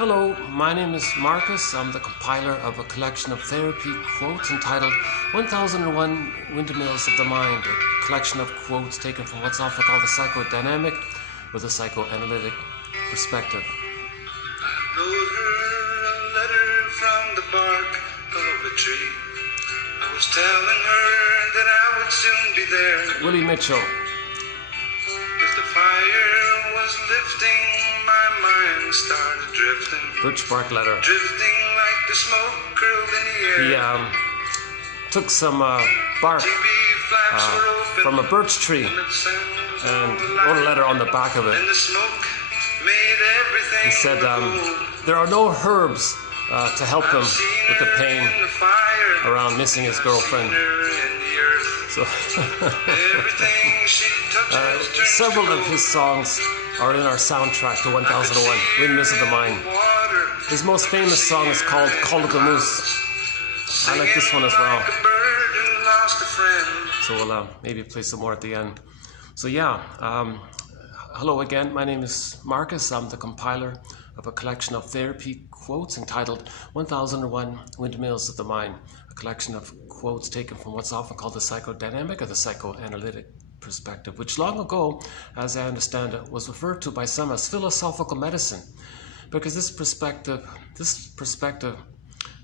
Hello, my name is Marcus. I'm the compiler of a collection of therapy quotes entitled 1001 Windmills of the Mind, a collection of quotes taken from what's often called the psychodynamic with a psychoanalytic perspective. I wrote her a letter from the bark of a tree. I was telling her that I would soon be there. Willie Mitchell. As the fire was lifting, my mind started drifting. Birch bark letter. Drifting like the smoke curled in the air. He took some bark from a birch tree and wrote a letter on the back of it. And the smoke made everything He said there are no herbs to help him with the pain around missing his girlfriend. So several of his songs are in our soundtrack to 1001 Windmills of the Mind. His most famous song is called Call of the Moose. I like this one as well. So we'll maybe play some more at the end. So yeah, hello again. My name is Marcus. I'm the compiler of a collection of therapy quotes entitled 1001 Windmills of the Mind, a collection of quotes taken from what's often called the psychodynamic or the psychoanalytic perspective, which long ago, as I understand it, was referred to by some as philosophical medicine, because this perspective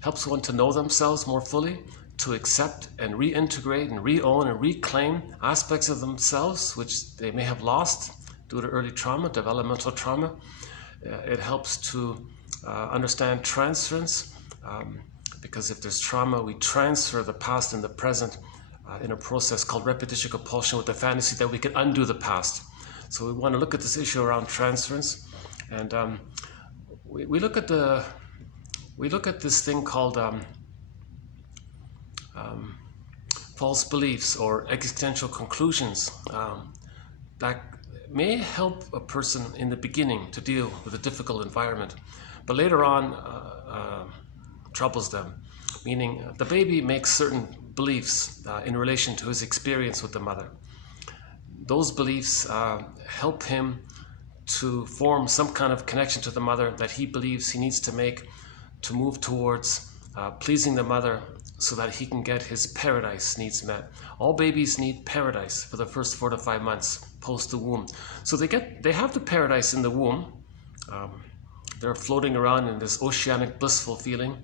helps one to know themselves more fully, to accept and reintegrate and re-own and reclaim aspects of themselves which they may have lost due to early trauma, developmental trauma. It helps to understand transference, because if there's trauma, we transfer the past and the present in a process called repetition compulsion with the fantasy that we can undo the past. So we want to look at this issue around transference, and we look at this thing called false beliefs or existential conclusions that may help a person in the beginning to deal with a difficult environment, but later on troubles them. Meaning the baby makes certain beliefs in relation to his experience with the mother. Those beliefs help him to form some kind of connection to the mother that he believes he needs to make to move towards pleasing the mother so that he can get his paradise needs met. All babies need paradise for the first 4 to 5 months post the womb. So they have the paradise in the womb. They're floating around in this oceanic blissful feeling.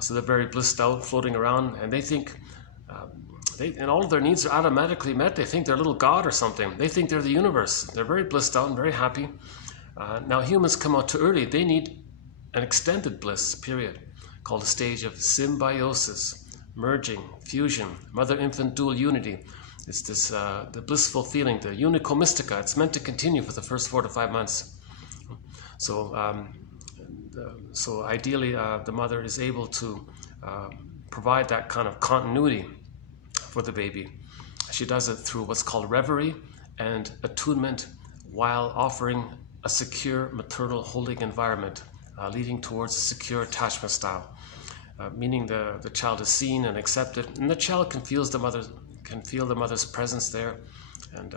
So they're very blissed out, floating around, and they think, and all of their needs are automatically met. They think they're a little god or something. They think they're the universe. They're very blissed out and very happy. Now humans come out too early. They need an extended bliss period called a stage of symbiosis, merging, fusion, mother-infant dual unity. It's this the blissful feeling, the unico mystica. It's meant to continue for the first 4 to 5 months. So ideally, the mother is able to provide that kind of continuity for the baby. She does it through what's called reverie and attunement, while offering a secure maternal holding environment, leading towards a secure attachment style, meaning the child is seen and accepted, and the child can feel the mother's presence there, and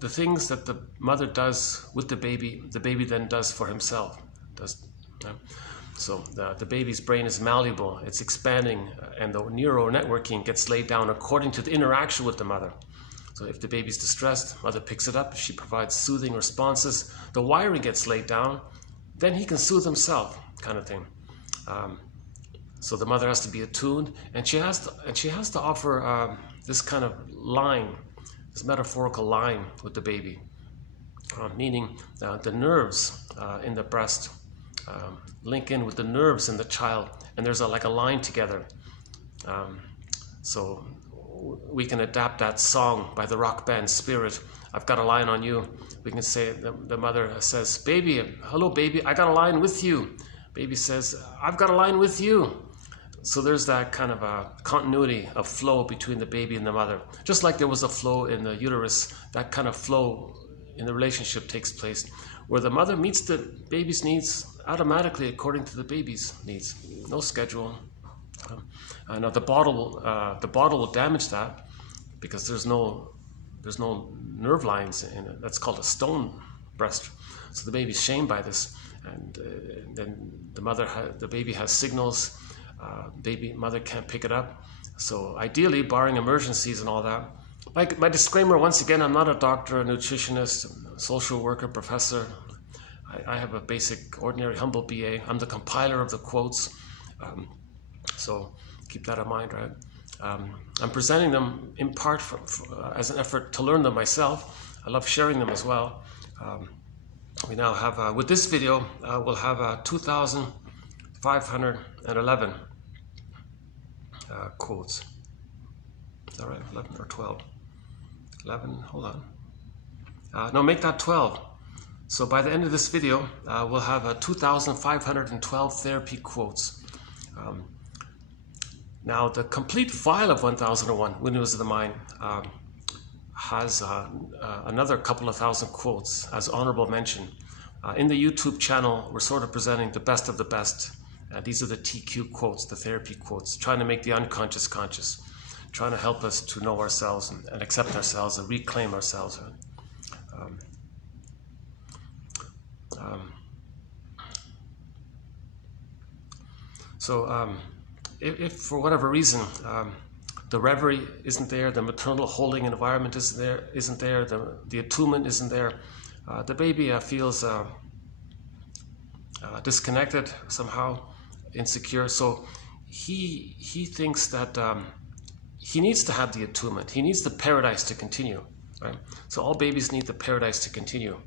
the things that the mother does with the baby then does for himself. So the baby's brain is malleable, it's expanding, and the neural networking gets laid down according to the interaction with the mother. So if the baby's distressed, mother picks it up, she provides soothing responses, the wiring gets laid down, then he can soothe himself, kind of thing. So the mother has to be attuned, and she has to offer this kind of line, this metaphorical line with the baby, meaning the nerves in the breast link in with the nerves in the child, and there's like a line together. So we can adapt that song by the rock band Spirit, I've Got a Line on You. We can say, the mother says, baby, hello baby, I got a line with you. Baby says, I've got a line with you. So there's that kind of a continuity of flow between the baby and the mother. Just like there was a flow in the uterus, that kind of flow in the relationship takes place, where the mother meets the baby's needs automatically according to the baby's needs. No schedule. Now the bottle will damage that, because there's no nerve lines in it. That's called a stone breast. So the baby's shamed by this, and then the baby has signals. Mother can't pick it up. So ideally, barring emergencies and all that. My disclaimer, once again, I'm not a doctor, a nutritionist, a social worker, professor. I have a basic, ordinary, humble BA. I'm the compiler of the quotes. So keep that in mind, right? I'm presenting them in part as an effort to learn them myself. I love sharing them as well. We now have, with this video, we'll have 2,511 quotes. Is that right? 11 or 12? 11, hold on. No, make that 12. So by the end of this video, we'll have 2,512 therapy quotes. Now, the complete file of 1001, Windmills of the Mind, has another couple of thousand quotes as honorable mention. In the YouTube channel, we're sort of presenting the best of the best. These are the TQ quotes, the therapy quotes, trying to make the unconscious conscious, trying to help us to know ourselves and accept ourselves and reclaim ourselves. If for whatever reason the reverie isn't there, the maternal holding environment isn't there, the attunement isn't there, the baby feels disconnected somehow, insecure. So he thinks that he needs to have the attunement. He needs the paradise to continue. Right? So all babies need the paradise to continue.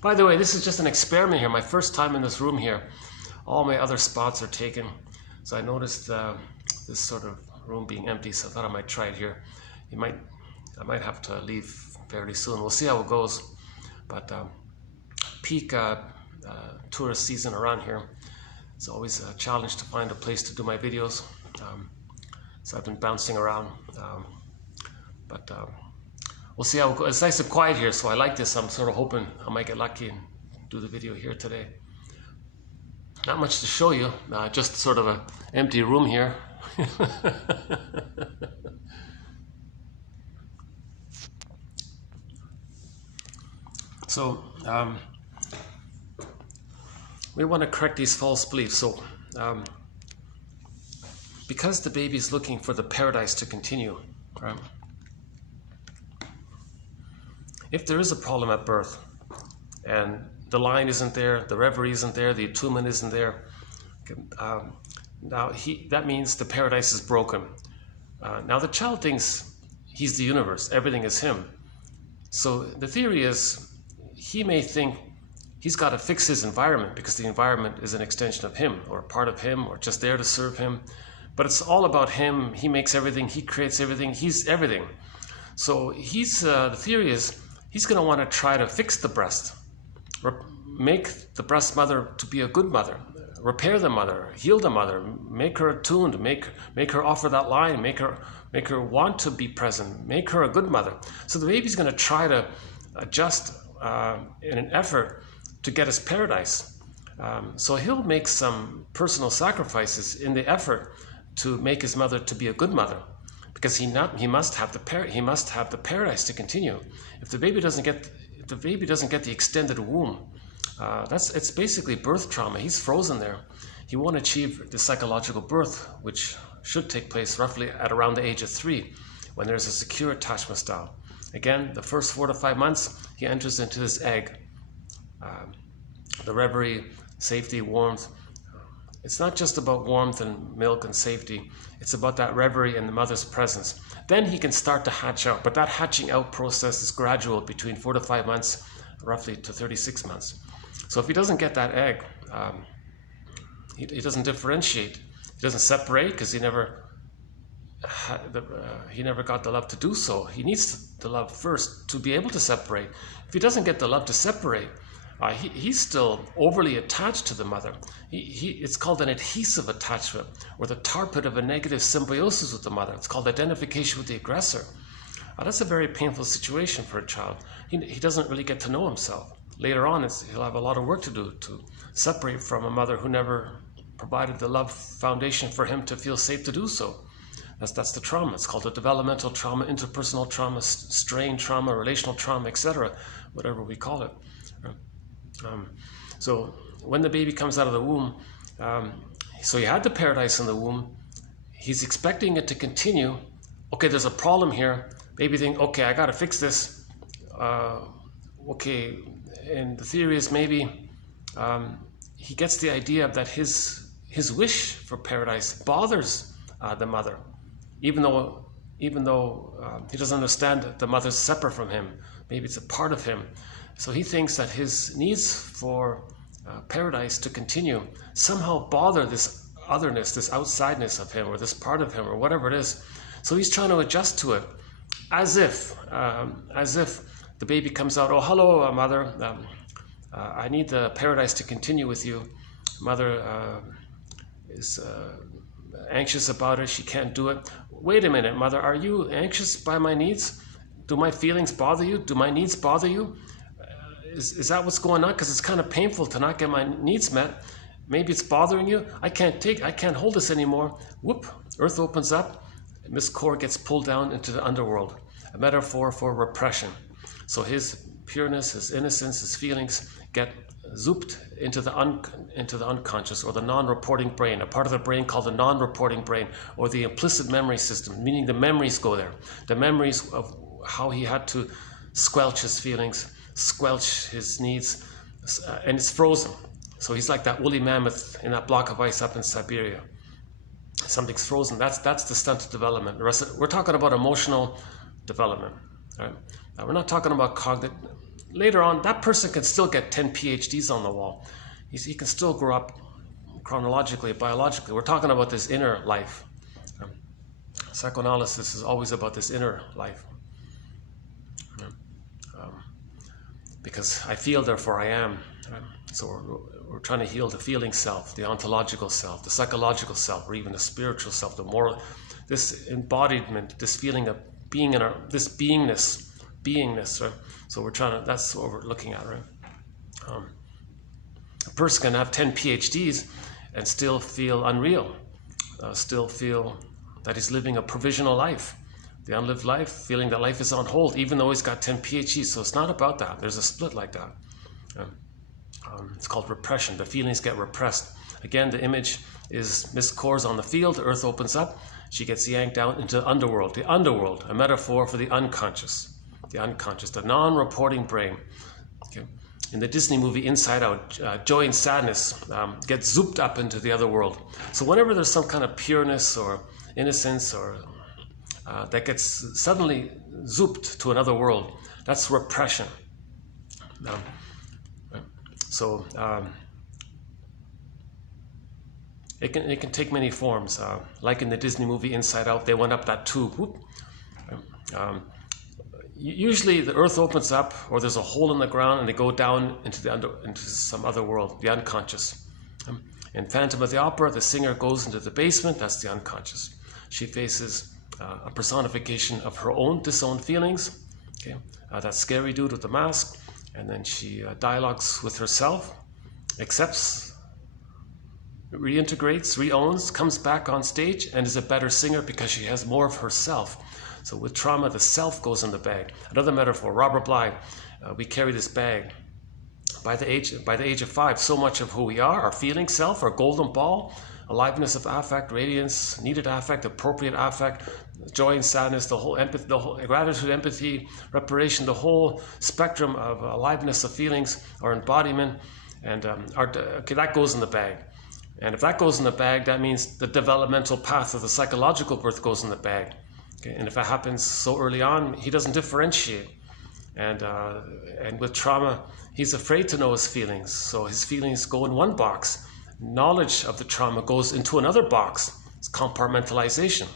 By the way, this is just an experiment here. My first time in this room here. All my other spots are taken. So I noticed this sort of room being empty, so I thought I might try it here. I might have to leave fairly soon. We'll see how it goes. But peak tourist season around here. It's always a challenge to find a place to do my videos. So I've been bouncing around. We'll see how it goes. It's nice and quiet here, so I like this. I'm sort of hoping I might get lucky and do the video here today. Not much to show you, just sort of an empty room here. So we want to correct these false beliefs. So because the baby is looking for the paradise to continue, right? If there is a problem at birth and the line isn't there, the reverie isn't there, the attunement isn't there, that means the paradise is broken. Now the child thinks he's the universe, everything is him. So the theory is he may think he's got to fix his environment because the environment is an extension of him or a part of him or just there to serve him. But it's all about him. He makes everything, he creates everything, he's everything. So the theory is he's going to want to try to fix the breast, make the breast mother to be a good mother, repair the mother, heal the mother, make her attuned, make her offer that line, make her want to be present, make her a good mother. So the baby's going to try to adjust in an effort to get his paradise. So he'll make some personal sacrifices in the effort to make his mother to be a good mother, because he must have the paradise to continue. If the baby doesn't get the extended womb, it's basically birth trauma. He's frozen there. He won't achieve the psychological birth, which should take place roughly at around the age of 3, when there's a secure attachment style. Again, the first 4 to 5 months, he enters into this egg. The reverie, safety, warmth. It's not just about warmth and milk and safety. It's about that reverie and the mother's presence. Then he can start to hatch out, but that hatching out process is gradual between 4 to 5 months, roughly to 36 months. So if he doesn't get that egg, he doesn't differentiate. He doesn't separate because he never got the love to do so. He needs the love first to be able to separate. If he doesn't get the love to separate, he's still overly attached to the mother. It's called an adhesive attachment, or the tar pit of a negative symbiosis with the mother. It's called identification with the aggressor. That's a very painful situation for a child. He doesn't really get to know himself. Later on, he'll have a lot of work to do to separate from a mother who never provided the love foundation for him to feel safe to do so. That's the trauma. It's called a developmental trauma, interpersonal trauma, strain trauma, relational trauma, etc. whatever we call it. So when the baby comes out of the womb, so he had the paradise in the womb, he's expecting it to continue. Okay, there's a problem here. Baby think, okay, I gotta fix this. Okay, and the theory is maybe he gets the idea that his wish for paradise bothers the mother, even though he doesn't understand that the mother's separate from him. Maybe it's a part of him. So he thinks that his needs for paradise to continue somehow bother this otherness, this outsideness of him, or this part of him, or whatever it is. So he's trying to adjust to it, as if the baby comes out. Oh, hello, mother. I need the paradise to continue with you. Mother is anxious about it. She can't do it. Wait a minute, mother. Are you anxious by my needs? Do my feelings bother you? Do my needs bother you? Is that what's going on? Because it's kind of painful to not get my needs met. Maybe it's bothering you. I can't hold this anymore. Whoop! Earth opens up. Miss Core gets pulled down into the underworld. A metaphor for repression. So his pureness, his innocence, his feelings get zooped into the unconscious, or the non-reporting brain, a part of the brain called the non-reporting brain, or the implicit memory system, meaning the memories go there. The memories of how he had to squelch his feelings, squelch his needs, and it's frozen. So he's like that woolly mammoth in that block of ice up in Siberia. Something's frozen. That's the stunted development. We're talking about emotional development. Right? Now, we're not talking about cognitive. Later on, that person can still get 10 PhDs on the wall. He can still grow up chronologically, biologically. We're talking about this inner life. Psychoanalysis is always about this inner life. Because I feel, therefore I am. So we're trying to heal the feeling self, the ontological self, the psychological self, or even the spiritual self, the moral, this embodiment, this feeling of being in this beingness, right? So we're trying to, that's what we're looking at, right? A person can have 10 PhDs and still feel unreal, still feel that he's living a provisional life, the unlived life, feeling that life is on hold, even though he's got 10 PhDs. So it's not about that. There's a split like that. It's called repression. The feelings get repressed. Again, the image is Miss Core's on the field. The earth opens up. She gets yanked down into the underworld. The underworld, a metaphor for the unconscious, the non-reporting brain. Okay. In the Disney movie Inside Out, joy and sadness get zooped up into the other world. So whenever there's some kind of pureness or innocence or that gets suddenly zooped to another world, that's repression. So it can take many forms. Like in the Disney movie Inside Out, they went up that tube. Whoop. Usually the earth opens up, or there's a hole in the ground, and they go down into some other world, the unconscious. In Phantom of the Opera, the singer goes into the basement. That's the unconscious. She faces a personification of her own disowned feelings. Okay, that scary dude with the mask. And then she dialogues with herself, accepts, reintegrates, reowns, comes back on stage, and is a better singer because she has more of herself. So with trauma, the self goes in the bag. Another metaphor, Robert Bly, we carry this bag. By the age of 5, so much of who we are, our feeling self, our golden ball, aliveness of affect, radiance, needed affect, appropriate affect, joy and sadness, the whole empathy, the whole gratitude, empathy, reparation, the whole spectrum of aliveness of feelings, our embodiment, and okay, that goes in the bag. And if that goes in the bag, that means the developmental path of the psychological birth goes in the bag. Okay? And if that happens so early on, he doesn't differentiate. And with trauma, he's afraid to know his feelings. So his feelings go in one box. Knowledge of the trauma goes into another box. It's compartmentalization,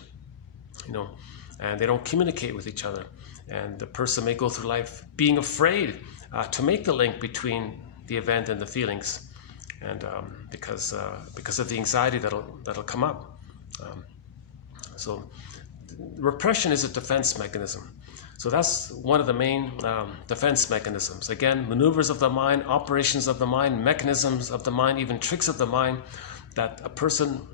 and they don't communicate with each other. And the person may go through life being afraid to make the link between the event and the feelings, and because of the anxiety that'll come up. So repression is a defense mechanism. So that's one of the main defense mechanisms. Again, maneuvers of the mind, operations of the mind, mechanisms of the mind, even tricks of the mind that the person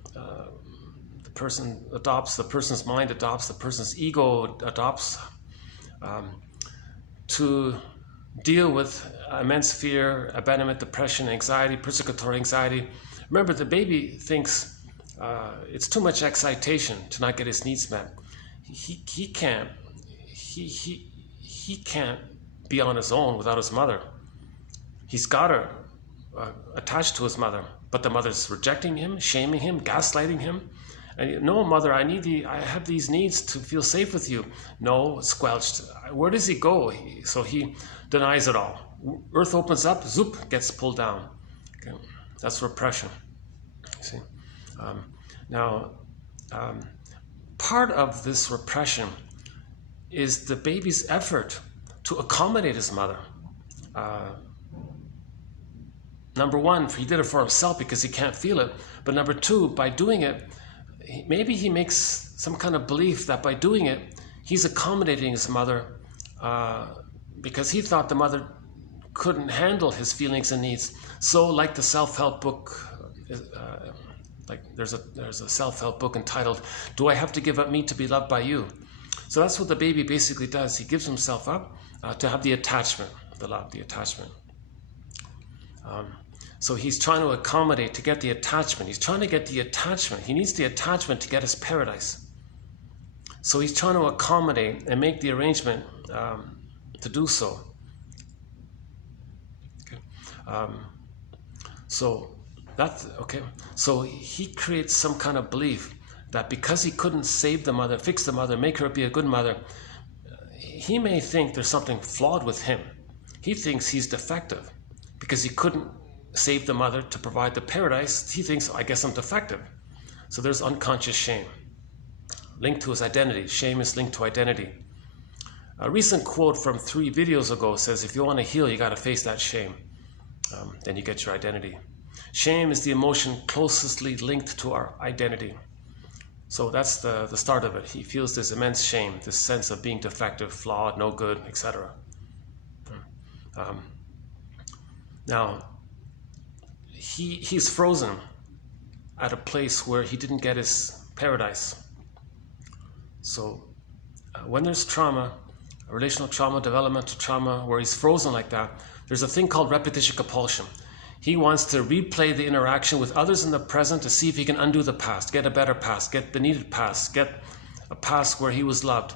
adopts, the person's mind adopts, the person's ego adopts to deal with immense fear, abandonment, depression, anxiety, persecutory anxiety. Remember, the baby thinks it's too much excitation to not get his needs met. He can't be on his own without his mother. He's got her attached to his mother, but the mother's rejecting him, shaming him, gaslighting him. And, no, mother, I have these needs to feel safe with you. No, squelched. Where does he go? So he denies it all. Earth opens up, zoop, gets pulled down. Okay. That's repression. See? Part of this repression is the baby's effort to accommodate his mother. Number one, he did it for himself because he can't feel it. But number two, by doing it, maybe he makes some kind of belief that by doing it, he's accommodating his mother because he thought the mother couldn't handle his feelings and needs. So, like the self-help book, like there's a self-help book entitled, "Do I Have to Give Up Me to Be Loved by You?" So that's what the baby basically does. He gives himself up to have the attachment, the love, the attachment. So he's trying to accommodate to get the attachment. He's trying to get the attachment. He needs the attachment to get his paradise. So he's trying to accommodate and make the arrangement to do so. Okay. So that's okay. So he creates some kind of belief that because he couldn't save the mother, fix the mother, make her be a good mother, he may think there's something flawed with him. He thinks he's defective because he couldn't save the mother to provide the paradise. He thinks, I guess I'm defective. So there's unconscious shame linked to his identity. Shame is linked to identity. A recent quote from 3 videos ago says, if you want to heal, you got to face that shame. Then you get your identity. Shame is the emotion closely linked to our identity. So that's the start of it. He feels this immense shame, this sense of being defective, flawed, no good, etc. Now, he's frozen at a place where he didn't get his paradise. So when there's trauma, relational trauma, developmental trauma, where he's frozen like that, there's a thing called repetition compulsion. He wants to replay the interaction with others in the present to see if he can undo the past, get a better past, get the needed past, get a past where he was loved.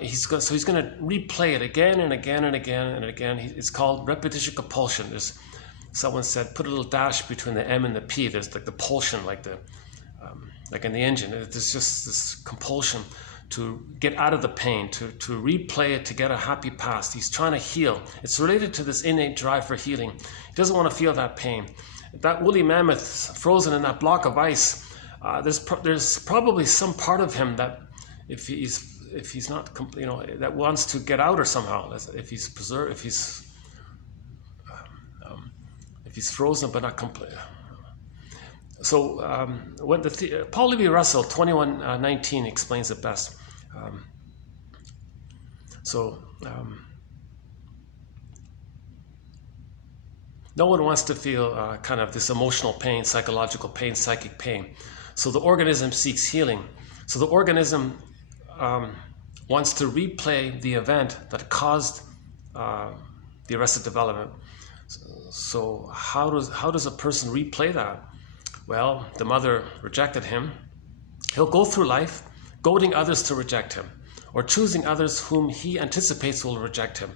He's going to replay it again and again and again and again. It's called repetition compulsion. Someone said, put a little dash between the M and the P. There's like the pulsion, like in the engine. There's just this compulsion to get out of the pain, to replay it, to get a happy past. He's trying to heal. It's related to this innate drive for healing. He doesn't want to feel that pain. That woolly mammoth frozen in that block of ice, there's probably some part of him that if he's not, that wants to get out or somehow, if he's preserved, if he's frozen but not complete. So when Paul Levi Russell 21:19 explains it best. No one wants to feel kind of this emotional pain, psychological pain, psychic pain. So the organism seeks healing. So the organism wants to replay the event that caused the arrested development. So how does a person replay that? Well, the mother rejected him. He'll go through life goading others to reject him, or choosing others whom he anticipates will reject him,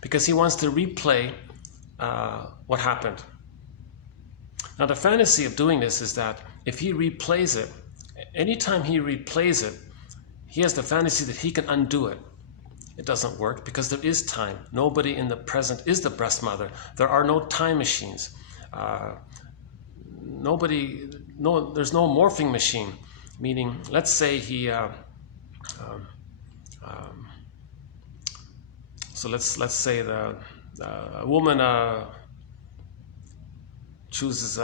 because he wants to replay what happened. Now, the fantasy of doing this is that if he replays it, anytime he replays it, he has the fantasy that he can undo it. It doesn't work because there is time. Nobody in the present is the breast mother. There are no time machines. There's no morphing machine. Meaning, let's say let's say the woman chooses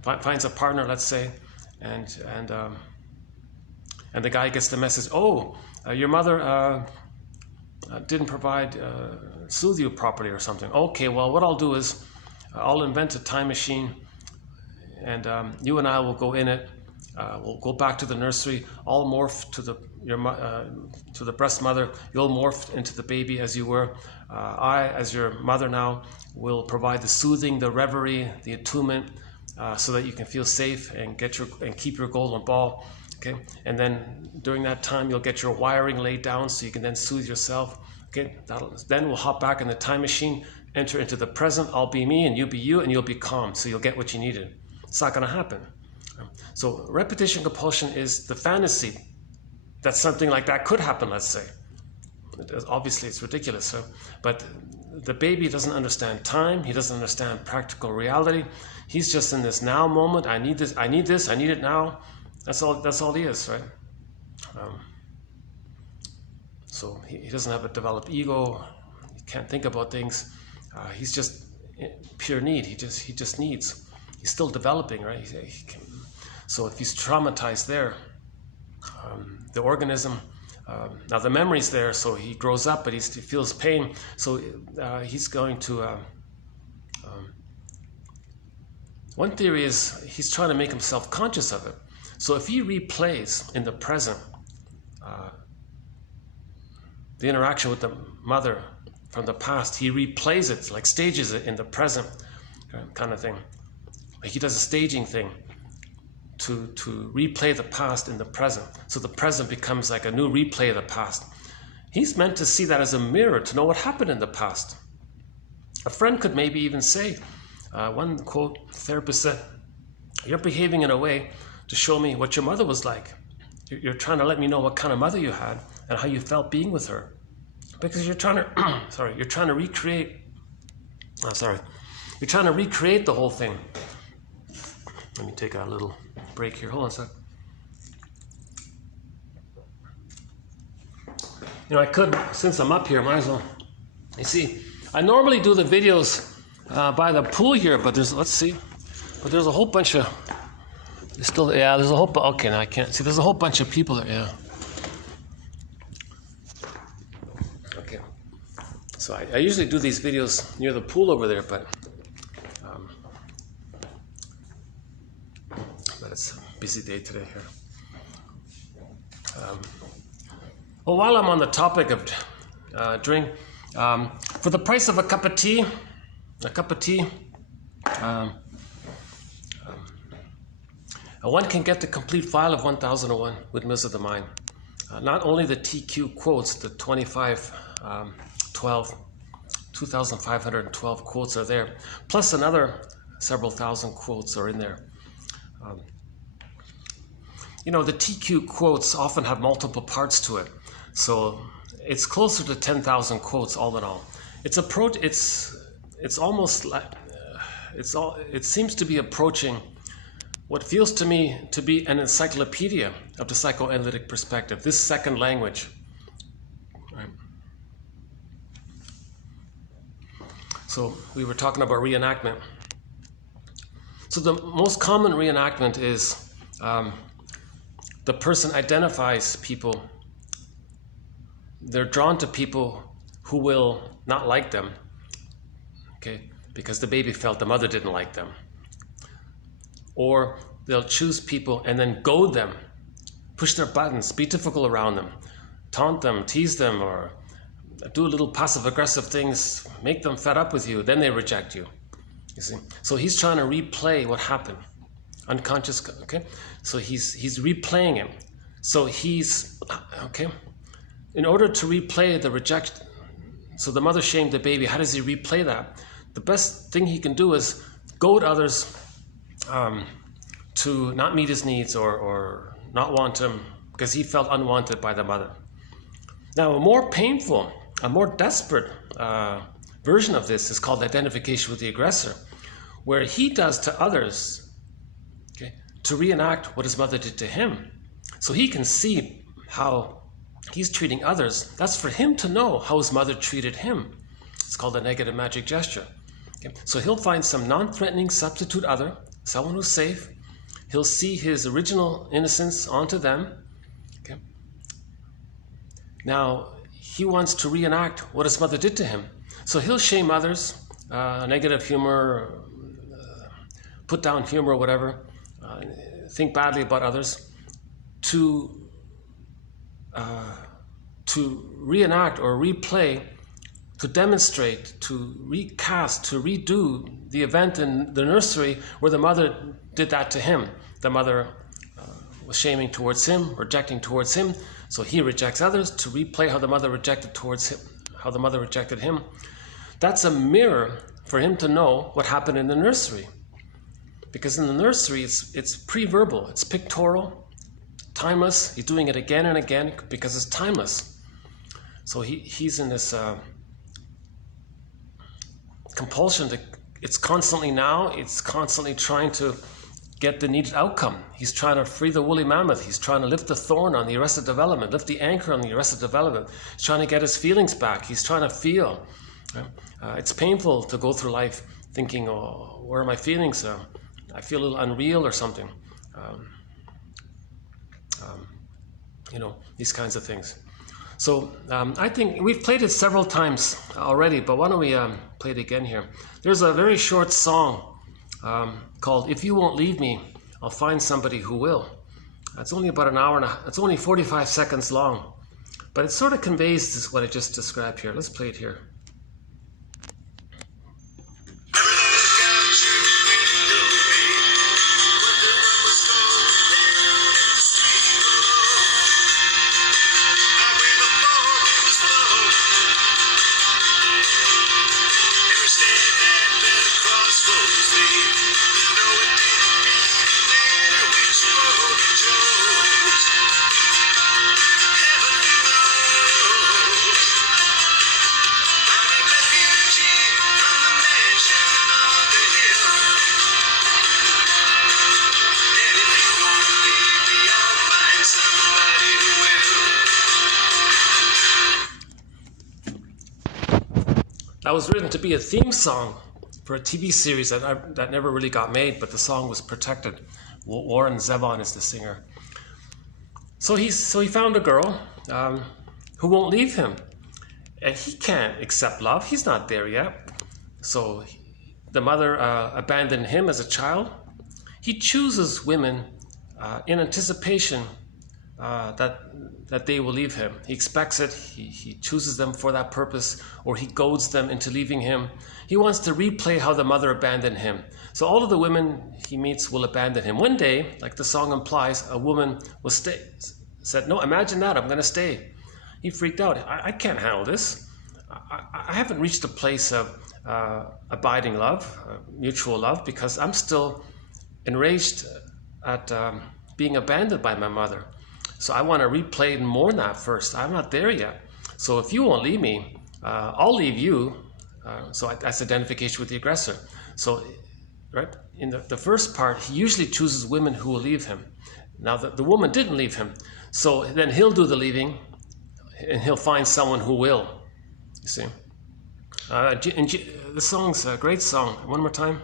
finds a partner, let's say, and the guy gets the message, your mother didn't soothe you properly or something. Okay, well, what I'll do is I'll invent a time machine, and you and I will go in it. We'll go back to the nursery. I'll morph to to the breast mother, you'll morph into the baby as you were. I, as your mother now, will provide the soothing, the reverie, the attunement, so that you can feel safe and keep your golden ball. Okay, and then during that time, you'll get your wiring laid down so you can then soothe yourself. Okay, then we'll hop back in the time machine, enter into the present. I'll be me and you be you, and you'll be calm, so you'll get what you needed. It's not going to happen. So repetition compulsion is the fantasy that something like that could happen, let's say. Obviously, it's ridiculous. But the baby doesn't understand time. He doesn't understand practical reality. He's just in this now moment. I need this, I need it now. That's all he is, right? So he doesn't have a developed ego. He can't think about things. He's just pure need. He just needs. He's still developing, right? So if he's traumatized there, the organism, now the memory's there, so he grows up, but he feels pain. So he's going to. One theory is he's trying to make himself conscious of it. So if he replays in the present the interaction with the mother from the past, he replays it, like stages it in the present, kind of thing. Like he does a staging thing to replay the past in the present. So the present becomes like a new replay of the past. He's meant to see that as a mirror to know what happened in the past. A friend could maybe even say, one quote, therapist said, "You're behaving in a way to show me what your mother was like. You're trying to let me know what kind of mother you had and how you felt being with her. Because you're trying to, you're trying to recreate the whole thing." Let me take a little break here. Hold on a sec. I could, since I'm up here, might as well. You see, I normally do the videos by the pool here, but there's a whole bunch of, there's a whole, okay, now I can't see, there's a whole bunch of people there, yeah. Okay, so I usually do these videos near the pool over there, but it's a busy day today here. Well, while I'm on the topic of drink, for the price of a cup of tea, one can get the complete file of 1001 Windmills of the Mind. Not only the TQ quotes, the 2,512 quotes are there, plus another several thousand quotes are in there. The TQ quotes often have multiple parts to it, so it's closer to 10,000 quotes all in all. It's almost like it seems to be approaching what feels to me to be an encyclopedia of the psychoanalytic perspective, this second language. Right. So we were talking about reenactment. So the most common reenactment is the person identifies people. They're drawn to people who will not like them, okay, because the baby felt the mother didn't like them. Or they'll choose people and then goad them, push their buttons, be difficult around them, taunt them, tease them, or do little passive-aggressive things, make them fed up with you, then they reject you. You see? So he's trying to replay what happened. Unconscious, okay? So he's replaying it. So he's, okay? In order to replay the rejection, so the mother shamed the baby, how does he replay that? The best thing he can do is goad others to not meet his needs or not want him because he felt unwanted by the mother. Now, a more painful, a more desperate version of this is called identification with the aggressor, where he does to others, okay, to reenact what his mother did to him. So he can see how he's treating others. That's for him to know how his mother treated him. It's called a negative magic gesture. Okay? So he'll find some non-threatening substitute other, someone who's safe. He'll see his original innocence onto them. Okay? Now, he wants to reenact what his mother did to him. So he'll shame others, negative humor, put down humor, whatever, think badly about others, to to reenact or replay, to demonstrate, to recast, to redo the event in the nursery where the mother did that to him. The mother was shaming towards him, rejecting towards him, so he rejects others, to replay how the mother rejected towards him, how the mother rejected him. That's a mirror for him to know what happened in the nursery. Because in the nursery, it's pre-verbal, it's pictorial, timeless. He's doing it again and again because it's timeless. So he's in this compulsion to, it's constantly now, it's constantly trying to get the needed outcome. He's trying to free the woolly mammoth. He's trying to lift the thorn on the arrested development, lift the anchor on the arrested development. He's trying to get his feelings back. He's trying to feel. It's painful to go through life thinking, oh, where are my feelings? I feel a little unreal or something. You know, these kinds of things. So I think we've played it several times already, but why don't we play it again here? There's a very short song called "If You Won't Leave Me, I'll Find Somebody Who Will." It's only about an hour and it's only 45 seconds long, but it sort of conveys this, what I just described here. Let's play it here. That was written to be a theme song for a TV series that never really got made, but the song was protected. Warren Zevon is the singer. So he found a girl who won't leave him, and he can't accept love. He's not there yet. So the mother abandoned him as a child. He chooses women in anticipation that they will leave him. He expects it. He chooses them for that purpose, or he goads them into leaving him. He wants to replay how the mother abandoned him. So all of the women he meets will abandon him. One day, like the song implies, a woman will said, "No, imagine that, I'm going to stay." He freaked out. I can't handle this. I haven't reached a place of abiding love, mutual love, because I'm still enraged at being abandoned by my mother. So I want to replay and mourn that first. I'm not there yet. So if you won't leave me, I'll leave you. So that's identification with the aggressor. So, right, in the first part, he usually chooses women who will leave him. Now, the woman didn't leave him. So then he'll do the leaving, and he'll find someone who will. You see? The song's a great song. One more time.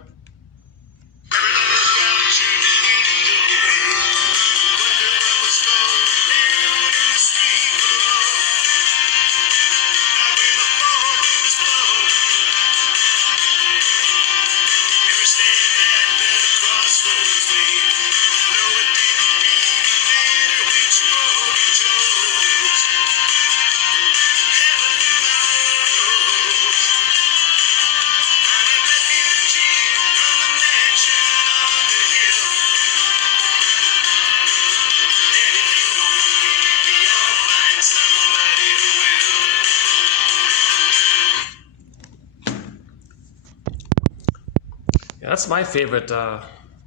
That's my favorite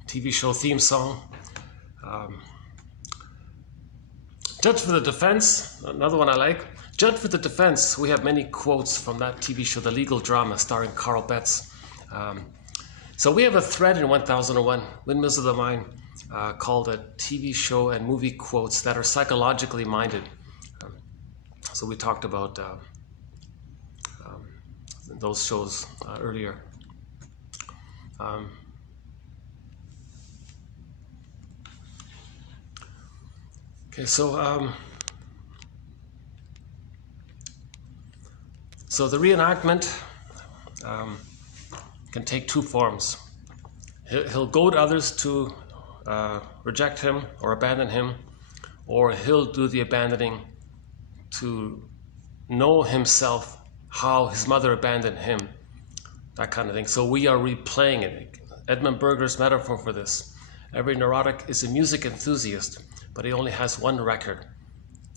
TV show theme song. Judge for the Defense, another one I like. Judge for the Defense, we have many quotes from that TV show, the legal drama starring Carl Betts. So we have a thread in 1001, Windmills of the Mind, called a TV show and movie quotes that are psychologically minded. So we talked about those shows earlier. Okay, so the reenactment can take two forms. He'll goad others to reject him or abandon him, or he'll do the abandoning to know himself how his mother abandoned him, that kind of thing. So we are replaying it. Edmund Berger's metaphor for this. Every neurotic is a music enthusiast, but he only has one record.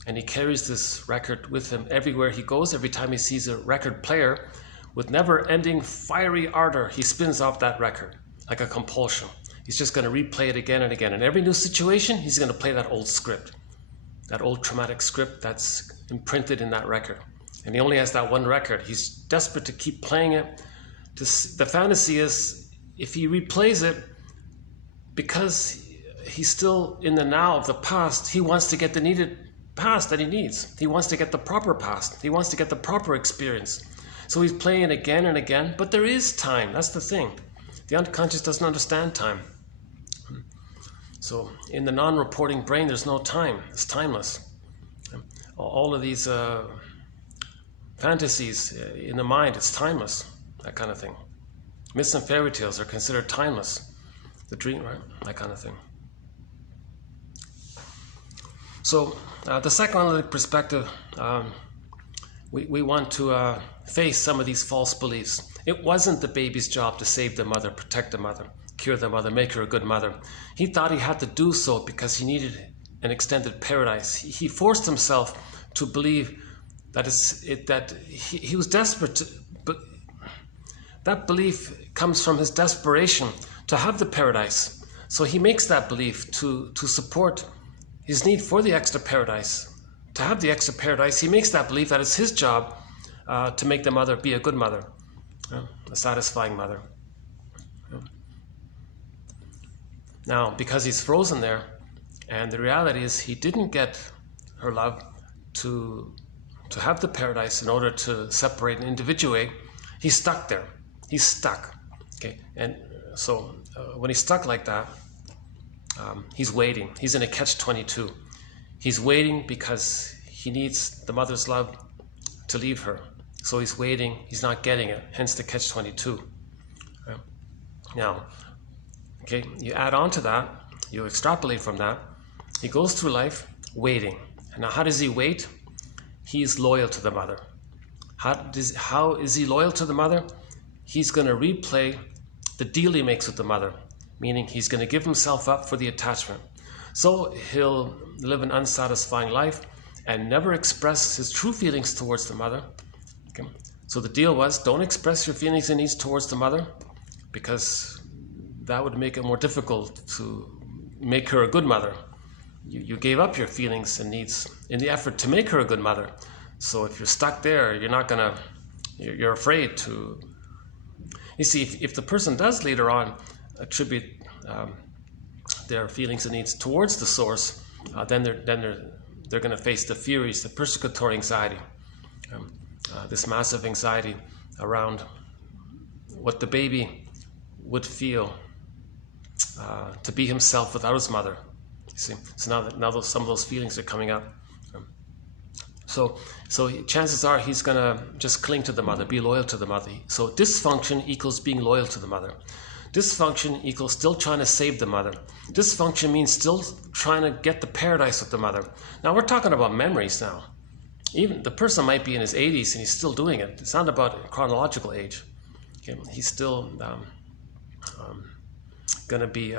And he carries this record with him everywhere he goes. Every time he sees a record player, with never-ending fiery ardor, he spins off that record like a compulsion. He's just going to replay it again and again. In every new situation, he's going to play that old script, that old traumatic script that's imprinted in that record. And he only has that one record. He's desperate to keep playing it. The fantasy is, if he replays it, because he's still in the now of the past, he wants to get the needed past that he needs. He wants to get the proper past. He wants to get the proper experience. So he's playing it again and again, but there is time. That's the thing. The unconscious doesn't understand time. So in the non-reporting brain, there's no time. It's timeless. All of these fantasies in the mind, it's timeless, that kind of thing. Myths and fairy tales are considered timeless. The dream, right? That kind of thing. So the psychoanalytic perspective, we want to face some of these false beliefs. It wasn't the baby's job to save the mother, protect the mother, cure the mother, make her a good mother. He thought he had to do so because he needed an extended paradise. He forced himself to believe that he was desperate, but that belief comes from his desperation to have the paradise. So he makes that belief to support his need for the extra paradise. To have the extra paradise, he makes that belief that it's his job to make the mother be a good mother, a satisfying mother. Now, because he's frozen there, and the reality is he didn't get her love to have the paradise in order to separate and individuate, he's stuck there. He's stuck. Okay, and so when he's stuck like that, he's waiting. He's in a catch-22. He's waiting because he needs the mother's love to leave her. So he's waiting. He's not getting it. Hence the catch-22. Now, okay, you add on to that. You extrapolate from that. He goes through life waiting. And now, how does he wait? He is loyal to the mother. How is he loyal to the mother? He's going to replay the deal he makes with the mother, meaning he's going to give himself up for the attachment. So he'll live an unsatisfying life and never express his true feelings towards the mother. Okay? So the deal was, don't express your feelings and needs towards the mother, because that would make it more difficult to make her a good mother. You gave up your feelings and needs in the effort to make her a good mother. So if you're stuck there, you're afraid to. You see, if the person does later on attribute their feelings and needs towards the source, then they're going to face the furies, the persecutory anxiety, this massive anxiety around what the baby would feel to be himself without his mother. You see, so now some of those feelings are coming up. So chances are he's going to just cling to the mother, be loyal to the mother. So dysfunction equals being loyal to the mother. Dysfunction equals still trying to save the mother. Dysfunction means still trying to get the paradise with the mother. Now we're talking about memories now. Even the person might be in his 80s and he's still doing it. It's not about chronological age. Okay? He's still going to be...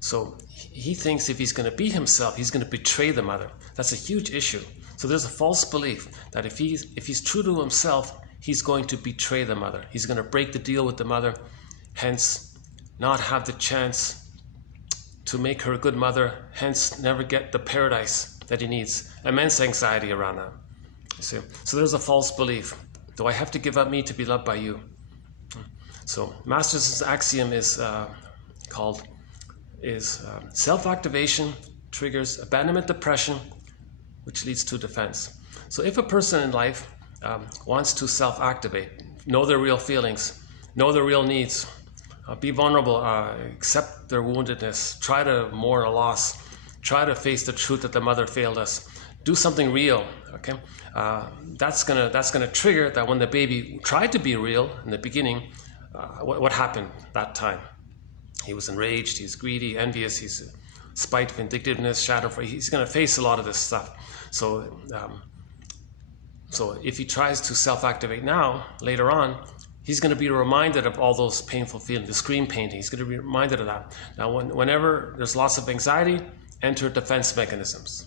So he thinks if he's going to be himself, he's going to betray the mother. That's a huge issue. So there's a false belief that if he's true to himself, he's going to betray the mother. He's going to break the deal with the mother, hence not have the chance to make her a good mother, hence never get the paradise that he needs. Immense anxiety around that. You see? So there's a false belief. Do I have to give up me to be loved by you? So Masters' axiom is called self-activation triggers abandonment depression, which leads to defense. So if a person in life wants to self-activate, know their real feelings, know their real needs, be vulnerable, accept their woundedness, try to mourn a loss, try to face the truth that the mother failed us, do something real, okay? That's gonna trigger that when the baby tried to be real in the beginning, what happened that time? He was enraged, he's greedy, envious, he's spite, vindictiveness, shadow. He's going to face a lot of this stuff. So, so if he tries to self-activate now, later on, he's going to be reminded of all those painful feelings, the screen painting. He's going to be reminded of that. Now, whenever there's lots of anxiety, enter defense mechanisms.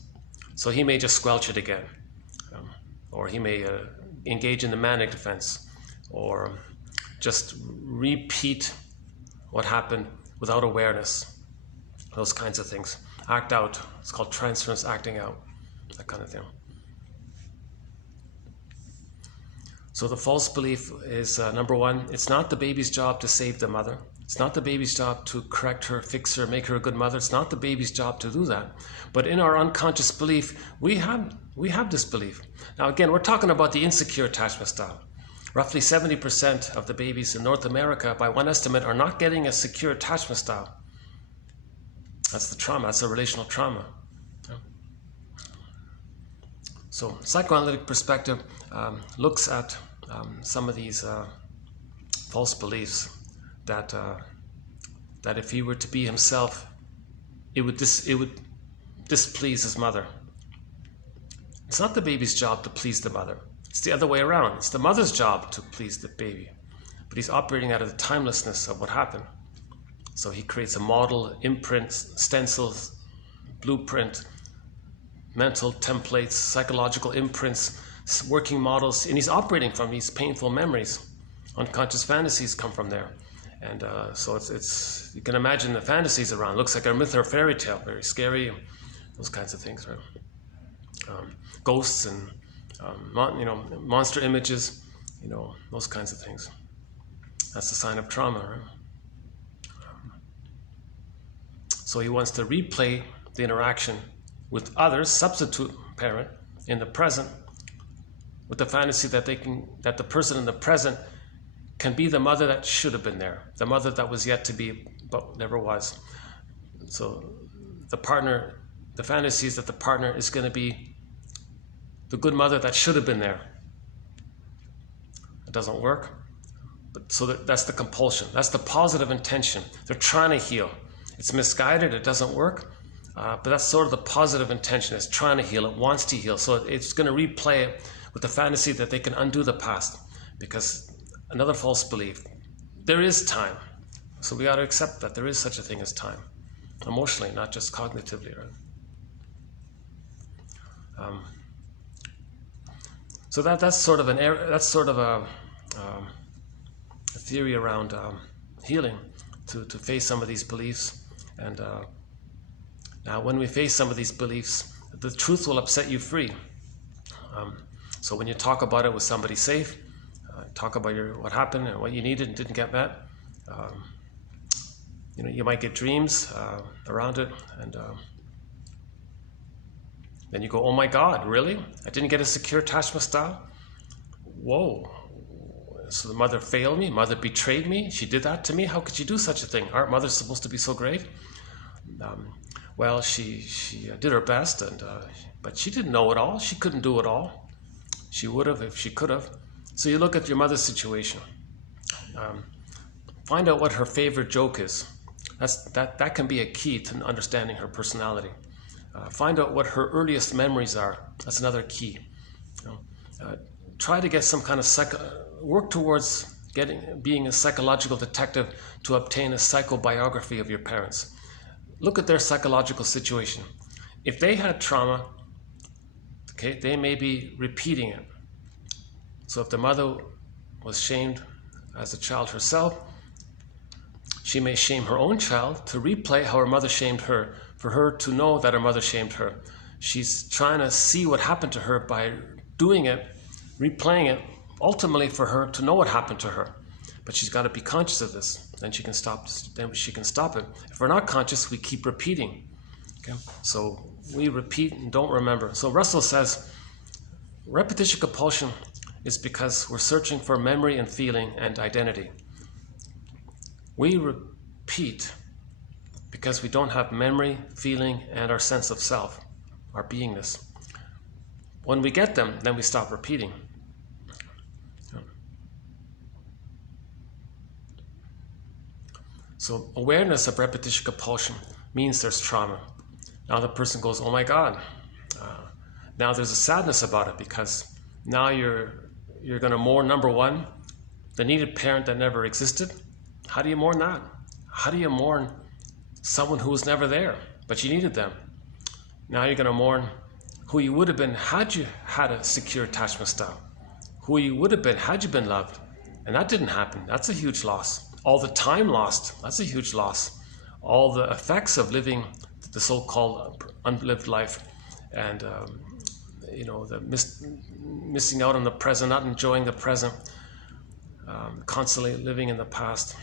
So he may just squelch it again, or he may engage in the manic defense, or just repeat what happened without awareness. Those kinds of things. Act out. It's called transference, acting out, that kind of thing. So the false belief is, number one, it's not the baby's job to save the mother. It's not the baby's job to correct her, fix her, make her a good mother. It's not the baby's job to do that. But in our unconscious belief, we have this belief. Now again, we're talking about the insecure attachment style. Roughly 70% of the babies in North America, by one estimate, are not getting a secure attachment style. That's the trauma. That's a relational trauma. So psychoanalytic perspective looks at some of these false beliefs that if he were to be himself, it would displease his mother. It's not the baby's job to please the mother. It's the other way around. It's the mother's job to please the baby. But he's operating out of the timelessness of what happened. So he creates a model, imprint, stencils, blueprint, mental templates, psychological imprints, working models, and he's operating from these painful memories. Unconscious fantasies come from there. And so it's you can imagine the fantasies around. It looks like a myth or fairy tale, very scary, those kinds of things, right? Ghosts and monster images, those kinds of things. That's a sign of trauma, right? So he wants to replay the interaction with others, substitute parent, in the present, with the fantasy that the person in the present can be the mother that should have been there, the mother that was yet to be but never was. So the fantasy is that the partner is going to be the good mother that should have been there. It doesn't work. But so that's the compulsion. That's the positive intention. They're trying to heal. It's misguided. It doesn't work. But that's sort of the positive intention. It's trying to heal. It wants to heal. So it's going to replay it with the fantasy that they can undo the past. Because another false belief, there is time. So we got to accept that there is such a thing as time. Emotionally, not just cognitively, right? So that's sort of a theory around healing, to face some of these beliefs. And now when we face some of these beliefs, the truth will upset you free. So when you talk about it with somebody safe, talk about what happened and what you needed and didn't get met, you might get dreams around it, and then you go, oh my God, really? I didn't get a secure attachment style? Whoa. So the mother failed me, mother betrayed me, she did that to me? How could she do such a thing? Aren't mothers supposed to be so great? Well, she did her best, but she didn't know it all. She couldn't do it all. She would have if she could have. So you look at your mother's situation. Find out what her favorite joke is. That can be a key to understanding her personality. Find out what her earliest memories are. That's another key. Try to get some kind of work towards being a psychological detective to obtain a psychobiography of your parents. Look at their psychological situation. If they had trauma, okay, they may be repeating it. So if the mother was shamed as a child herself, she may shame her own child to replay how her mother shamed her, for her to know that her mother shamed her. She's trying to see what happened to her by doing it, replaying it, ultimately for her to know what happened to her. But she's got to be conscious of this. Then she can stop it. If we're not conscious, we keep repeating. Okay? So we repeat and don't remember. So Russell says, repetition compulsion is because we're searching for memory and feeling and identity. We repeat because we don't have memory, feeling, and our sense of self, our beingness. When we get them, then we stop repeating. So awareness of repetition compulsion means there's trauma. Now the person goes, oh my God. Now there's a sadness about it, because now you're going to mourn, number one, the needed parent that never existed. How do you mourn that? How do you mourn someone who was never there, but you needed them? Now you're going to mourn who you would have been had you had a secure attachment style. Who you would have been had you been loved. And that didn't happen. That's a huge loss. All the time lost, that's a huge loss. All the effects of living the so-called unlived life, and the missing out on the present, not enjoying the present, constantly living in the past.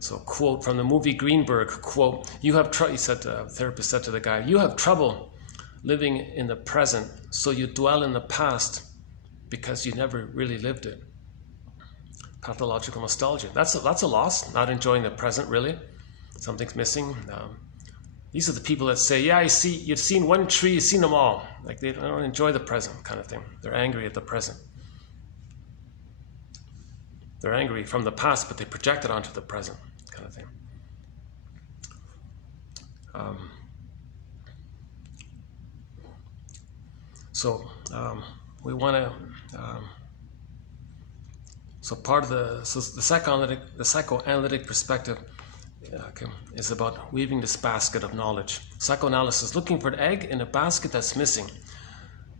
So, quote from the movie Greenberg, quote, he said, the therapist said to the guy, you have trouble living in the present, so you dwell in the past because you never really lived it. Pathological nostalgia. That's a loss, not enjoying the present, really. Something's missing. These are the people that say, yeah, you've seen one tree, you've seen them all. Like they don't enjoy the present kind of thing. They're angry at the present. They're angry from the past, but they project it onto the present kind of thing. We want to. So part of the psychoanalytic perspective is about weaving this basket of knowledge. Psychoanalysis, looking for an egg in a basket that's missing.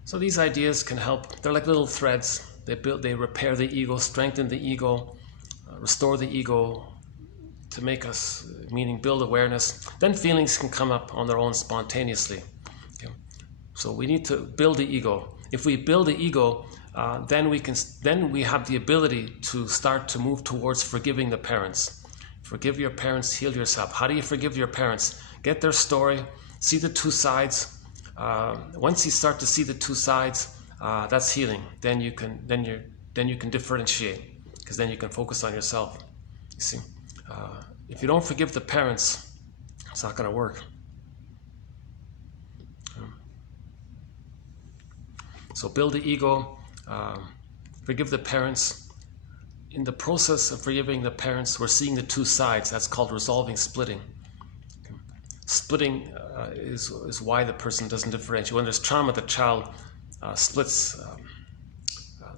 So these ideas can help. They're like little threads. They repair the ego, strengthen the ego, restore the ego to make us, meaning build awareness. Then feelings can come up on their own spontaneously. Okay? So we need to build the ego. If we build the ego, then we have the ability to start to move towards forgiving the parents. Forgive your parents, heal yourself. How do you forgive your parents? Get their story, see the two sides. Once you start to see the two sides, that's healing. Then you can differentiate, because then you can focus on yourself. You see, if you don't forgive the parents, it's not going to work. So build the ego, forgive the parents. In the process of forgiving the parents, we're seeing the two sides. That's called resolving splitting. Okay. Splitting is why the person doesn't differentiate. When there's trauma, the child splits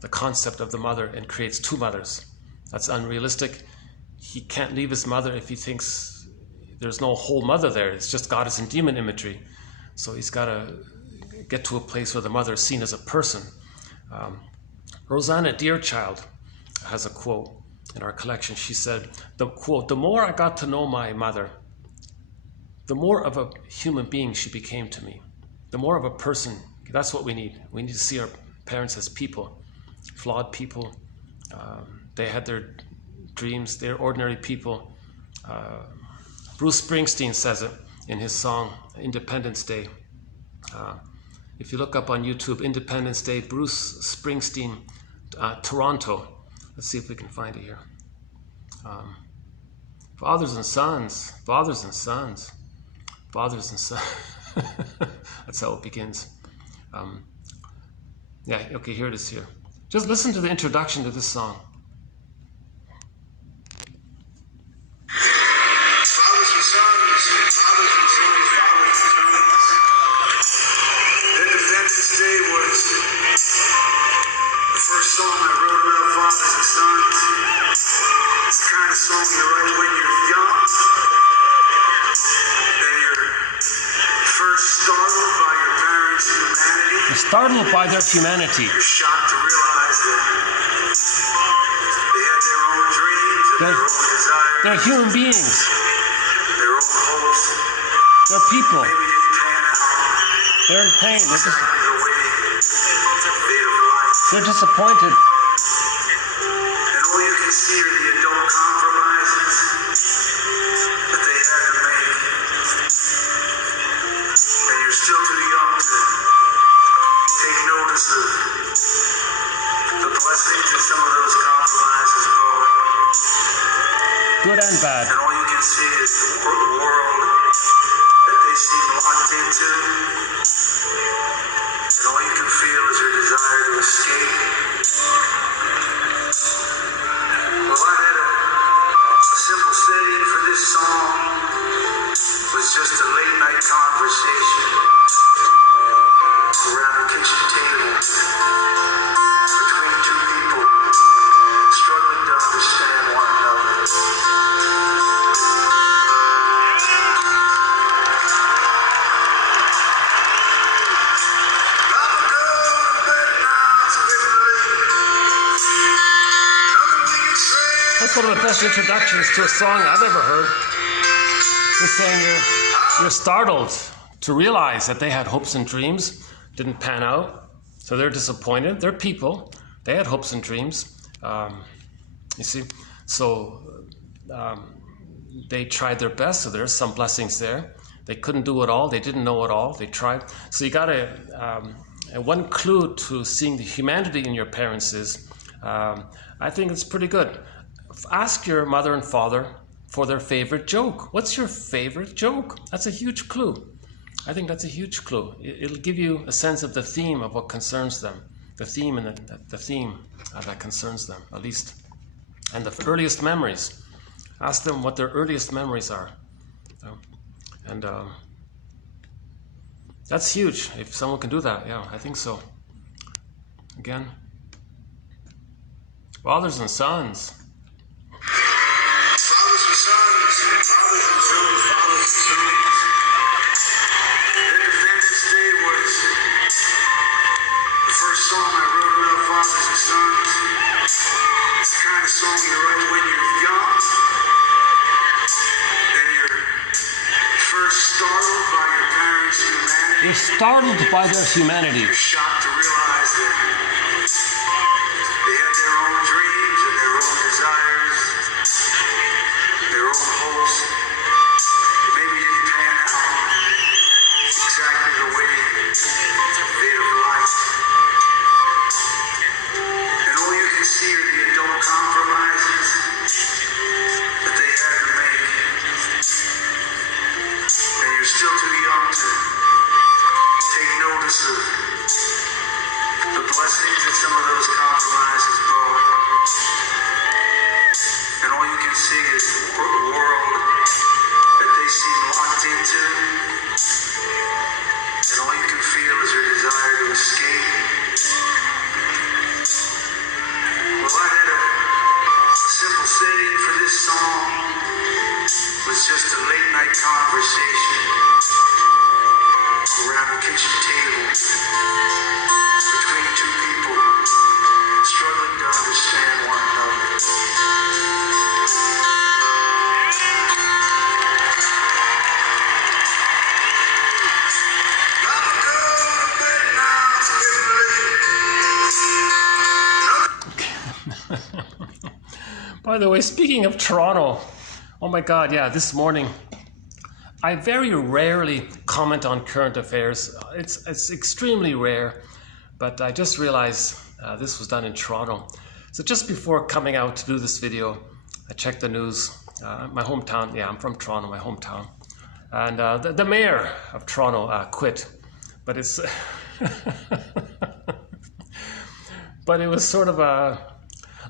the concept of the mother and creates two mothers. That's unrealistic. He can't leave his mother if he thinks there's no whole mother there. It's just goddess and demon imagery. So he's got to get to a place where the mother is seen as a person. Rosanna Deerchild has a quote in our collection. She said, the quote, the more I got to know my mother, the more of a human being she became to me. The more of a person. That's what we need. We need to see our parents as people, flawed people. They had their dreams. They're ordinary people. Bruce Springsteen says it in his song Independence Day. If you look up on YouTube, Independence Day, Bruce Springsteen, Toronto. Let's see if we can find it here. Fathers and sons, fathers and sons, fathers and sons. That's how it begins. Yeah, okay, here it is here. Just listen to the introduction to this song. Fathers and sons, fathers and sons, fathers and sons. Independence Day was the first song I wrote about fathers and sons. It's the kind of song you write when you're young, and you're first startled by your parents' humanity. You're startled by their humanity. You're shocked to realize that they had their own dreams and their own desires. They're human beings. Their own hopes. They're people. Maybe didn't pan out. They're in pain. Exactly the way they'd have liked. They're disappointed. And all you can see are the adult compromises that they had to make. And you're still too young to take notice of the blessings that some of those compromises brought. Good and bad. And all you can see is the world that they seem locked into. And all you can feel is your desire to escape. Well, I had a simple setting for this song. It was just a late night conversation That's one of the best introductions to a song I've ever heard. Just saying you're startled to realize that they had hopes and dreams, didn't pan out, so they're disappointed. They're people. They had hopes and dreams. You see, so they tried their best, so there's some blessings there. They couldn't do it all. They didn't know it all. They tried. So you got to, one clue to seeing the humanity in your parents is, I think it's pretty good. Ask your mother and father for their favorite joke. What's your favorite joke? That's a huge clue. I think that's a huge clue. It'll give you a sense of the theme of what concerns them. The theme and the theme that concerns them, at least. And the earliest memories. Ask them what their earliest memories are. And that's huge. If someone can do that, yeah, I think so. Again, fathers and sons. Fathers and sons, fathers and sons, fathers and sons. Independence Day was the first song I wrote about fathers and sons. It's the kind of song you write when you're young, and you're first startled by your parents' humanity. You're startled by their humanity. You're shocked to realize that they had their own dreams and their own desires, their own hopes. Maybe didn't pan out exactly the way they'd have liked. And all you can see are the adult compromises that they had to make. And you're still too young to take notice of the blessings that some of those compromises brought. And all you can see is the world that they seem locked into. And all you can feel is your desire to escape. Well, I had a simple setting for this song. It was just a late night conversation around a kitchen table between two people struggling to understand one another. I'ma go to bed now, it's getting late. By the way, speaking of Toronto, oh my God, yeah, this morning, I very rarely comment on current affairs. It's extremely rare, but I just realized this was done in Toronto. So just before coming out to do this video, I checked the news. My hometown, yeah, I'm from Toronto, my hometown. And the mayor of Toronto quit, but it's, but it was sort of a,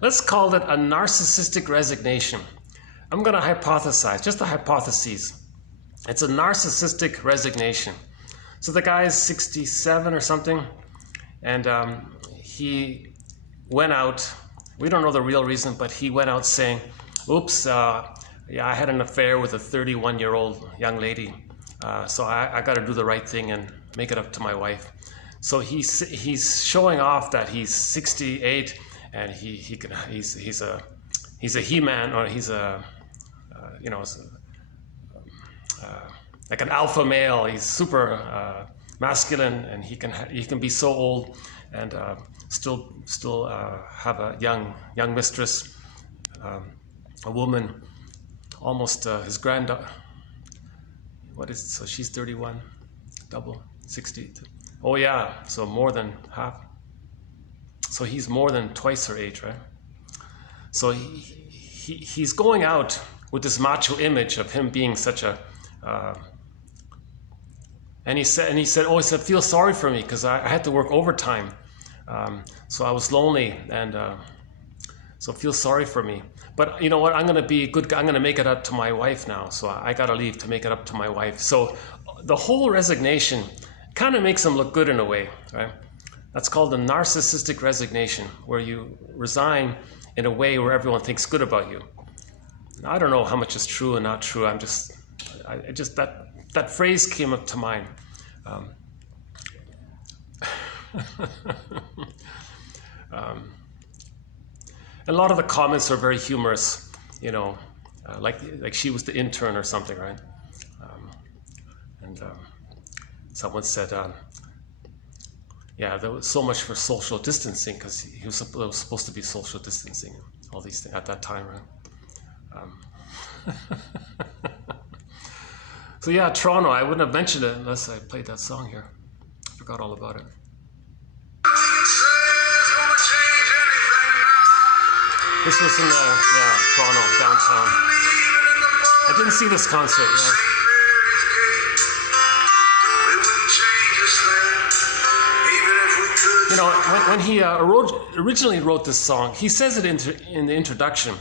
let's call it a narcissistic resignation. I'm gonna hypothesize, just a hypothesis. It's a narcissistic resignation. So the guy is 67 or something, and he went out, we don't know the real reason, but he went out saying, oops, yeah, I had an affair with a 31-year-old young lady, so I gotta do the right thing and make it up to my wife. So he's showing off that he's 68 and he's a he-man, or he's a, you know, like an alpha male. He's super masculine, and he can be so old and still have a young mistress, a woman, almost his granddaughter. What is it? So she's 31, double 60. Oh yeah, so more than half. So he's more than twice her age, right? So he's going out with this macho image of him being such a, and he said, oh, he said, feel sorry for me because I had to work overtime, so I was lonely, and so feel sorry for me. But you know what? I'm gonna be a good guy. I'm gonna make it up to my wife now. So I gotta leave to make it up to my wife. So the whole resignation kind of makes him look good in a way, right? That's called the narcissistic resignation, where you resign in a way where everyone thinks good about you. I don't know how much is true and not true. I just that phrase came up to mind. A lot of the comments are very humorous. you know, like she was the intern or something, right? And someone said, yeah, there was so much for social distancing because there was supposed to be social distancing, all these things at that time, right? So yeah, Toronto, I wouldn't have mentioned it unless I played that song here. I forgot all about it. This was in Toronto, downtown. I didn't see this concert, yeah. You know, when he originally wrote this song, he says it in the introduction.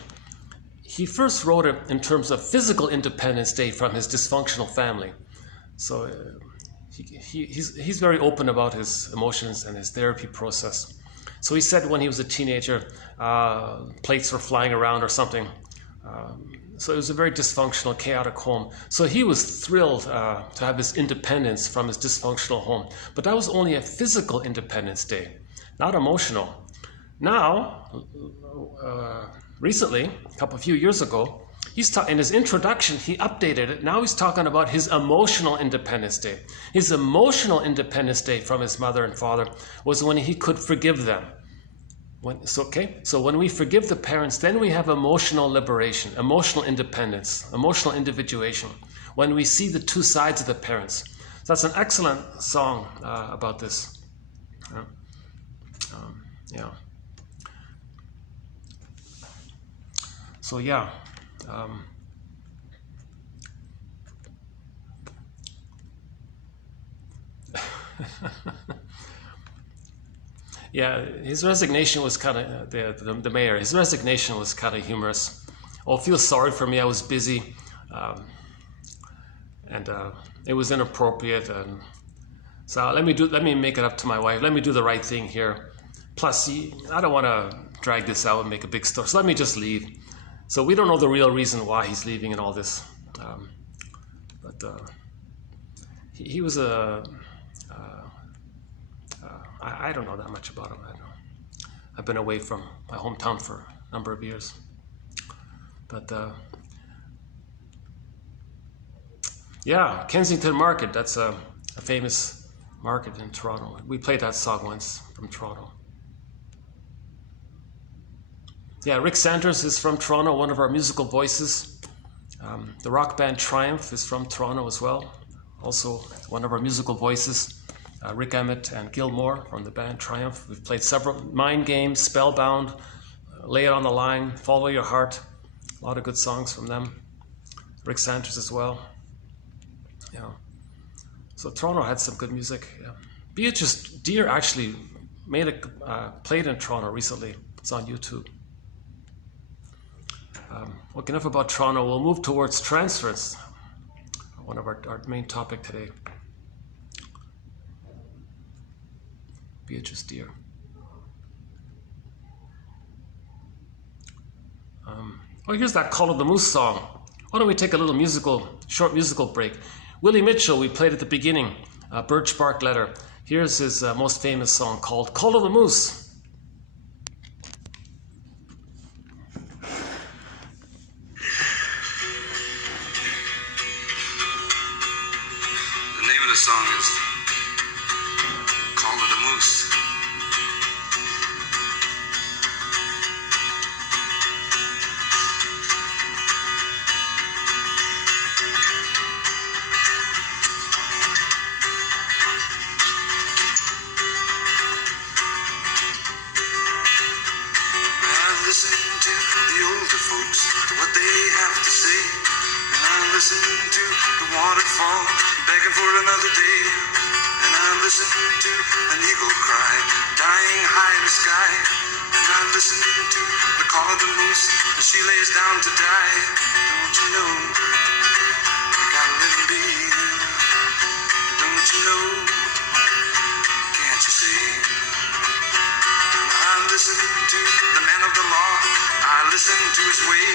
He first wrote it in terms of physical Independence Day from his dysfunctional family. So he's very open about his emotions and his therapy process. So he said when he was a teenager, plates were flying around or something. So it was a very dysfunctional, chaotic home. So he was thrilled to have his independence from his dysfunctional home. But that was only a physical Independence Day, not emotional. Now, recently, a few years ago, in his introduction, he updated it. Now he's talking about his emotional Independence Day. His emotional Independence Day from his mother and father was when he could forgive them. So when we forgive the parents, then we have emotional liberation, emotional independence, emotional individuation, when we see the two sides of the parents. So that's an excellent song about this. Yeah. So yeah. Yeah, his resignation was kind of, the mayor, his resignation was kind of humorous. Oh, feel sorry for me, I was busy. And it was inappropriate. And so let me make it up to my wife. Let me do the right thing here. Plus, I don't want to drag this out and make a big story. So let me just leave. So we don't know the real reason why he's leaving and all this. But he was I don't know that much about him. I've been away from my hometown for a number of years. But yeah, Kensington Market, that's a famous market in Toronto. We played that song once from Toronto. Yeah, Rick Sanders is from Toronto, one of our musical voices. The rock band Triumph is from Toronto as well, also one of our musical voices. Rick Emmett and Gil Moore from the band Triumph. We've played several Mind Games, Spellbound, Lay It on the Line, Follow Your Heart. A lot of good songs from them. Rick Sanders as well. Yeah. So Toronto had some good music. Yeah. Beatrice Deer actually played in Toronto recently. It's on YouTube. Okay, enough about Toronto. We'll move towards Transference, one of our main topic today. Beatrice Deer. Here's that Call of the Moose song. Why don't we take a little short musical break? Willie Mitchell, we played at the beginning, Birch Bark Letter. Here's his most famous song called Call of the Moose. The name of the song is Call of the Moose. Listen to the older folks, what they have to say. And I listen to the waterfall, begging for another day. And I listen to an eagle cry, dying high in the sky. And I listen to the call of the moose as she lays down to die. Don't you know, I gotta let him be. Don't you know, can't you see? I listen to the man of the law, I listen to his way,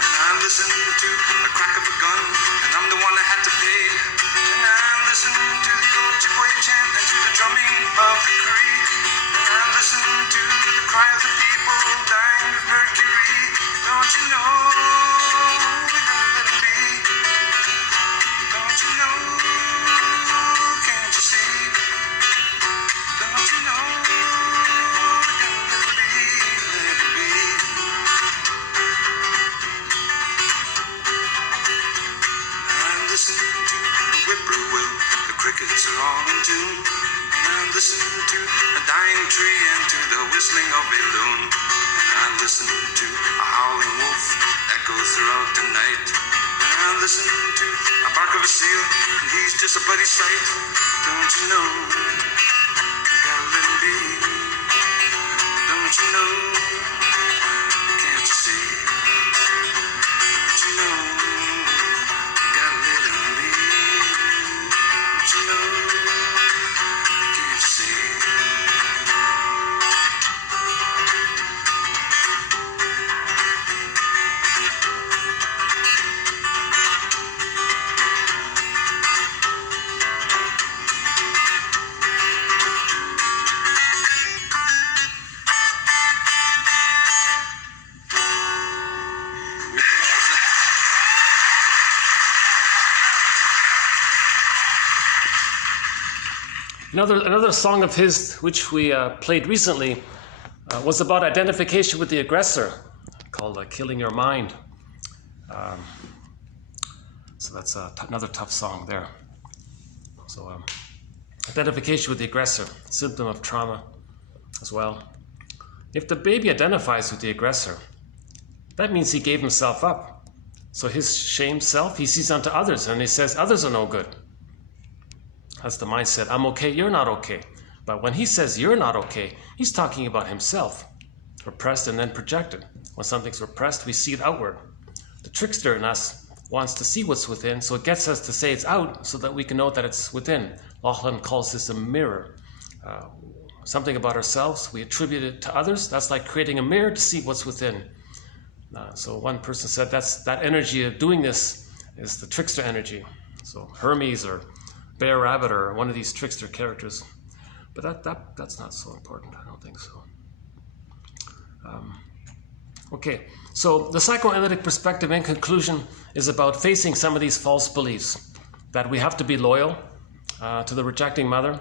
and I listen to the crack of a gun, and I'm the one that had to pay. And I listen to the Ojibwe chant and to the drumming of the Cree, and I listen to the cry of the people dying of mercury. Don't you know? falling tune. And I listen to a dying tree and to the whistling of a loon. And I listen to a howling wolf echo throughout the night. And I listen to a bark of a seal, and he's just a bloody sight. Don't you know? Gotta let him be. Don't you know? Can't you see? Don't you know? Gotta let him be. Don't you know? Can't you see? Another song of his, which we played recently, was about identification with the aggressor, called Killing Your Mind. So that's another tough song there. So identification with the aggressor, symptom of trauma as well. If the baby identifies with the aggressor, that means he gave himself up. So his shame self, he sees onto others, and he says, others are no good. That's the mindset. I'm okay, you're not okay. But when he says you're not okay, he's talking about himself. Repressed and then projected. When something's repressed, we see it outward. The trickster in us wants to see what's within, so it gets us to say it's out so that we can know that it's within. Rawlins calls this a mirror. Something about ourselves, we attribute it to others. That's like creating a mirror to see what's within. So one person said that energy of doing this is the trickster energy. So Hermes or Bear Rabbit or one of these trickster characters, but that's not so important. I don't think so. Okay, so the psychoanalytic perspective, in conclusion, is about facing some of these false beliefs that we have to be loyal to the rejecting mother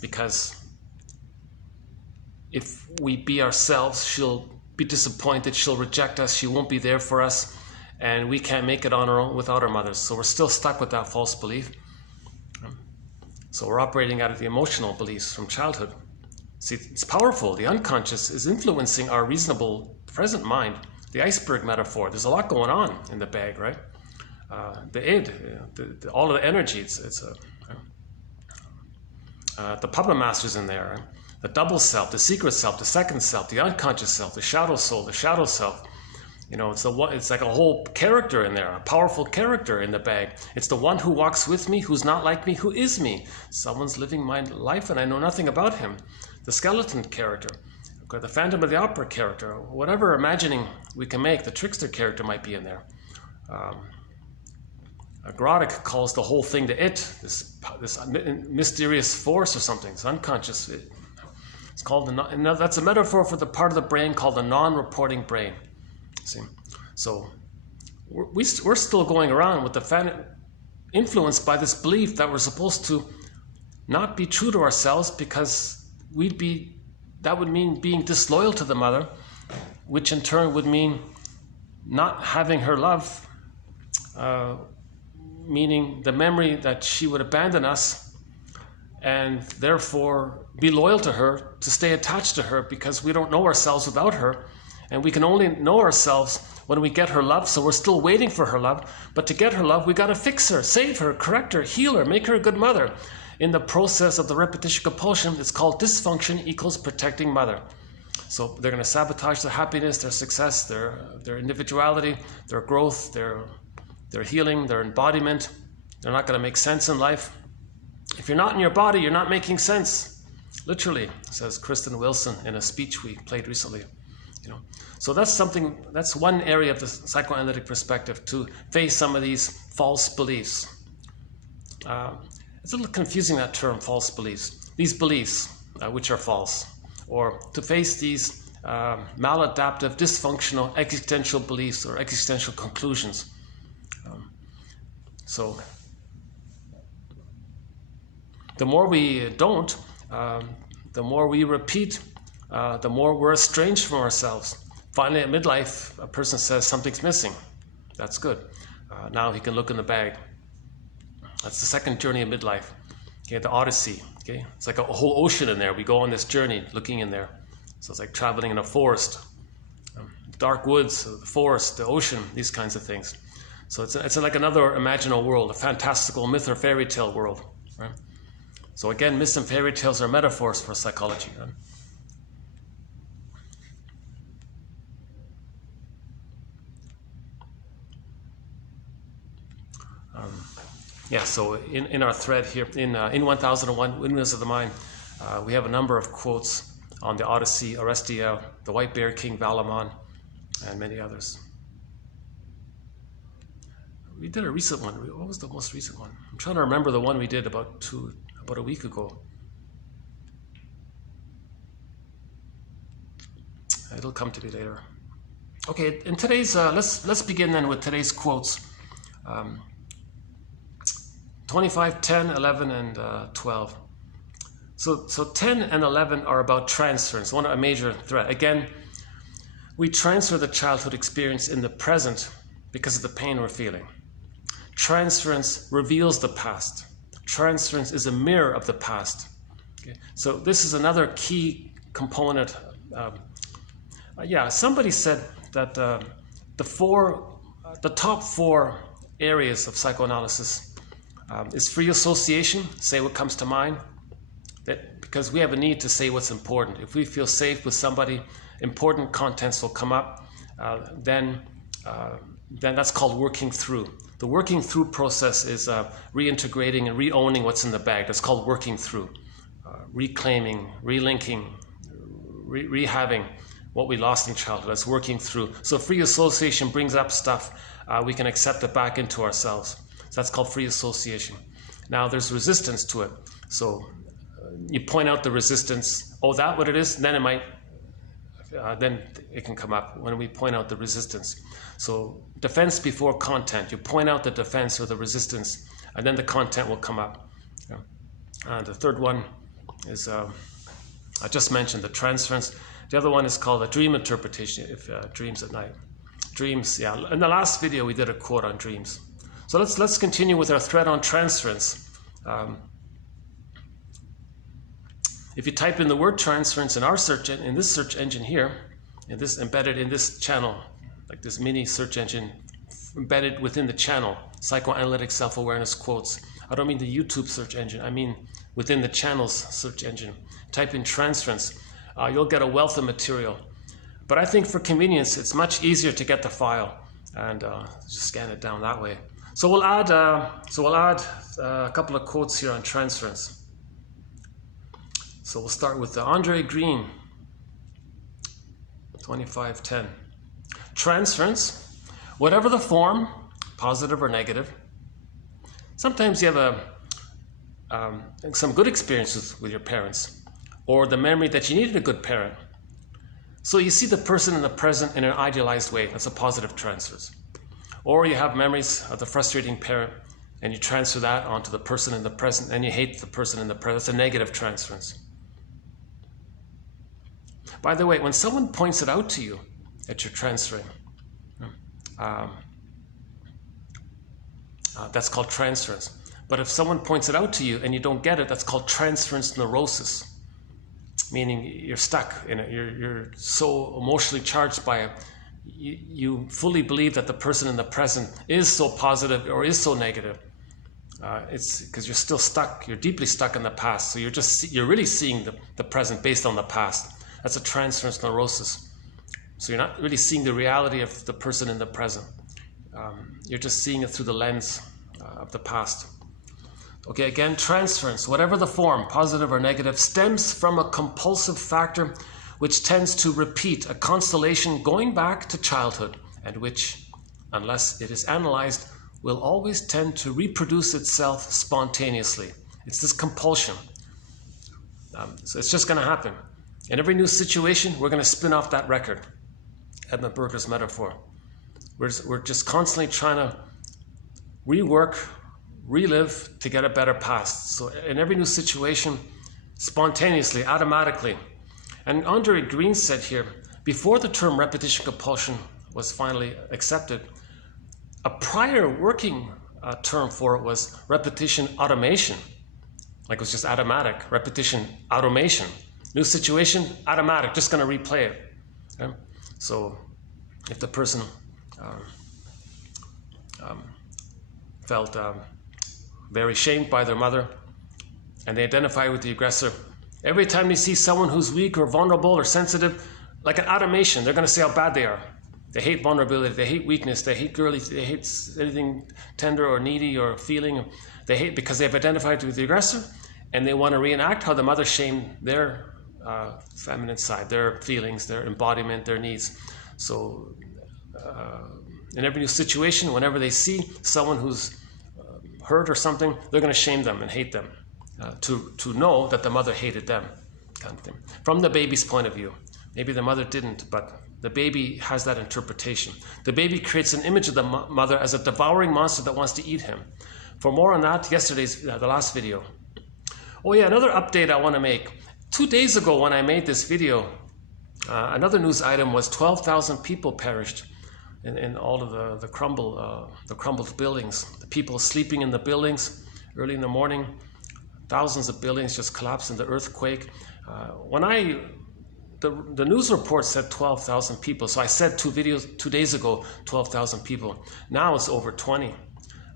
because if we be ourselves, she'll be disappointed, she'll reject us, she won't be there for us. And we can't make it on our own without our mothers. So we're still stuck with that false belief. So we're operating out of the emotional beliefs from childhood. See, it's powerful. The unconscious is influencing our reasonable present mind. The iceberg metaphor, there's a lot going on in the bag, right? The id, all of the energy, the puppet master's in there. Right? The double self, the secret self, the second self, the unconscious self, the shadow soul, the shadow self. You know, it's like a whole character in there, a powerful character in the bag. It's the one who walks with me, who's not like me, who is me. Someone's living my life and I know nothing about him. The skeleton character, the Phantom of the Opera character, whatever imagining we can make, the trickster character might be in there. Grotic calls the whole thing the it, this mysterious force or something. It's unconscious. It's called that's a metaphor for the part of the brain called the non-reporting brain. See, so we're still going around with the influenced by this belief that we're supposed to not be true to ourselves because that would mean being disloyal to the mother, which in turn would mean not having her love, meaning the memory that she would abandon us and therefore be loyal to her, to stay attached to her because we don't know ourselves without her. And we can only know ourselves when we get her love, so we're still waiting for her love. But to get her love, we got to fix her, save her, correct her, heal her, make her a good mother. In the process of the repetition compulsion, it's called dysfunction equals protecting mother. So they're going to sabotage their happiness, their success, their individuality, their growth, their healing, their embodiment. They're not going to make sense in life. If you're not in your body, you're not making sense. Literally, says Kristen Wilson in a speech we played recently. So that's one area of the psychoanalytic perspective, to face some of these false beliefs. It's a little confusing, that term, false beliefs. These beliefs, which are false, or to face these maladaptive, dysfunctional existential beliefs or existential conclusions. So the more we don't, the more we repeat, the more we're estranged from ourselves. Finally, at midlife, a person says something's missing. That's good. Now he can look in the bag. That's the second journey of midlife. Okay, the Odyssey. Okay, it's like a whole ocean in there. We go on this journey looking in there. So it's like traveling in a forest, dark woods, the forest, the ocean, these kinds of things. So it's like another imaginal world, a fantastical myth or fairy tale world. Right? So again, myths and fairy tales are metaphors for psychology. Right? Yeah, so in our thread here, in 1001, Windmills of the Mind, we have a number of quotes on the Odyssey, Orestiel, the White Bear, King Valamon, and many others. We did a recent one. What was the most recent one? I'm trying to remember the one we did about a week ago. It'll come to me later. Okay, in today's, let's begin then with today's quotes. 25, 10, 11, and 12. So 10 and 11 are about transference, one a major threat. Again, we transfer the childhood experience in the present because of the pain we're feeling. Transference reveals the past. Transference is a mirror of the past. Okay? So this is another key component. Somebody said that the top 4 areas of psychoanalysis is free association, say what comes to mind, because we have a need to say what's important. If we feel safe with somebody, important contents will come up, then that's called working through. The working through process is reintegrating and re-owning what's in the bag. That's called working through, reclaiming, relinking, rehaving what we lost in childhood. That's working through. So free association brings up stuff, we can accept it back into ourselves. So that's called free association. Now there's resistance to it. So you point out the resistance. Oh, that what it is? Then it might, then it can come up when we point out the resistance. So defense before content. You point out the defense or the resistance, and then the content will come up. Yeah. The third one is, I just mentioned the transference. The other one is called a dream interpretation, if dreams at night. Dreams, yeah. In the last video, we did a quote on dreams. So let's continue with our thread on transference. If you type in the word transference in our search in this search engine here, in this embedded in this channel, like this mini search engine embedded within the channel, psychoanalytic self-awareness quotes. I don't mean the YouTube search engine. I mean within the channel's search engine. Type in transference. You'll get a wealth of material. But I think for convenience, it's much easier to get the file and just scan it down that way. So we'll add a couple of quotes here on transference. So we'll start with Andre Green, 2510. Transference, whatever the form, positive or negative. Sometimes you have some good experiences with your parents, or the memory that you needed a good parent. So you see the person in the present in an idealized way. That's a positive transference. Or you have memories of the frustrating parent and you transfer that onto the person in the present and you hate the person in the present. That's a negative transference. By the way, when someone points it out to you that you're transferring, that's called transference. But if someone points it out to you and you don't get it, that's called transference neurosis. Meaning you're stuck in it. You're so emotionally charged by it. You fully believe that the person in the present is so positive or is so negative. It's because you're still stuck. You're deeply stuck in the past. So you're really seeing the present based on the past. That's a transference neurosis. So you're not really seeing the reality of the person in the present. You're just seeing it through the lens of the past. Okay, again, transference, whatever the form, positive or negative, stems from a compulsive factor which tends to repeat, a constellation going back to childhood, and which, unless it is analyzed, will always tend to reproduce itself spontaneously. It's this compulsion. So it's just going to happen. In every new situation, we're going to spin off that record. Edmund Burger's metaphor. We're just constantly trying to rework, relive to get a better past. So in every new situation, spontaneously, automatically. And Andre Green said here, before the term repetition compulsion was finally accepted, a prior working term for it was repetition automation. Like it was just automatic. Repetition automation. New situation, automatic, just going to replay it. Okay? So if the person felt very shamed by their mother and they identify with the aggressor, every time they see someone who's weak or vulnerable or sensitive, like an automation, they're going to say how bad they are. They hate vulnerability, they hate weakness, they hate girly, they hate anything tender or needy or feeling. They hate because they've identified with the aggressor and they want to reenact how the mother shamed their feminine side, their feelings, their embodiment, their needs. So in every new situation, whenever they see someone who's hurt or something, they're going to shame them and hate them to know that the mother hated them, kind of thing. From the baby's point of view. Maybe the mother didn't, but the baby has that interpretation. The baby creates an image of the mother as a devouring monster that wants to eat him. For more on that, yesterday's, the last video. Oh yeah, another update I want to make. 2 days ago when I made this video, another news item was 12,000 people perished in all of the crumbled buildings. The people sleeping in the buildings early in the morning. Thousands of buildings just collapsed in the earthquake. The news report said 12,000 people, so I said 2 days ago 12,000 people. Now it's over 20.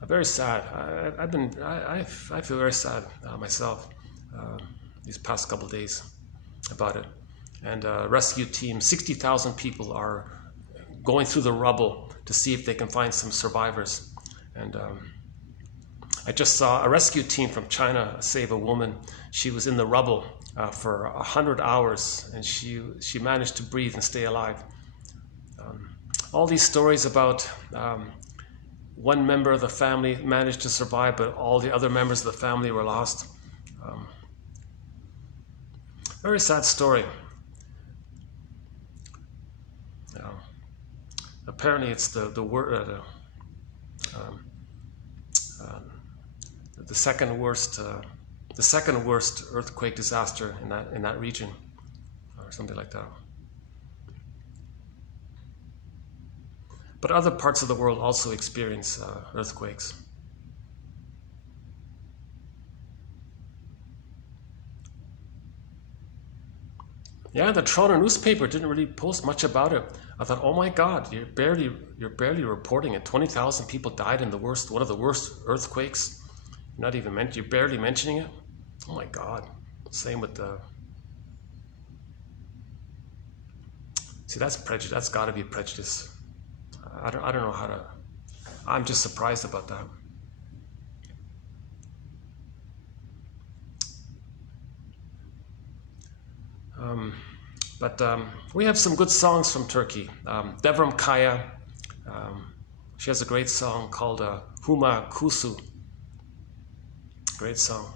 Very sad. I feel very sad myself these past couple of days about it. And rescue team, 60,000 people are going through the rubble to see if they can find some survivors. And I just saw a rescue team from China save a woman. She was in the rubble for 100 hours, and she managed to breathe and stay alive. All these stories about one member of the family managed to survive, but all the other members of the family were lost. Very sad story. Apparently, it's the second worst earthquake disaster in that region, or something like that. But other parts of the world also experience earthquakes. Yeah, the Toronto newspaper didn't really post much about it. I thought, oh my God, you're barely reporting it. 20,000 people died in one of the worst earthquakes. You're barely mentioning it. Oh my God. Same with the. See, that's prejudice. That's got to be prejudice. I don't know how to. I'm just surprised about that. But we have some good songs from Turkey. Devrim Kaya, she has a great song called Huma Kusu. Great song.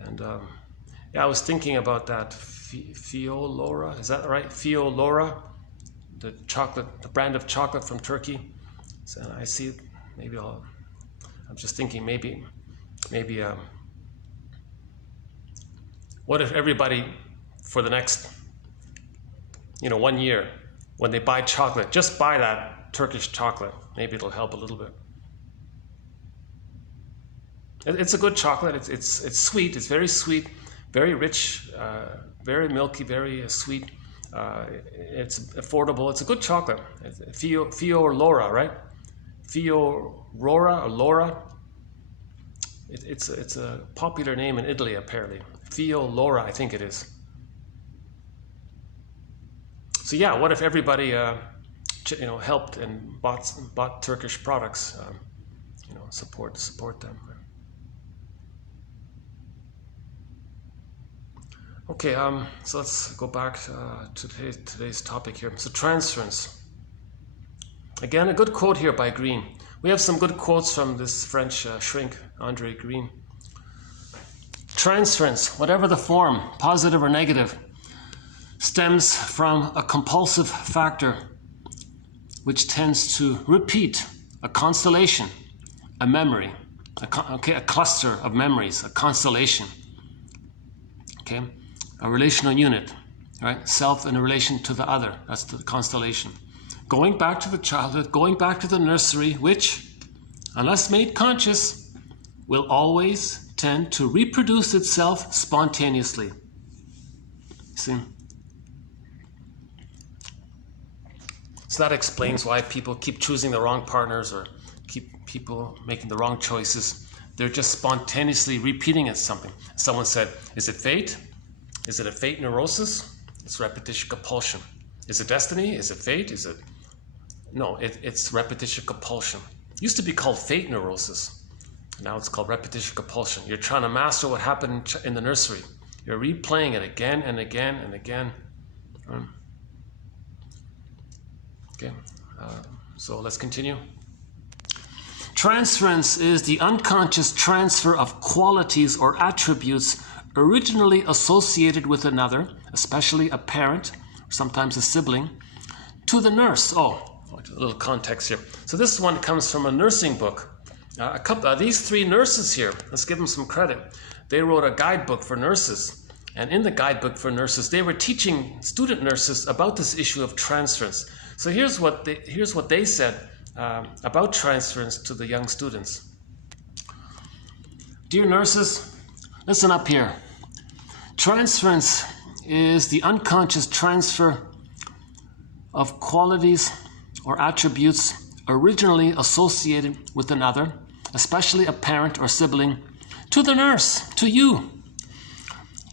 And yeah, I was thinking about that Fiolora. Is that right? Fiolora, the brand of chocolate from Turkey. So I see. I'm just thinking maybe. What if everybody, for the next, 1 year, when they buy chocolate, just buy that Turkish chocolate. Maybe it'll help a little bit. It's a good chocolate. It's sweet. It's very sweet, very rich, very milky, very sweet. It's affordable. It's a good chocolate. Fiolora, right? Fiorora or Laura. It's a popular name in Italy, apparently. Fiolora, I think it is. So yeah, what if everybody, helped and bought Turkish products? Support them. Okay, so let's go back to today's topic here. So transference. Again, a good quote here by Green. We have some good quotes from this French shrink, Andre Green. Transference, whatever the form, positive or negative, stems from a compulsive factor which tends to repeat a constellation, a memory, a cluster of memories, a constellation, okay, a relational unit, right? Self in relation to the other, that's the constellation. going back to the childhood, going back to the nursery, which, unless made conscious, will always tend to reproduce itself spontaneously. See? So that explains why people keep choosing the wrong partners or keep people making the wrong choices. They're just spontaneously repeating it something. Someone said, is it fate? Is it a fate neurosis? It's repetition compulsion. Is it destiny? Is it fate? Is it... No, it's repetition compulsion. It used to be called fate neurosis. Now it's called repetition compulsion. You're trying to master what happened in the nursery. You're replaying it again and again and again. Okay, so let's continue. Transference is the unconscious transfer of qualities or attributes originally associated with another, especially a parent, or sometimes a sibling, to the nurse. Oh, a little context here. So this one comes from a nursing book. These three nurses here, let's give them some credit. They wrote a guidebook for nurses. And in the guidebook for nurses, they were teaching student nurses about this issue of transference. So here's what they said about transference to the young students. Dear nurses, listen up here. Transference is the unconscious transfer of qualities or attributes originally associated with another, especially a parent or sibling, to the nurse, to you.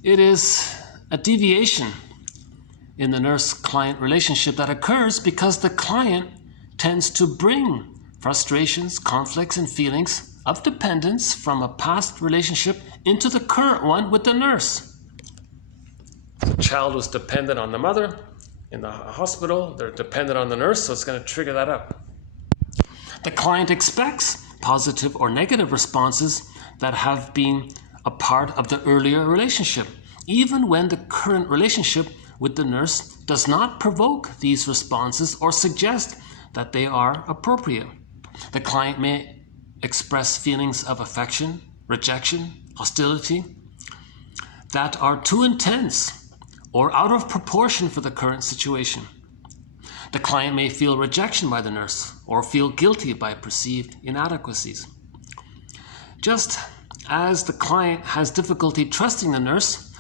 It is a deviation in the nurse-client relationship that occurs because the client tends to bring frustrations, conflicts, and feelings of dependence from a past relationship into the current one with the nurse. The child was dependent on the mother in the hospital. They're dependent on the nurse, so it's going to trigger that up. The client expects positive or negative responses that have been a part of the earlier relationship, even when the current relationship with the nurse does not provoke these responses or suggest that they are appropriate. The client may express feelings of affection, rejection, hostility that are too intense or out of proportion for the current situation. The client may feel rejection by the nurse or feel guilty by perceived inadequacies. Just as the client has difficulty trusting the nurse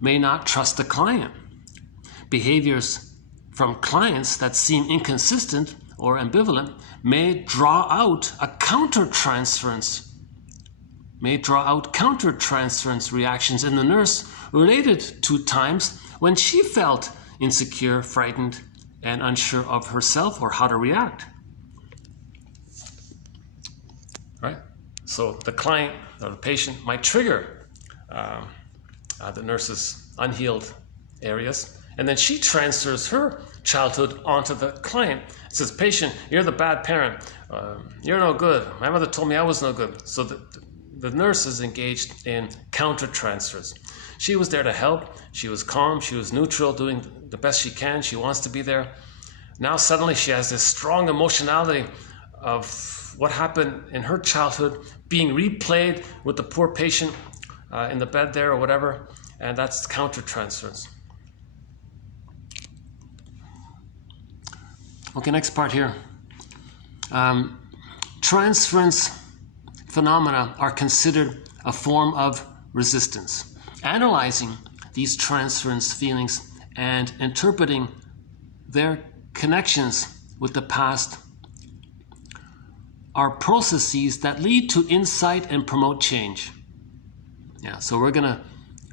may not trust the client. Behaviors from clients that seem inconsistent or ambivalent may draw out counter-transference reactions in the nurse related to times when she felt insecure, frightened, and unsure of herself or how to react. Right? So the client or the patient might trigger the nurse's unhealed areas, and then she transfers her childhood onto the client. It says, patient, you're the bad parent. You're no good. My mother told me I was no good. So the nurse is engaged in counter-transfers. She was there to help. She was calm. She was neutral, doing the best she can. She wants to be there. Now suddenly she has this strong emotionality of what happened in her childhood being replayed with the poor patient in the bed there or whatever, and that's counter-transference. Okay, next part here. Transference phenomena are considered a form of resistance. Analyzing these transference feelings and interpreting their connections with the past are processes that lead to insight and promote change. Yeah, so we're gonna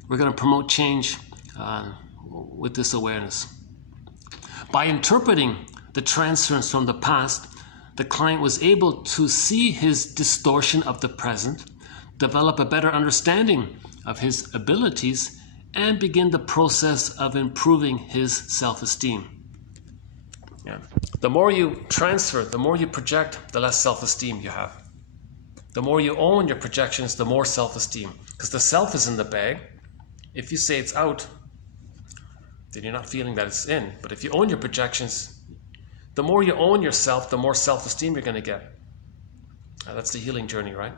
promote change with this awareness. By interpreting the transference from the past, the client was able to see his distortion of the present, develop a better understanding of his abilities, and begin the process of improving his self-esteem. Yeah. The more you transfer, the more you project, the less self-esteem you have. The more you own your projections, the more self-esteem. Because the self is in the bag. If you say it's out, then you're not feeling that it's in. But if you own your projections, the more you own yourself, the more self-esteem you're going to get. That's the healing journey, right?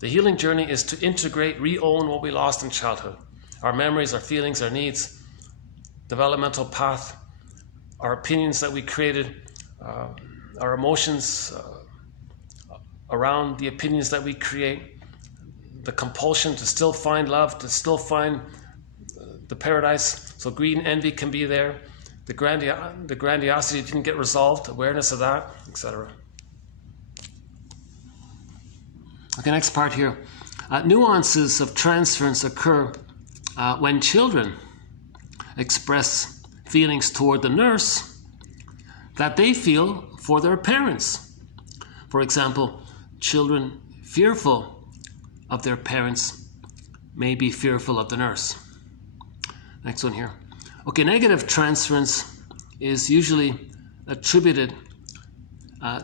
The healing journey is to integrate, re-own what we lost in childhood. Our memories, our feelings, our needs, developmental path, our opinions that we created, our emotions around the opinions that we create, the compulsion to still find love, to still find the paradise. So greed and envy can be there. The grandiosity didn't get resolved, awareness of that, etc. Okay, next part here. Nuances of transference occur when children express feelings toward the nurse that they feel for their parents. For example, children fearful of their parents may be fearful of the nurse. Next one here. Okay, negative transference is usually attributed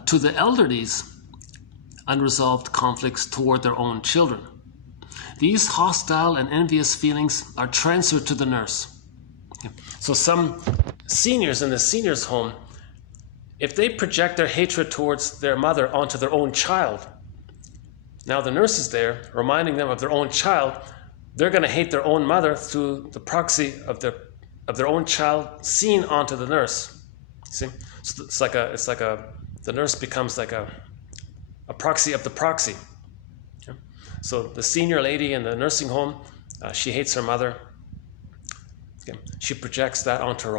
to the elderly's unresolved conflicts toward their own children. These hostile and envious feelings are transferred to the nurse. Okay. So some seniors in the seniors' home, if they project their hatred towards their mother onto their own child, now the nurse is there reminding them of their own child, they're going to hate their own mother through the proxy of their own child seen onto the nurse. See, so the nurse becomes like a proxy of the proxy. Okay? So the senior lady in the nursing home, she hates her mother. Okay? She projects that onto her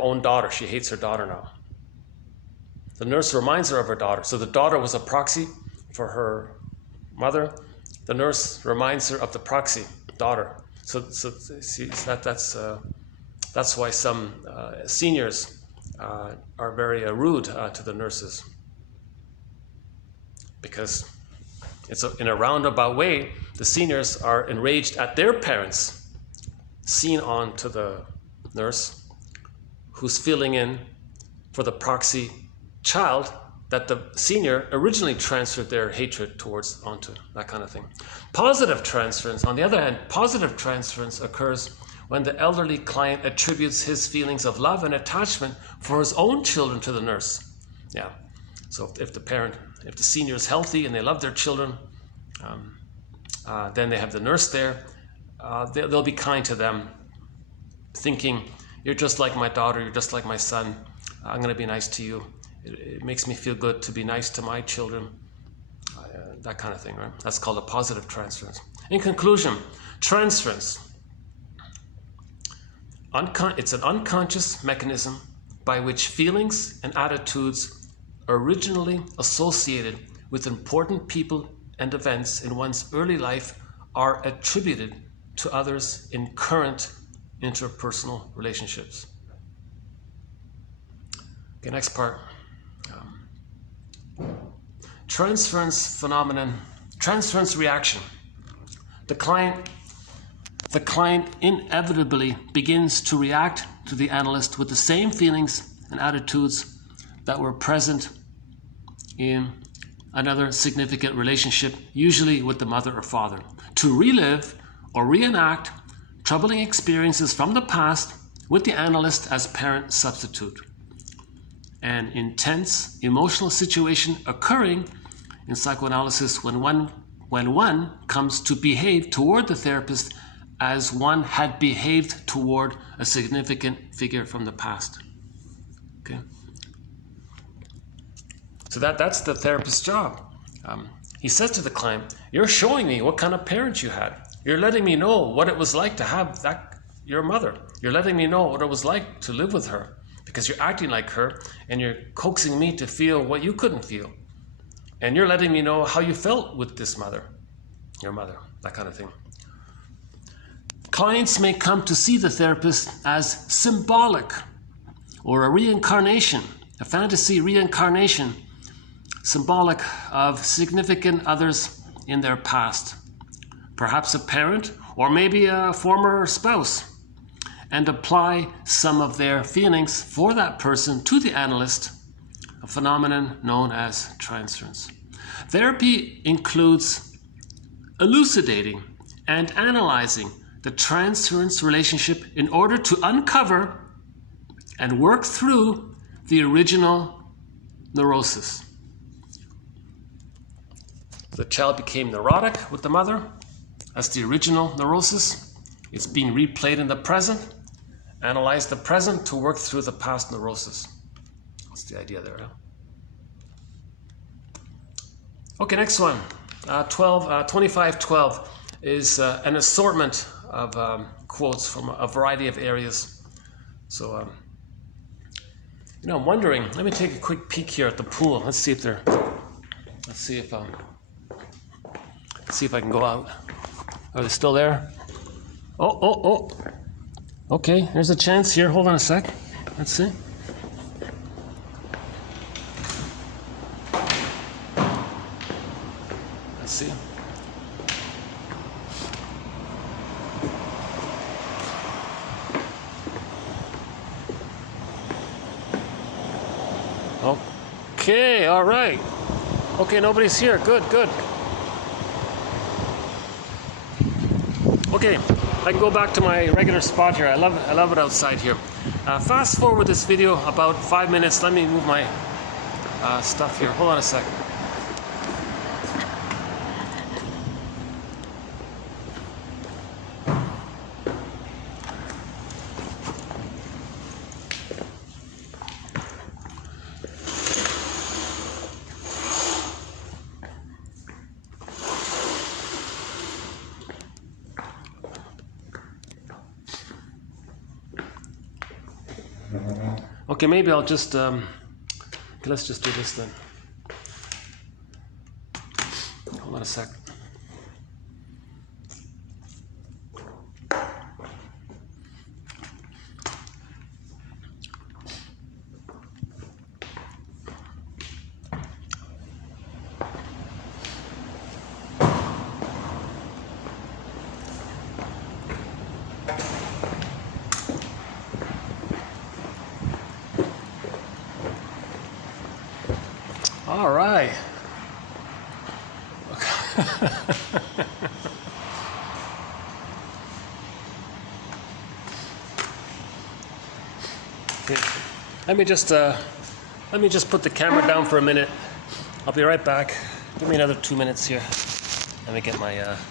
own daughter. She hates her daughter now. The nurse reminds her of her daughter. So the daughter was a proxy for her mother. The nurse reminds her of the proxy daughter. So see, that's why some seniors are very rude to the nurses, because it's in a roundabout way. The seniors are enraged at their parents, seen on to the nurse, who's filling in for the proxy child that the senior originally transferred their hatred towards onto, that kind of thing. Positive transference, on the other hand, positive transference occurs when the elderly client attributes his feelings of love and attachment for his own children to the nurse. Yeah. So if the senior is healthy and they love their children, then they have the nurse there. They'll be kind to them, thinking, you're just like my daughter, you're just like my son. I'm going to be nice to you. It makes me feel good to be nice to my children. That kind of thing, right? That's called a positive transference. In conclusion, transference. It's an unconscious mechanism by which feelings and attitudes originally associated with important people and events in one's early life are attributed to others in current interpersonal relationships. Okay, next part. Transference phenomenon, transference reaction. The client inevitably begins to react to the analyst with the same feelings and attitudes that were present in another significant relationship, usually with the mother or father, to relive or reenact troubling experiences from the past with the analyst as parent substitute. An intense emotional situation occurring in psychoanalysis when one comes to behave toward the therapist as one had behaved toward a significant figure from the past. Okay. So that's the therapist's job. He says to the client, you're showing me what kind of parent you had. You're letting me know what it was like to have your mother. You're letting me know what it was like to live with her, because you're acting like her and you're coaxing me to feel what you couldn't feel. And you're letting me know how you felt with this mother, your mother, that kind of thing. Clients may come to see the therapist as symbolic or a reincarnation, a fantasy reincarnation, symbolic of significant others in their past, perhaps a parent or maybe a former spouse, and apply some of their feelings for that person to the analyst, a phenomenon known as transference. Therapy includes elucidating and analyzing the transference relationship in order to uncover and work through the original neurosis. The child became neurotic with the mother. That's the original neurosis. It's being replayed in the present, Analyze the present to work through the past neurosis. That's the idea there. Huh? Okay, next one. 2512 is an assortment of quotes from a variety of areas. So, I'm wondering, let me take a quick peek here at the pool. Let's see if I can go out. Are they still there? Oh. Okay, there's a chance here. Hold on a sec. Let's see. Let's see. Okay, all right. Okay, nobody's here. Good. Okay, I can go back to my regular spot here. I love it outside here. Fast forward this video about 5 minutes. Let me move my stuff here. Hold on a second. Okay, maybe I'll just, let's just do this then. Hold on a sec. All right. Okay. Let me just put the camera down for a minute. I'll be right back. Give me another 2 minutes here. Let me get my coffee.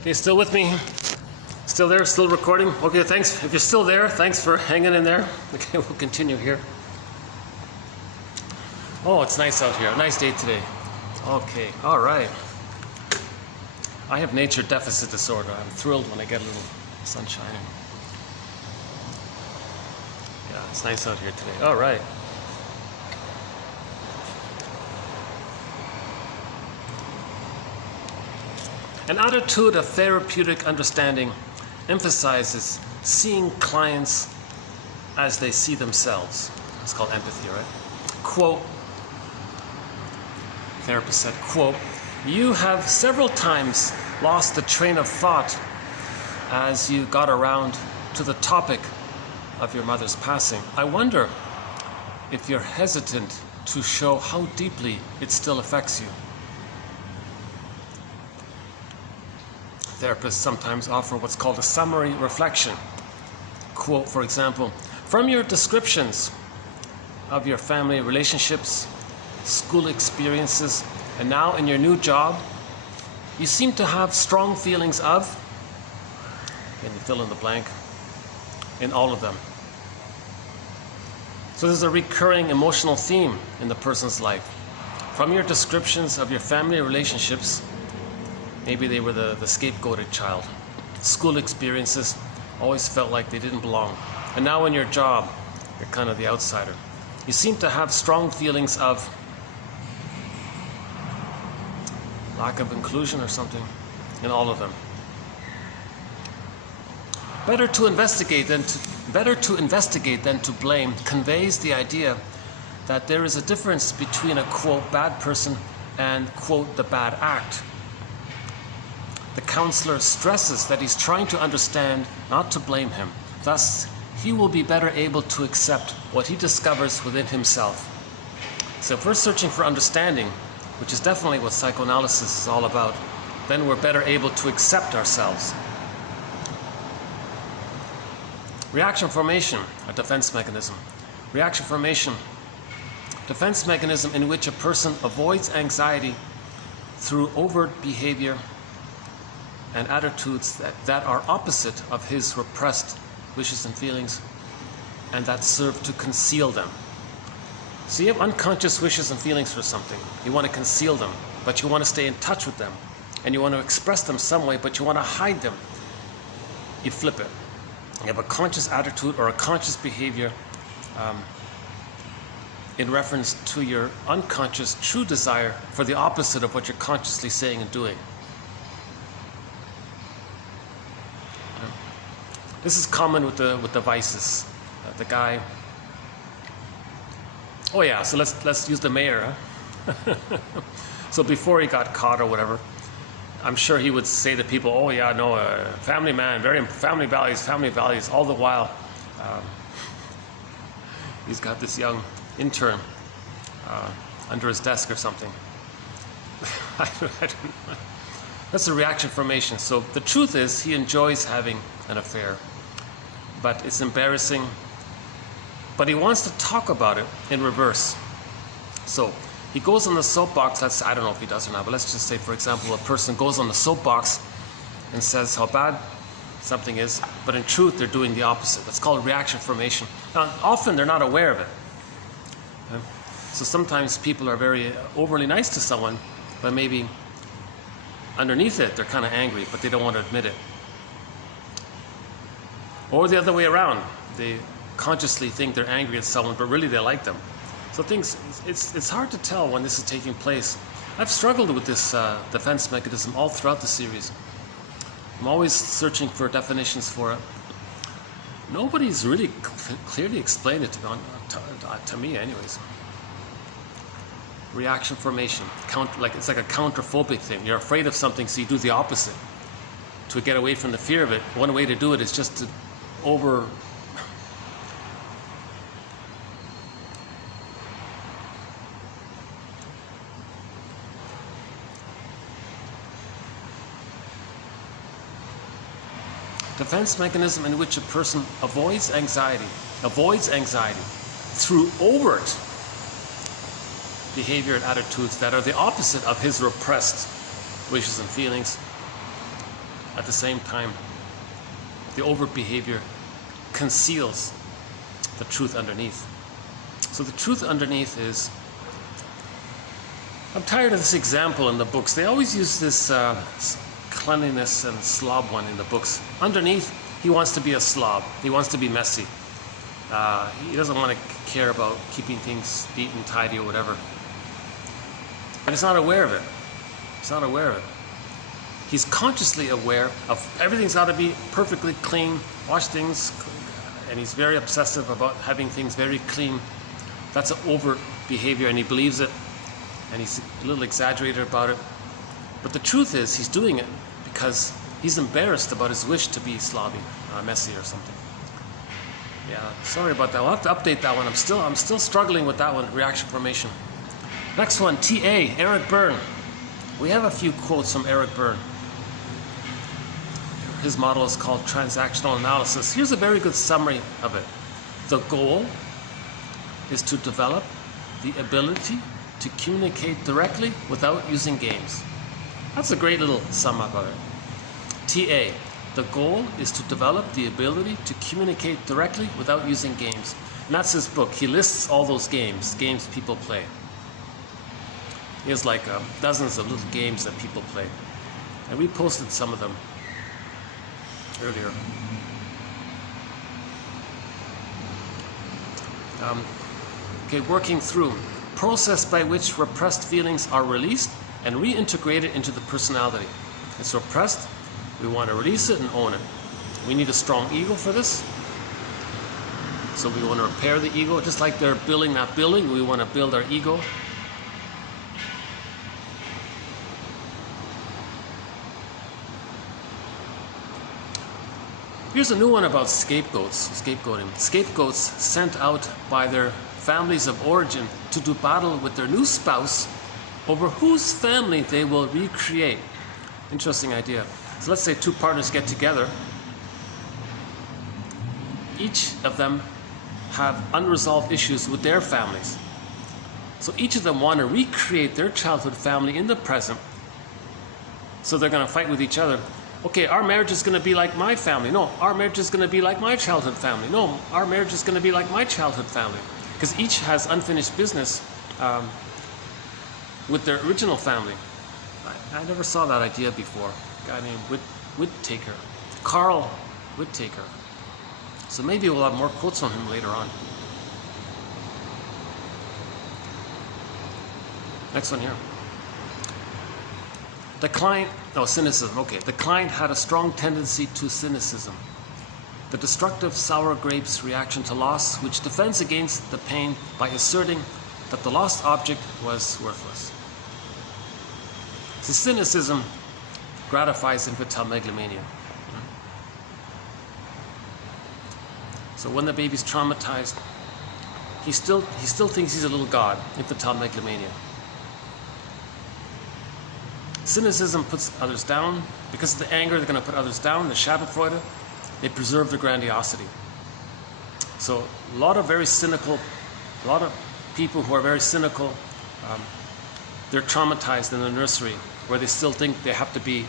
Okay, still with me? Still there? Still recording? Okay, thanks. If you're still there, thanks for hanging in there. Okay, we'll continue here. Oh, it's nice out here. A nice day today. Okay, all right. I have nature deficit disorder. I'm thrilled when I get a little sun shining. Yeah, it's nice out here today. All right. An attitude of therapeutic understanding emphasizes seeing clients as they see themselves. It's called empathy, right? Quote, therapist said, quote, "You have several times lost the train of thought as you got around to the topic of your mother's passing. I wonder if you're hesitant to show how deeply it still affects you." Therapists sometimes offer what's called a summary reflection. Quote, for example, "From your descriptions of your family relationships, school experiences, and now in your new job, you seem to have strong feelings of," and you fill in the blank, "in all of them. So there's a recurring emotional theme in the person's life. From your descriptions of your family relationships, maybe they were the scapegoated child. School experiences, always felt like they didn't belong. And now in your job, you're kind of the outsider. You seem to have strong feelings of lack of inclusion or something in all of them. Better to investigate than to blame conveys the idea that there is a difference between a, quote, bad person and, quote, the bad act. The counselor stresses that he's trying to understand, not to blame him. Thus, he will be better able to accept what he discovers within himself. So if we're searching for understanding, which is definitely what psychoanalysis is all about, then we're better able to accept ourselves. Reaction formation, a defense mechanism. Reaction formation, defense mechanism in which a person avoids anxiety through overt behavior and attitudes that are opposite of his repressed wishes and feelings, and that serve to conceal them. So you have unconscious wishes and feelings for something. You want to conceal them, but you want to stay in touch with them. And you want to express them some way, but you want to hide them. You flip it. You have a conscious attitude or a conscious behavior in reference to your unconscious true desire for the opposite of what you're consciously saying and doing. This is common with the vices. The guy. Oh yeah, so let's use the mayor. Huh? So before he got caught or whatever, I'm sure he would say to people, "Oh yeah, no, family man, very family values." All the while, he's got this young intern under his desk or something. I don't know. That's a reaction formation. So the truth is, he enjoys having an affair, but it's embarrassing. But he wants to talk about it in reverse. So he goes on the soapbox. I don't know if he does or not, but let's just say, for example, a person goes on the soapbox and says how bad something is, but in truth they're doing the opposite. That's called reaction formation. Now, often they're not aware of it. Okay? So sometimes people are very overly nice to someone, but maybe underneath it they're kind of angry, but they don't want to admit it. Or the other way around. They consciously think they're angry at someone, but really they like them. So it's hard to tell when this is taking place. I've struggled with this defense mechanism all throughout the series. I'm always searching for definitions for it. Nobody's really clearly explained it to me anyways. Reaction formation. It's like a counterphobic thing. You're afraid of something, so you do the opposite. To get away from the fear of it, one way to do it is just to defense mechanism in which a person avoids anxiety through overt behavior and attitudes that are the opposite of his repressed wishes and feelings. At the same time, the overt behavior conceals the truth underneath. So the truth underneath is, I'm tired of this example in the books. They always use this cleanliness and slob one in the books. Underneath, he wants to be a slob. He wants to be messy. He doesn't want to care about keeping things neat and tidy or whatever. And he's not aware of it. He's not aware of it. He's consciously aware of everything's got to be perfectly clean, wash things, and he's very obsessive about having things very clean. That's an overt behavior, and he believes it, and he's a little exaggerated about it. But the truth is, he's doing it because he's embarrassed about his wish to be slobby, messy or something. Yeah, sorry about that. I'll have to update that one. I'm still struggling with that one, reaction formation. Next one, TA, Eric Berne. We have a few quotes from Eric Berne. His model is called transactional analysis. Here's a very good summary of it. The goal is to develop the ability to communicate directly without using games. That's a great little sum up of it. TA, The goal is to develop the ability to communicate directly without using games. And that's his book. He lists all those games people play. He has like dozens of little games that people play. And we posted some of them earlier. Okay, working through. Process by which repressed feelings are released and reintegrated into the personality. It's repressed. We want to release it and own it. We need a strong ego for this. So we want to repair the ego. Just like they're building that building, we want to build our ego. Here's a new one about scapegoats, scapegoating. Scapegoats sent out by their families of origin to do battle with their new spouse over whose family they will recreate. Interesting idea. So let's say two partners get together. Each of them have unresolved issues with their families. So each of them want to recreate their childhood family in the present. So they're going to fight with each other. Okay, our marriage is going to be like my family. No, our marriage is going to be like my childhood family. No, our marriage is going to be like my childhood family. Because each has unfinished business with their original family. I never saw that idea before. A guy named Whittaker. Carl Whittaker. So maybe we'll have more quotes on him later on. Next one here. The client, cynicism, okay. The client had a strong tendency to cynicism. The destructive sour grapes reaction to loss, which defends against the pain by asserting that the lost object was worthless. So cynicism gratifies infantile megalomania. So when the baby's traumatized, he still thinks he's a little god, infantile megalomania. Cynicism puts others down. Because of the anger, they're going to put others down. The Schadenfreude, they preserve their grandiosity. So a lot of people who are very cynical, they're traumatized in the nursery, where they still think they have to be,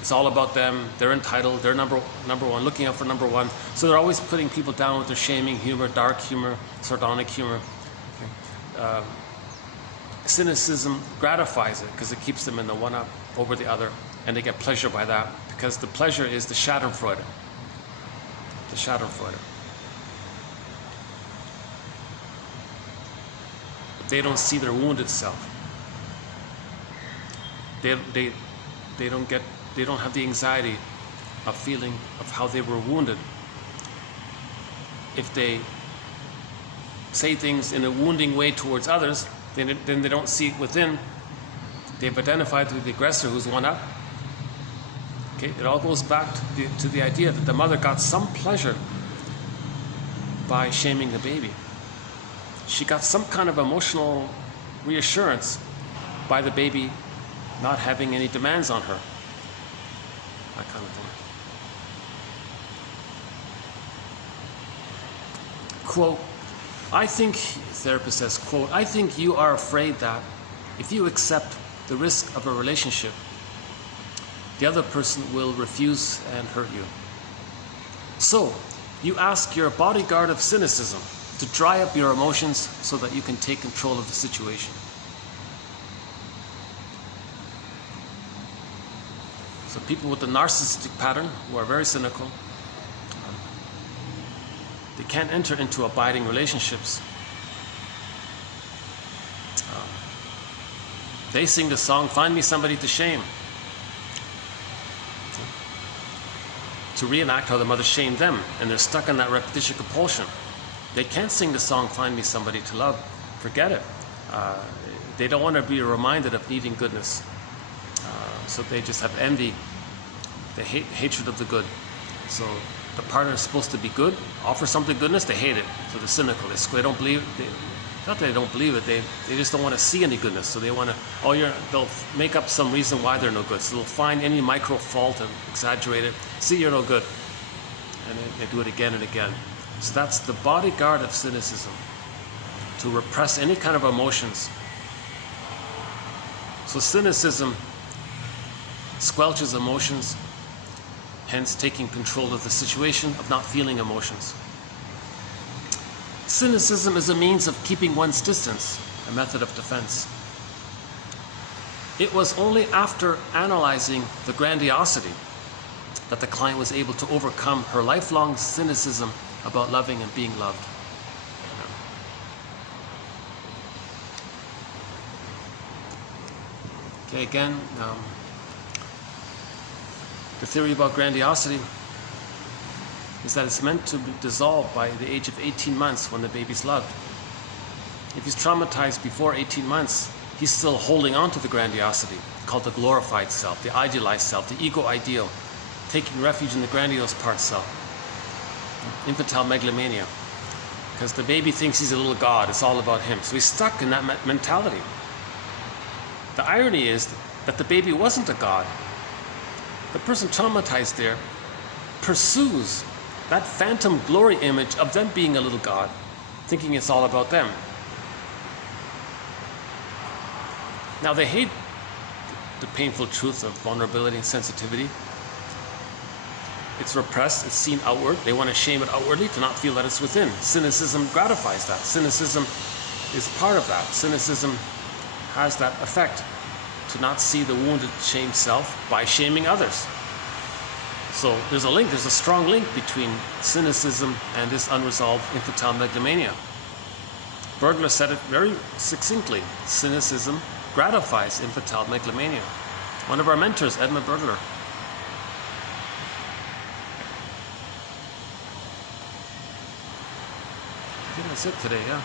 it's all about them, they're entitled, they're number one, looking out for number one. So they're always putting people down with their shaming humor, dark humor, sardonic humor. Okay. Cynicism gratifies it because it keeps them in the one up over the other, and they get pleasure by that, because the pleasure is the Schadenfreude. The Schadenfreude. They don't see their wounded self. They don't have the anxiety of feeling of how they were wounded. If they say things in a wounding way towards others, then they don't see it within. They've identified with the aggressor who's one up. Okay, it all goes back to the idea that the mother got some pleasure by shaming the baby. She got some kind of emotional reassurance by the baby not having any demands on her. That kind of thing. Quote, I think, therapist says, quote, I think you are afraid that if you accept the risk of a relationship, the other person will refuse and hurt you. So, you ask your bodyguard of cynicism to dry up your emotions so that you can take control of the situation. So people with the narcissistic pattern, who are very cynical, they can't enter into abiding relationships. They sing the song, find me somebody to shame. To reenact how the mother shamed them, and they're stuck in that repetition compulsion. They can't sing the song, find me somebody to love. Forget it. They don't want to be reminded of needing goodness. So they just have envy, they hatred of the good. So the partner is supposed to be good, offer something goodness, they hate it. So they're cynical. They don't believe it. Not that they don't believe it, they just don't want to see any goodness. So they want to, they'll make up some reason why they're no good. So they'll find any micro fault and exaggerate it. See, you're no good. And they do it again and again. So that's the bodyguard of cynicism, to repress any kind of emotions. So cynicism squelches emotions hence taking control of the situation, of not feeling emotions. Cynicism is a means of keeping one's distance, a method of defense. It was only after analyzing the grandiosity that the client was able to overcome her lifelong cynicism about loving and being loved. Okay, again, the theory about grandiosity is that it's meant to be dissolved by the age of 18 months when the baby's loved. If he's traumatized before 18 months, he's still holding on to the grandiosity, called the glorified self, the idealized self, the ego ideal, taking refuge in the grandiose part self, infantile megalomania, because the baby thinks he's a little god, it's all about him. So he's stuck in that mentality. The irony is that the baby wasn't a god. The person traumatized there pursues that phantom glory image of them being a little god, thinking it's all about them. Now they hate the painful truth of vulnerability and sensitivity. It's repressed, it's seen outward. They want to shame it outwardly to not feel that it's within. Cynicism gratifies that. Cynicism is part of that. Cynicism has that effect, to not see the wounded, shamed self by shaming others. So there's a strong link between cynicism and this unresolved infantile megalomania. Bergler said it very succinctly. Cynicism gratifies infantile megalomania. One of our mentors, Edmund Bergler. I think that's it today, yeah.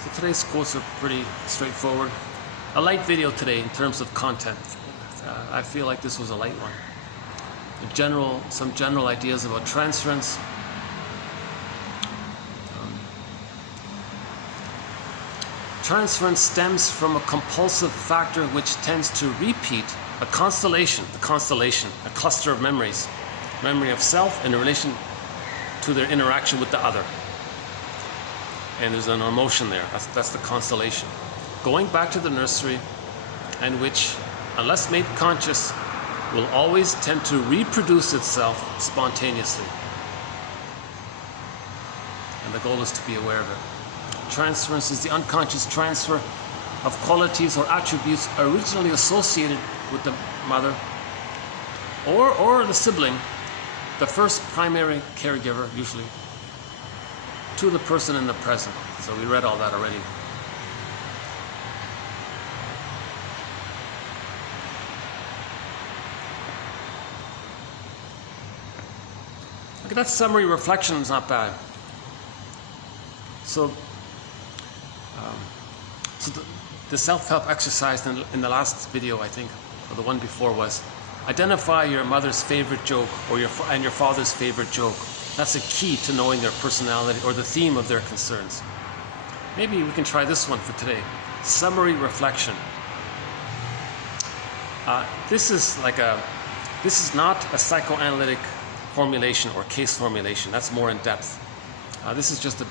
So today's quotes are pretty straightforward. A light video today in terms of content. I feel like this was a light one. Some general ideas about transference. Transference stems from a compulsive factor which tends to repeat a constellation, a cluster of memories. Memory of self in relation to their interaction with the other. And there's an emotion there. That's the constellation. Going back to the nursery, and which, unless made conscious, will always tend to reproduce itself spontaneously. And the goal is to be aware of it. Transference is the unconscious transfer of qualities or attributes originally associated with the mother or the sibling, the first primary caregiver usually, to the person in the present. So we read all that already. Okay, that summary reflection is not bad. So the self-help exercise in the last video, I think, or the one before, was identify your mother's favorite joke or your father's favorite joke. That's a key to knowing their personality or the theme of their concerns. Maybe we can try this one for today. Summary reflection. This is not a psychoanalytic formulation or case formulation. That's more in depth. This is just a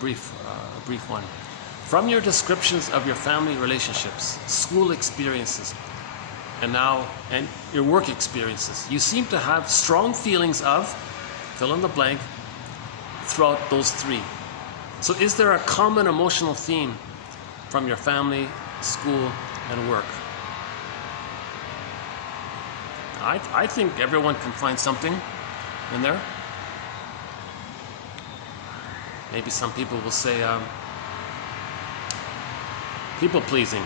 brief one. From your descriptions of your family relationships, school experiences, and your work experiences, you seem to have strong feelings of, fill in the blank, throughout those three. So is there a common emotional theme from your family, school, and work? I think everyone can find something in there. Maybe some people will say people-pleasing,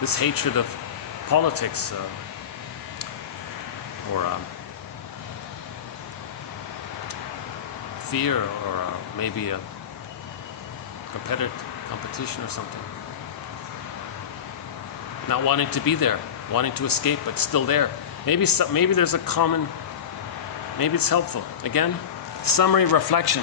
this hatred of politics, or fear, or maybe a competition or something. Not wanting to be there, wanting to escape, but still there. Maybe there's a common, maybe it's helpful. Again, summary reflection.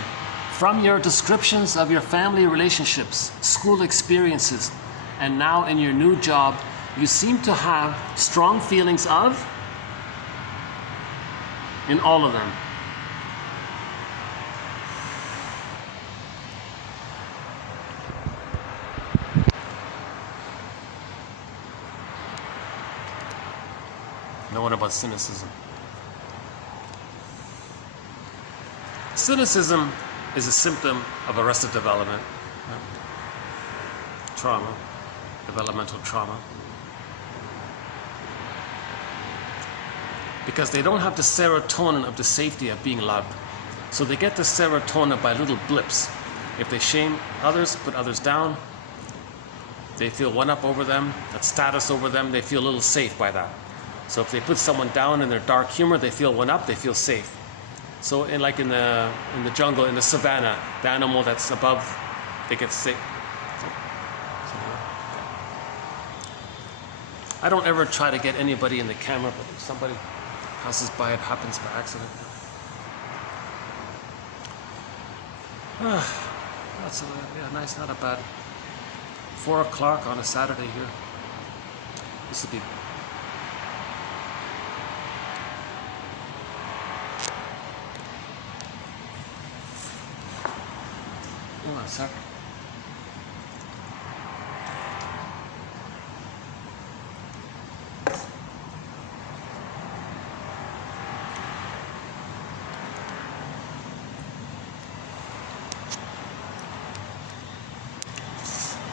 From your descriptions of your family relationships, school experiences, and now in your new job, you seem to have strong feelings of, in all of them. cynicism. Cynicism is a symptom of arrested development, trauma, developmental trauma. Because they don't have the serotonin of the safety of being loved. So they get the serotonin by little blips. If they shame others, put others down, they feel one up over them, that status over them, they feel a little safe by that. So if they put someone down in their dark humor, they feel one up, they feel safe. So in the jungle, in the savannah, the animal that's above, they get safe. I don't ever try to get anybody in the camera, but if somebody passes by, it happens by accident. That's nice, not a bad 4 o'clock on a Saturday here. This would be. Hold on a second.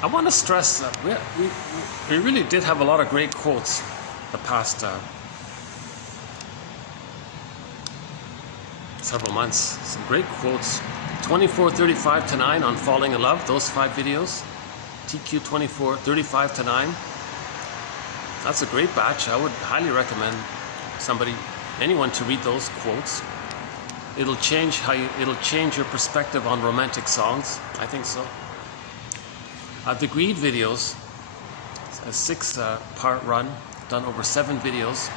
I want to stress that we really did have a lot of great quotes the past several months. Some great quotes. 24:35-9 on falling in love. Those 5 videos. TQ 24:35-9. That's a great batch. I would highly recommend anyone to read those quotes. It'll change your perspective on romantic songs. I think so. The greed videos, a 6-part run, done over 7 videos.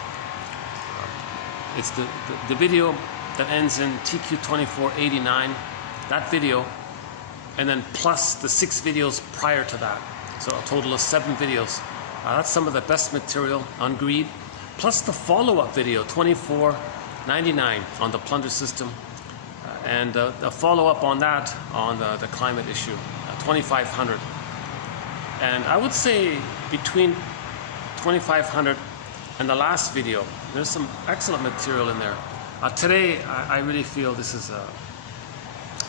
It's the video that ends in TQ 24:89, that video, and then plus the 6 videos prior to that. So a total of 7 videos. That's some of the best material on greed, plus the follow-up video, 24:99 on the plunder system, and the follow-up on that on the climate issue, 2500. And I would say between 2500 and the last video, there's some excellent material in there. Today, I really feel this is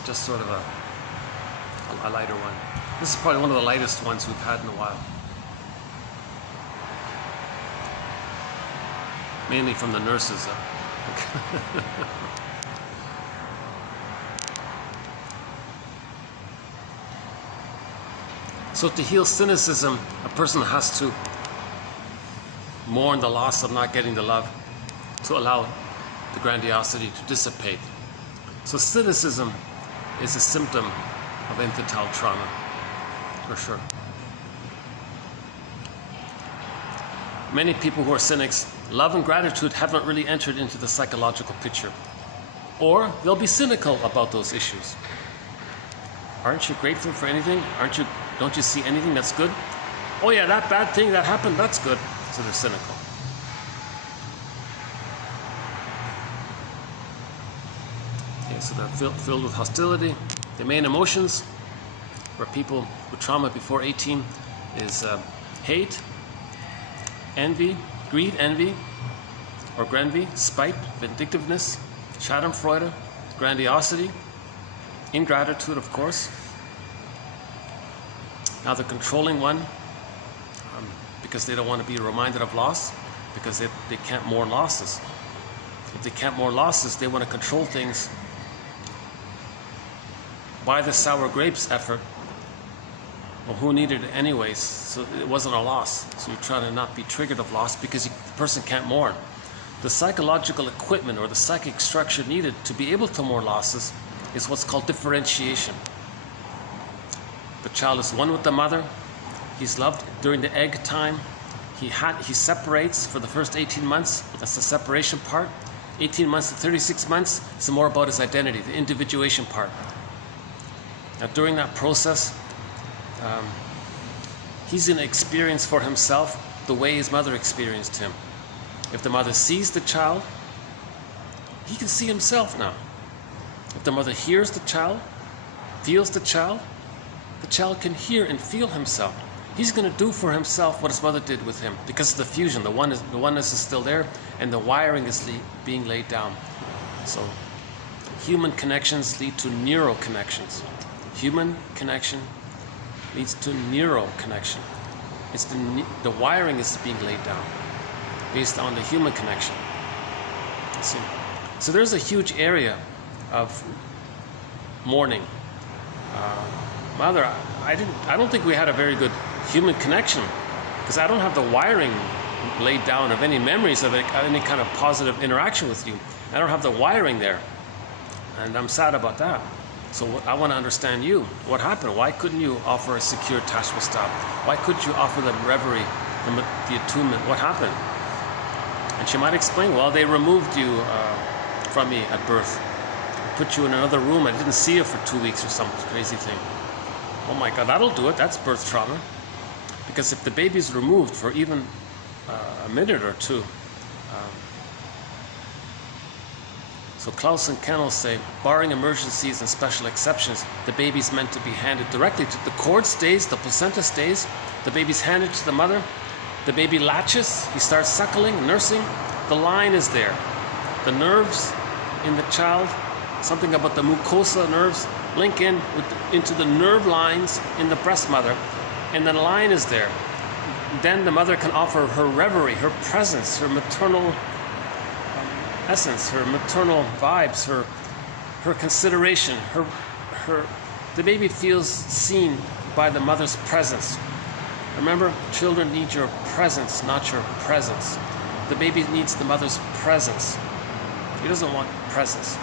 just sort of a lighter one. This is probably one of the lightest ones we've had in a while. Mainly from the nurses. So to heal cynicism, a person has to mourn the loss of not getting the love, to allow the grandiosity to dissipate. So cynicism is a symptom of infantile trauma, for sure. Many people who are cynics, love and gratitude haven't really entered into the psychological picture. Or they'll be cynical about those issues. Aren't you grateful for anything? Don't you see anything that's good? Oh yeah, that bad thing that happened, that's good. So they're cynical. Okay, so they're filled with hostility. The main emotions for people with trauma before 18 is hate, envy, greed, envy, or granvy, spite, vindictiveness, schadenfreude, grandiosity, ingratitude, of course. Now the controlling one, because they don't want to be reminded of loss, because they can't mourn losses. If they can't mourn losses, they want to control things. Why the sour grapes effort? Well, who needed it anyways? So it wasn't a loss. So you're trying to not be triggered of loss because the person can't mourn. The psychological equipment or the psychic structure needed to be able to mourn losses is what's called differentiation. The child is one with the mother. He's loved during the egg time. He separates for the first 18 months. That's the separation part. 18 months to 36 months, it's more about his identity, the individuation part. Now during that process, he's going to experience for himself the way his mother experienced him. If the mother sees the child, he can see himself now. If the mother hears the child, feels the child can hear and feel himself. he's going to do for himself what his mother did with him, because of the fusion. The oneness is still there, and the wiring is being laid down. So human connections lead to neural connections. Human connection leads to neural connection. It's the wiring is being laid down based on the human connection. See? So there's a huge area of mourning. Mother, I don't think we had a very good human connection, because I don't have the wiring laid down of any memories of any kind of positive interaction with you. I don't have the wiring there, and I'm sad about that. So I want to understand you. What happened? Why couldn't you offer a secure attachment stop? Why couldn't you offer the reverie, the attunement? What happened? And she might explain, well, they removed you from me at birth, put you in another room. I didn't see you for 2 weeks or some crazy thing. Oh my God, that'll do it. That's birth trauma. Because if the baby's removed for even a minute or two, so Klaus and Kennel say, barring emergencies and special exceptions, the baby's meant to be handed directly to the cord stays, the placenta stays, the baby's handed to the mother, the baby latches, he starts suckling, nursing, the line is there. The nerves in the child, something about the mucosa nerves, link into the nerve lines in the breast mother, and the line is there. Then the mother can offer her reverie, her presence, her maternal essence, her maternal vibes, her consideration, the baby feels seen by the mother's presence. Remember, children need your presence, not your presence. The baby needs the mother's presence. He doesn't want presence.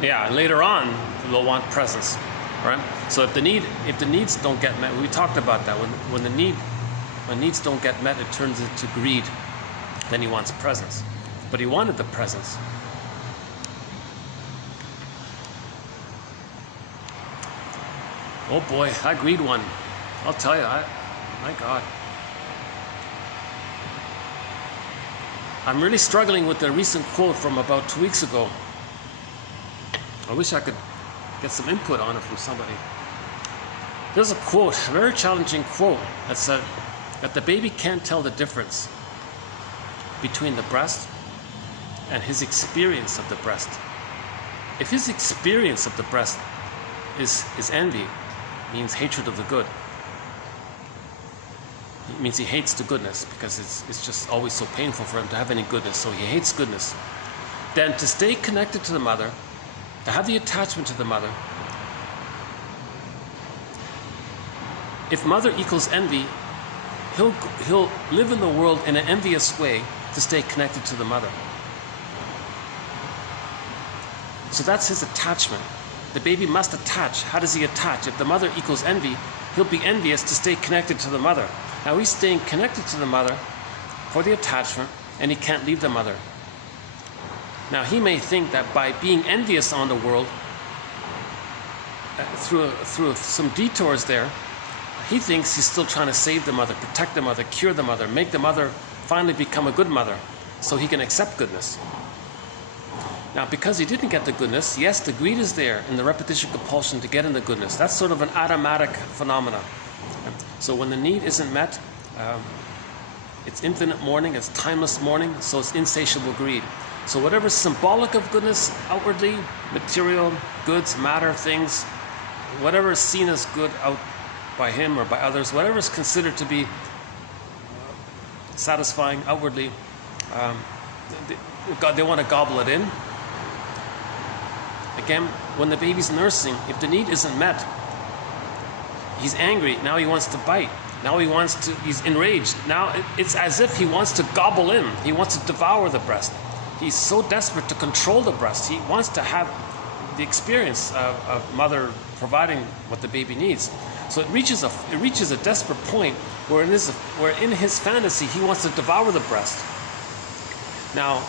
Yeah, and later on, they'll want presence, right? So if the needs don't get met, we talked about that. When needs don't get met, it turns into greed. Then he wants presence. But he wanted the presence. Oh boy, that greed one. I'll tell you, my God. I'm really struggling with the recent quote from about 2 weeks ago. I wish I could get some input on it from somebody. There's a quote, a very challenging quote, that said that the baby can't tell the difference between the breast and his experience of the breast. If his experience of the breast is envy, means hatred of the good. It means he hates the goodness, because it's just always so painful for him to have any goodness, so he hates goodness. Then to stay connected to the mother, to have the attachment to the mother, if mother equals envy, he'll live in the world in an envious way to stay connected to the mother. So that's his attachment. The baby must attach. How does he attach? If the mother equals envy, he'll be envious to stay connected to the mother. Now he's staying connected to the mother for the attachment, and he can't leave the mother. Now he may think that by being envious on the world, through some detours there, he thinks he's still trying to save the mother, protect the mother, cure the mother, make the mother finally become a good mother, so he can accept goodness. Now, because he didn't get the goodness, yes, the greed is there in the repetition compulsion to get in the goodness. That's sort of an automatic phenomenon. So when the need isn't met, it's infinite mourning, it's timeless mourning, so it's insatiable greed. So whatever's symbolic of goodness outwardly, material, goods, matter, things, whatever is seen as good out by him or by others, whatever is considered to be satisfying outwardly, they want to gobble it in. Again, when the baby's nursing, if the need isn't met, he's angry. Now he wants to bite. Now he's enraged. Now it's as if he wants to gobble in. He wants to devour the breast. He's so desperate to control the breast. He wants to have the experience of mother providing what the baby needs. So it reaches a desperate point where in his fantasy he wants to devour the breast. Now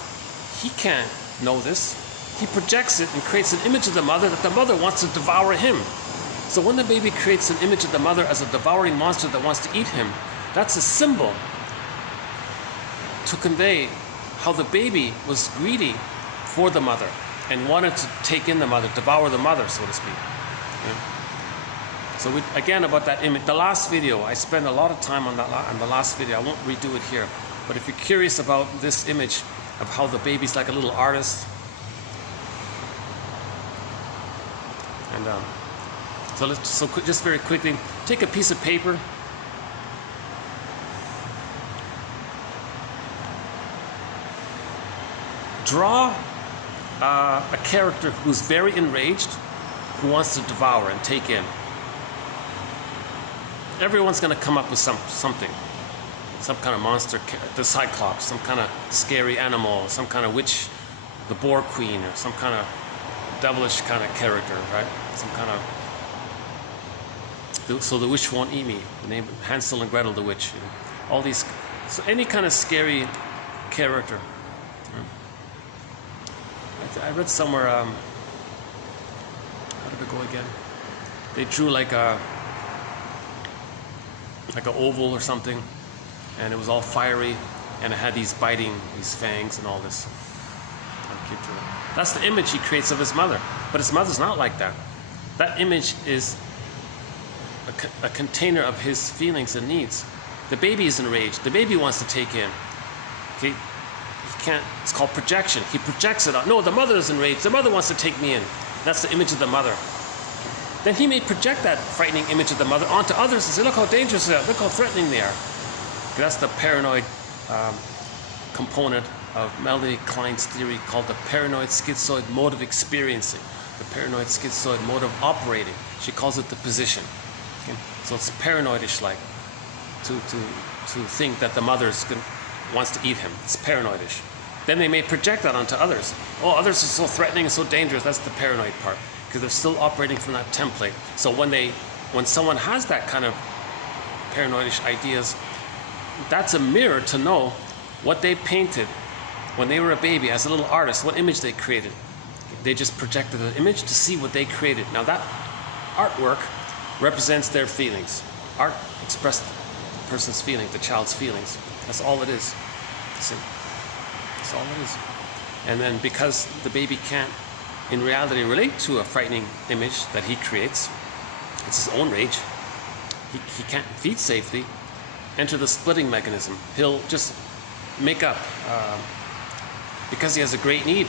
he can't know this. He projects it and creates an image of the mother that the mother wants to devour him. So when the baby creates an image of the mother as a devouring monster that wants to eat him, that's a symbol to convey how the baby was greedy for the mother and wanted to take in the mother, devour the mother, so to speak. So again, about that image, the last video, I spent a lot of time on that on the last video. I won't redo it here. But if you're curious about this image of how the baby's like a little artist, and just very quickly, take a piece of paper. Draw a character who's very enraged, who wants to devour and take in. Everyone's going to come up with something. Some kind of monster, the Cyclops, some kind of scary animal, some kind of witch, the Boar Queen, or some kind of devilish kind of character, right? Some kind of... So the witch won't eat me. The name Hansel and Gretel the witch. You know, all these... So any kind of scary character. I read somewhere... how did it go again? They drew like an oval or something, and it was all fiery, and it had these fangs and all this. That's the image he creates of his mother, but his mother's not like that. That image is a container of his feelings and needs. The baby is enraged. The baby wants to take in. Okay, he can't. It's called projection. He projects it out. No, the mother is enraged. The mother wants to take me in. That's the image of the mother. Then he may project that frightening image of the mother onto others and say, look how dangerous they are, look how threatening they are. That's the paranoid component of Melanie Klein's theory called the paranoid schizoid mode of experiencing, the paranoid schizoid mode of operating. She calls it the position. Okay? So it's paranoidish like to think that the mother wants to eat him. It's paranoidish. Then they may project that onto others. Oh, others are so threatening and so dangerous. That's the paranoid part, because they're still operating from that template. So when someone has that kind of paranoidish ideas, that's a mirror to know what they painted when they were a baby as a little artist, what image they created. They just projected an image to see what they created. Now that artwork represents their feelings. Art expressed the person's feelings, the child's feelings. That's all it is. See? That's all it is. And then because the baby can't in reality relate to a frightening image that he creates, it's his own rage, he can't feed safely, enter the splitting mechanism. He'll just make up, because he has a great need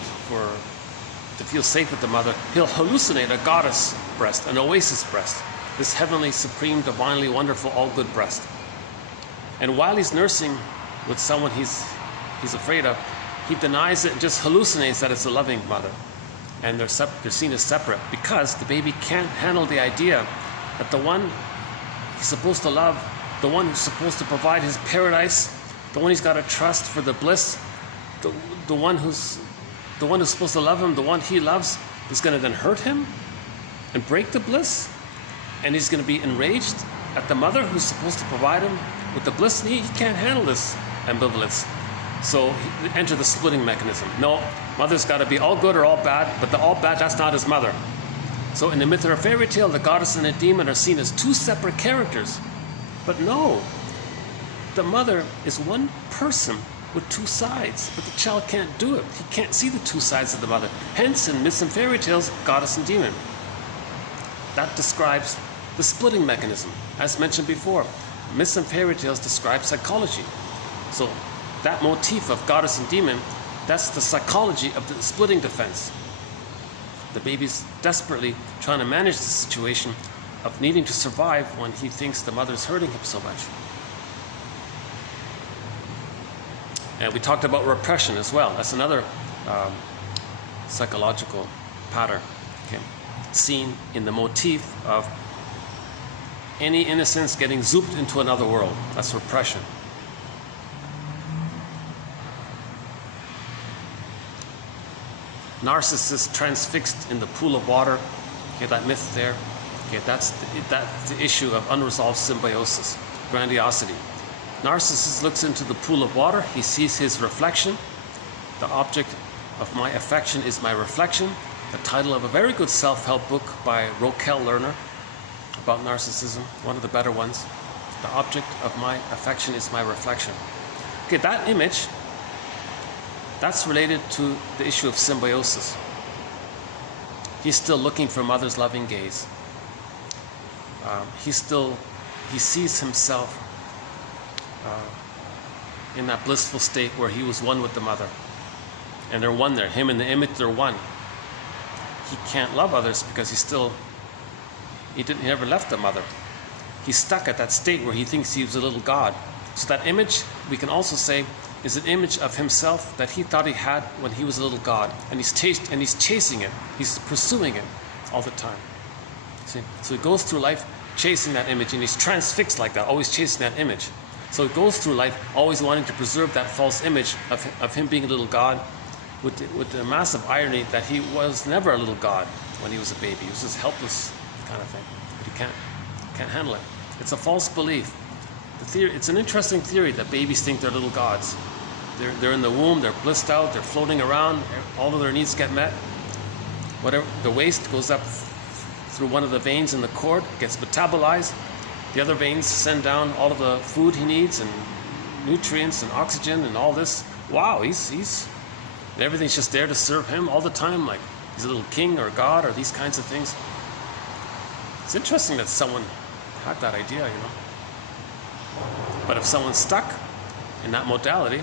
to feel safe with the mother, he'll hallucinate a goddess breast, an oasis breast, this heavenly, supreme, divinely wonderful, all-good breast. And while he's nursing with someone he's afraid of, he denies it and just hallucinates that it's a loving mother. And they're seen as separate because the baby can't handle the idea that the one he's supposed to love, the one who's supposed to provide his paradise, the one he's got to trust for the bliss, the one who's supposed to love him, the one he loves, is going to then hurt him and break the bliss, and he's going to be enraged at the mother who's supposed to provide him with the bliss. He can't handle this ambivalence. So he enter the splitting mechanism. No, mother's got to be all good or all bad, but the all bad, that's not his mother. So in the myth or fairy tale, the goddess and the demon are seen as two separate characters. But no, the mother is one person with two sides, but the child can't do it. He can't see the two sides of the mother. Hence, in myths and fairy tales, goddess and demon. That describes the splitting mechanism. As mentioned before, myths and fairy tales describe psychology. So that motif of goddess and demon, that's the psychology of the splitting defense. The baby's desperately trying to manage the situation of needing to survive when he thinks the mother's hurting him so much. And we talked about repression as well. That's another psychological pattern, okay, seen in the motif of any innocence getting zooped into another world. That's repression. Narcissist transfixed in the pool of water. Okay, that myth there. Okay, that's the issue of unresolved symbiosis, grandiosity. Narcissist looks into the pool of water. He sees his reflection. The object of my affection is my reflection. The title of a very good self-help book by Raquel Lerner about narcissism, one of the better ones. The object of my affection is my reflection. Okay, that image, that's related to the issue of symbiosis. He's still looking for mother's loving gaze. he sees himself in that blissful state where he was one with the mother. And they're one there. Him and the image, they're one. He can't love others because he never left the mother. He's stuck at that state where he thinks he was a little God. So that image, we can also say, is an image of himself that he thought he had when he was a little God. And he's chasing it. He's pursuing it all the time. See? So he goes through life chasing that image, and he's transfixed like that, always chasing that image. So he goes through life always wanting to preserve that false image of him being a little God, with the massive irony that he was never a little God when he was a baby. He was just helpless kind of thing. But he can't handle it. It's a false belief. It's an interesting theory that babies think they're little gods. They're in the womb, they're blissed out, they're floating around, all of their needs get met. Whatever, the waste goes up through one of the veins in the cord, gets metabolized. The other veins send down all of the food he needs and nutrients and oxygen and all this. Wow, and everything's just there to serve him all the time, like he's a little king or god or these kinds of things. It's interesting that someone had that idea, you know. But if someone's stuck in that modality,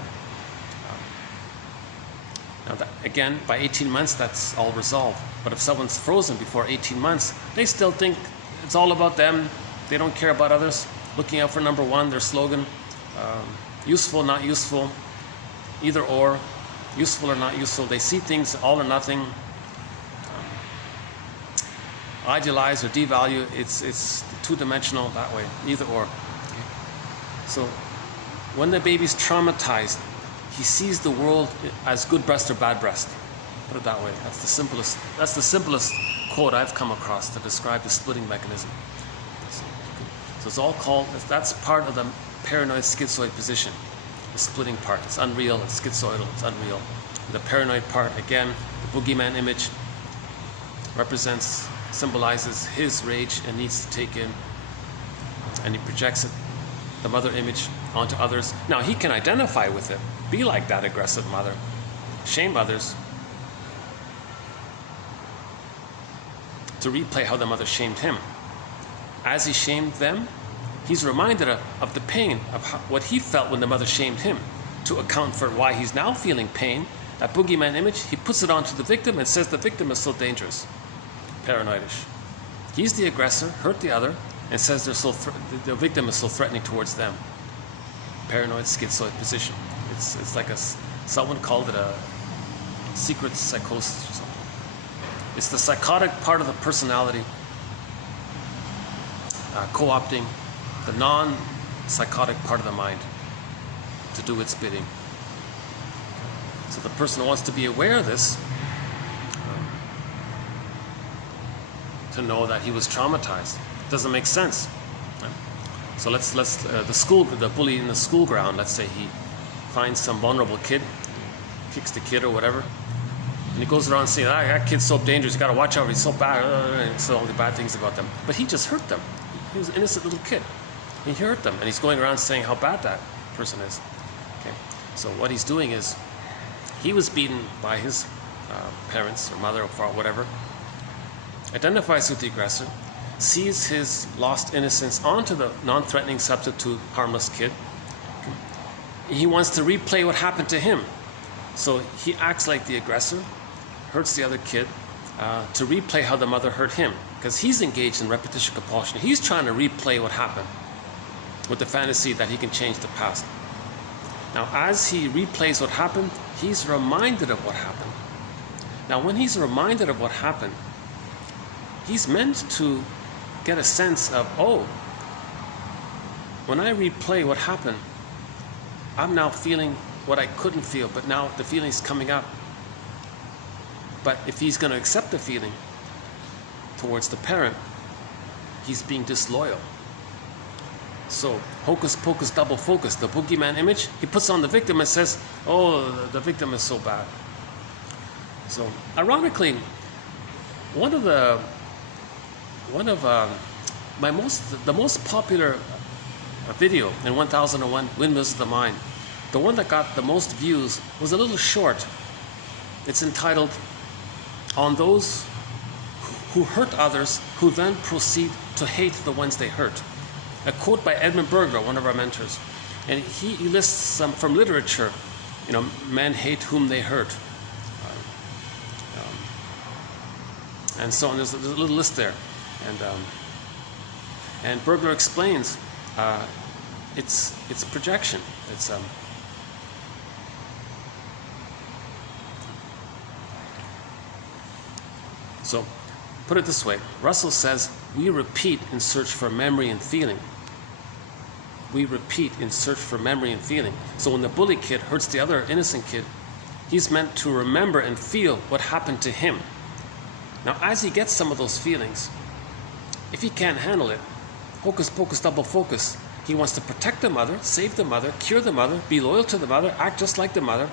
now that, again, by 18 months, that's all resolved. But if someone's frozen before 18 months, they still think it's all about them. They don't care about others. Looking out for number one, their slogan, useful, not useful, either or, useful or not useful. They see things all or nothing, idealize or devalue. It's two-dimensional that way, either or. Okay? So when the baby's traumatized, he sees the world as good breast or bad breast. Put it that way. That's the simplest quote I've come across to describe the splitting mechanism. So it's all called, that's part of the paranoid schizoid position. The splitting part. It's unreal, it's schizoidal, it's unreal. The paranoid part, again, the boogeyman image symbolizes his rage and needs to take in, and he projects it, the mother image, onto others. Now he can identify with it, be like that aggressive mother, shame others, to replay how the mother shamed him. As he shamed them, he's reminded of the pain of what he felt when the mother shamed him. To account for why he's now feeling pain, that boogeyman image, he puts it onto the victim and says the victim is so dangerous, paranoidish. He's the aggressor, hurt the other, and says the victim is so threatening towards them. Paranoid schizoid position. It's like someone called it a secret psychosis or something. It's the psychotic part of the personality co-opting the non-psychotic part of the mind to do its bidding. So the person who wants to be aware of this, to know that he was traumatized. It doesn't make sense. So the bully in the school ground, let's say he finds some vulnerable kid, kicks the kid or whatever, and he goes around saying, that kid's so dangerous, you gotta watch out, he's so bad, and so all the bad things about them. But he just hurt them. He was an innocent little kid. He hurt them, and he's going around saying how bad that person is. Okay. So what he's doing is, he was beaten by his parents or mother or whatever, identifies with the aggressor, sees his lost innocence onto the non-threatening substitute harmless kid. He wants to replay what happened to him. So he acts like the aggressor, hurts the other kid, to replay how the mother hurt him, because he's engaged in repetition compulsion. He's trying to replay what happened with the fantasy that he can change the past. Now, as he replays what happened, he's reminded of what happened. Now, when he's reminded of what happened, he's meant to get a sense of, oh, when I replay what happened, I'm now feeling what I couldn't feel, but now the feeling's coming up. But if he's going to accept the feeling towards the parent, he's being disloyal. So, hocus pocus, double focus. The boogeyman image, he puts on the victim and says, oh, the victim is so bad. So, ironically, one of the most popular video in 1001 Windmills of the Mind, the one that got the most views was a little short. It's entitled, On Those who hurt others, who then proceed to hate the ones they hurt. A quote by Edmund Burger, one of our mentors, and he lists some from literature. Men hate whom they hurt, and so on. There's a little list there, and Burglar explains it's projection. It's so put it this way. Russell says we repeat in search for memory and feeling. We repeat in search for memory and feeling. So when the bully kid hurts the other innocent kid, he's meant to remember and feel what happened to him. Now, as he gets some of those feelings, if he can't handle it, hocus pocus, double focus. He wants to protect the mother, save the mother, cure the mother, be loyal to the mother, act just like the mother.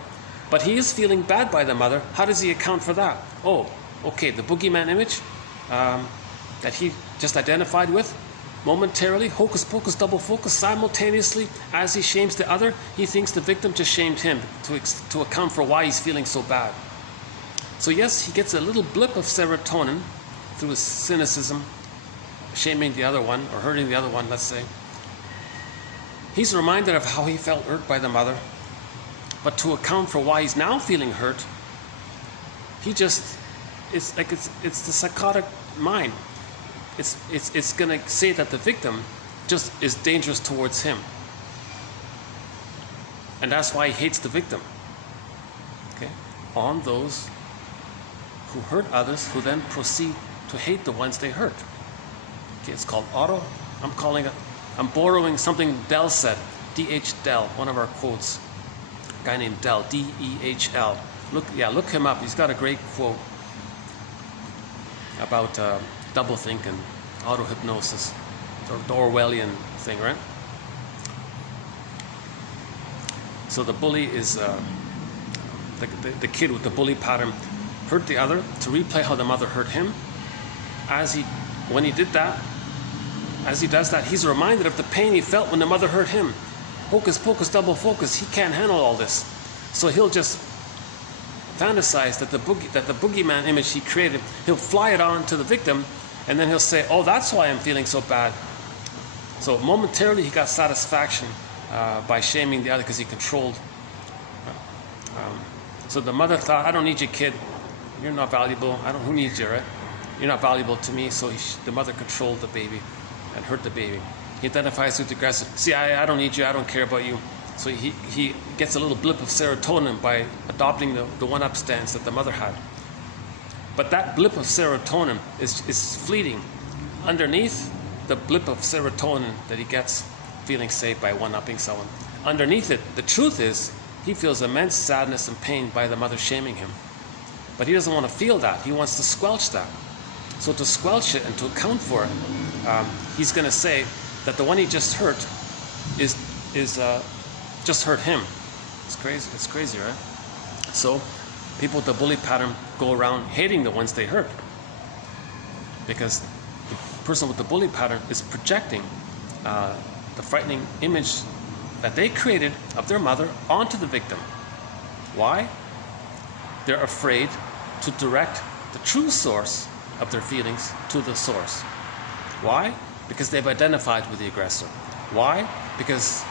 But he is feeling bad by the mother. How does he account for that? Oh, okay, the boogeyman image that he just identified with, momentarily, hocus pocus, double focus, simultaneously, as he shames the other, he thinks the victim just shamed him to account for why he's feeling so bad. So yes, he gets a little blip of serotonin through his cynicism, shaming the other one, or hurting the other one, let's say. He's reminded of how he felt hurt by the mother, but to account for why he's now feeling hurt, it's the psychotic mind. It's going to say that the victim just is dangerous towards him. And that's why he hates the victim. Okay? On those who hurt others, who then proceed to hate the ones they hurt. Okay, it's called auto. I'm borrowing something Dell said. D.H. Dell, one of our quotes. A guy named Dell, D-E-H-L. Look him up. He's got a great quote about doublethink and auto-hypnosis, the Orwellian thing, right? So the bully is the kid with the bully pattern hurt the other to replay how the mother hurt him. When he did that, as he does that, he's reminded of the pain he felt when the mother hurt him. Hocus pocus, double focus. He can't handle all this, so he'll just fantasize that the boogeyman image he created, he'll fly it on to the victim, and then he'll say, oh, that's why I'm feeling so bad. So momentarily he got satisfaction by shaming the other because he controlled. So the mother thought, I don't need you, kid. You're not valuable. Who needs you, right? You're not valuable to me. So the mother controlled the baby and hurt the baby. He identifies with the aggressor. See, I don't need you. I don't care about you. So he gets a little blip of serotonin by adopting the one-up stance that the mother had. But that blip of serotonin is fleeting. Underneath the blip of serotonin that he gets feeling safe by one-upping someone, underneath it, the truth is he feels immense sadness and pain by the mother shaming him. But he doesn't want to feel that. He wants to squelch that. So to squelch it and to account for it, he's going to say that the one he just hurt is just hurt him. It's crazy. It's crazy, right? So people with the bully pattern go around hating the ones they hurt, because the person with the bully pattern is projecting the frightening image that they created of their mother onto the victim. Why? They're afraid to direct the true source of their feelings to the source. Why? Because they've identified with the aggressor. Why? Because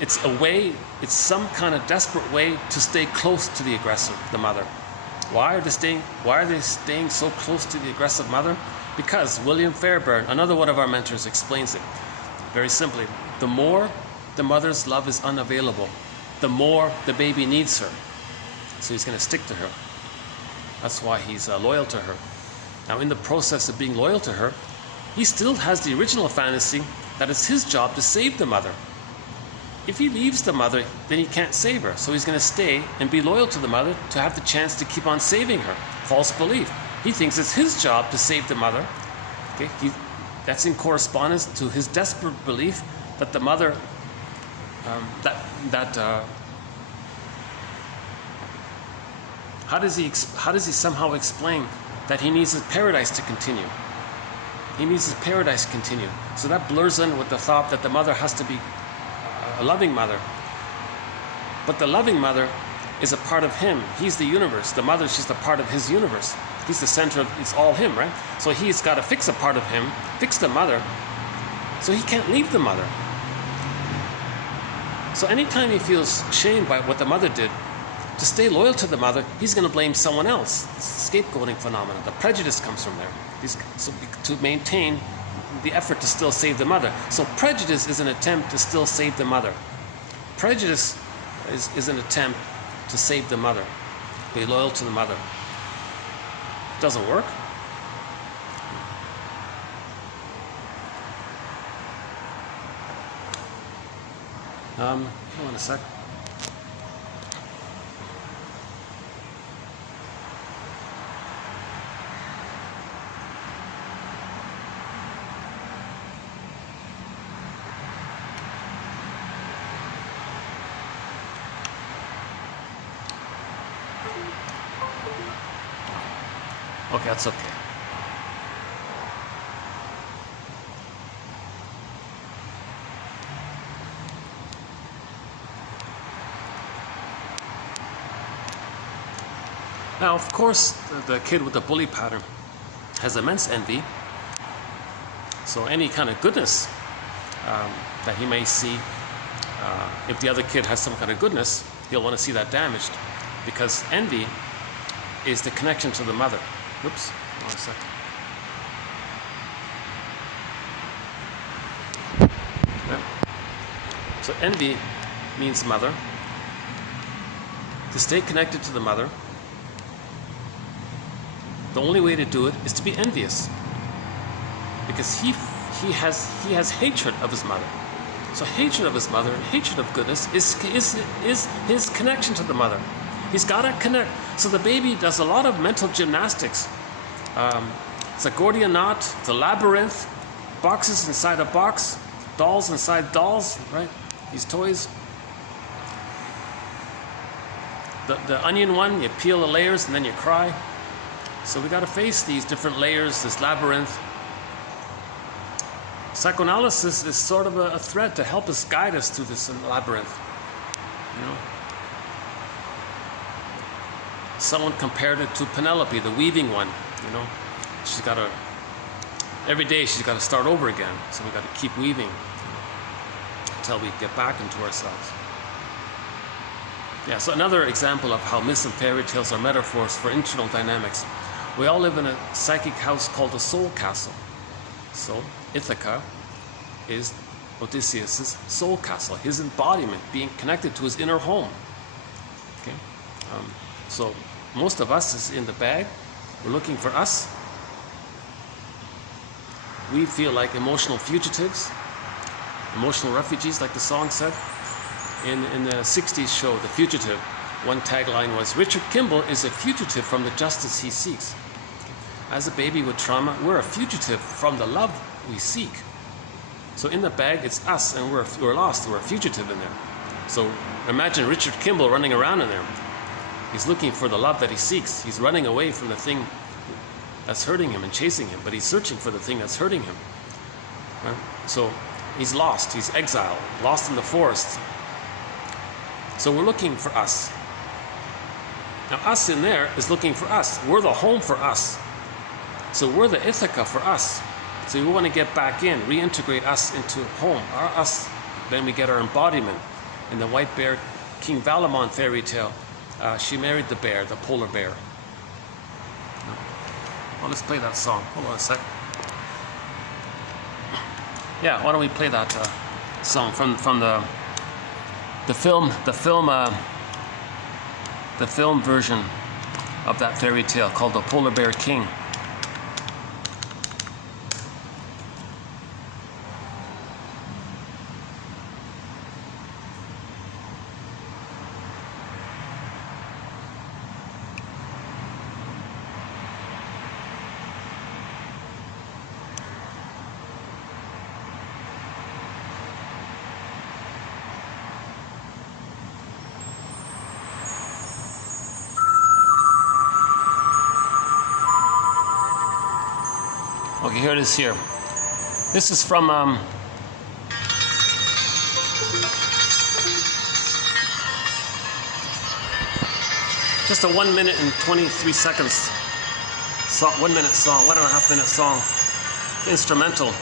it's some kind of desperate way to stay close to the aggressor, the mother. Why are they staying so close to the aggressive mother? Because William Fairbairn, another one of our mentors, explains it very simply. The more the mother's love is unavailable, the more the baby needs her. So he's going to stick to her. That's why he's loyal to her. Now, in the process of being loyal to her, he still has the original fantasy that it's his job to save the mother. If he leaves the mother, then he can't save her. So he's going to stay and be loyal to the mother to have the chance to keep on saving her. False belief. He thinks it's his job to save the mother. Okay? That's in correspondence to his desperate belief that the mother, how does he somehow explain that he needs his paradise to continue? He needs his paradise to continue. So that blurs in with the thought that the mother has to be a loving mother. But the loving mother is a part of him. He's the universe. The mother's just a part of his universe. He's the center of, it's all him, right? So he's got to fix a part of him, fix the mother, so he can't leave the mother. So anytime he feels shamed by what the mother did, to stay loyal to the mother, he's going to blame someone else. It's the scapegoating phenomenon. The prejudice comes from there. So to maintain the effort to still save the mother. So prejudice is an attempt to still save the mother. Prejudice is an attempt to save the mother. Be loyal to the mother. It doesn't work. Hold on a sec. Okay, that's okay. Now, of course, the kid with the bully pattern has immense envy. So any kind of goodness that he may see, if the other kid has some kind of goodness, he'll want to see that damaged, because envy is the connection to the mother. Oops, hold on a second. Yeah. So envy means mother. To stay connected to the mother, the only way to do it is to be envious, because he has hatred of his mother. So hatred of his mother and hatred of goodness is his connection to the mother. He's got to connect. So the baby does a lot of mental gymnastics. It's a Gordian knot, it's a labyrinth, boxes inside a box, dolls inside dolls, right? These toys. The onion one, you peel the layers and then you cry. So we got to face these different layers, this labyrinth. Psychoanalysis is sort of a thread to help us, guide us through this labyrinth. You know? Someone compared it to Penelope, the weaving one. You know, she's got to, every day she's got to start over again. So we got to keep weaving until we get back into ourselves. Yeah, so another example of how myths and fairy tales are metaphors for internal dynamics. We all live in a psychic house called a soul castle. So Ithaca is Odysseus' soul castle, his embodiment, being connected to his inner home. Okay, so most of us is in the bag. We're looking for us. We feel like emotional fugitives, emotional refugees, like the song said. In the 60s show, The Fugitive, one tagline was, "Richard Kimball is a fugitive from the justice he seeks." As a baby with trauma, we're a fugitive from the love we seek. So in the bag, it's us, and we're lost. We're a fugitive in there. So imagine Richard Kimball running around in there. He's looking for the love that he seeks. He's running away from the thing that's hurting him and chasing him, but he's searching for the thing that's hurting him. Right? So he's lost. He's exiled, lost in the forest. So we're looking for us. Now us in there is looking for us. We're the home for us. So we're the Ithaca for us. So we want to get back in, reintegrate us into home, our us. Then we get our embodiment. In the White Bear, King Valamon fairy tale, she married the bear, the polar bear. Well, let's play that song. Hold on a sec. Yeah, why don't we play that song from the film version of that fairy tale called The Polar Bear King. Okay, here it is here. This is from Just a 1 minute and 23 seconds song, 1 minute song, 1.5 minute song. It's instrumental.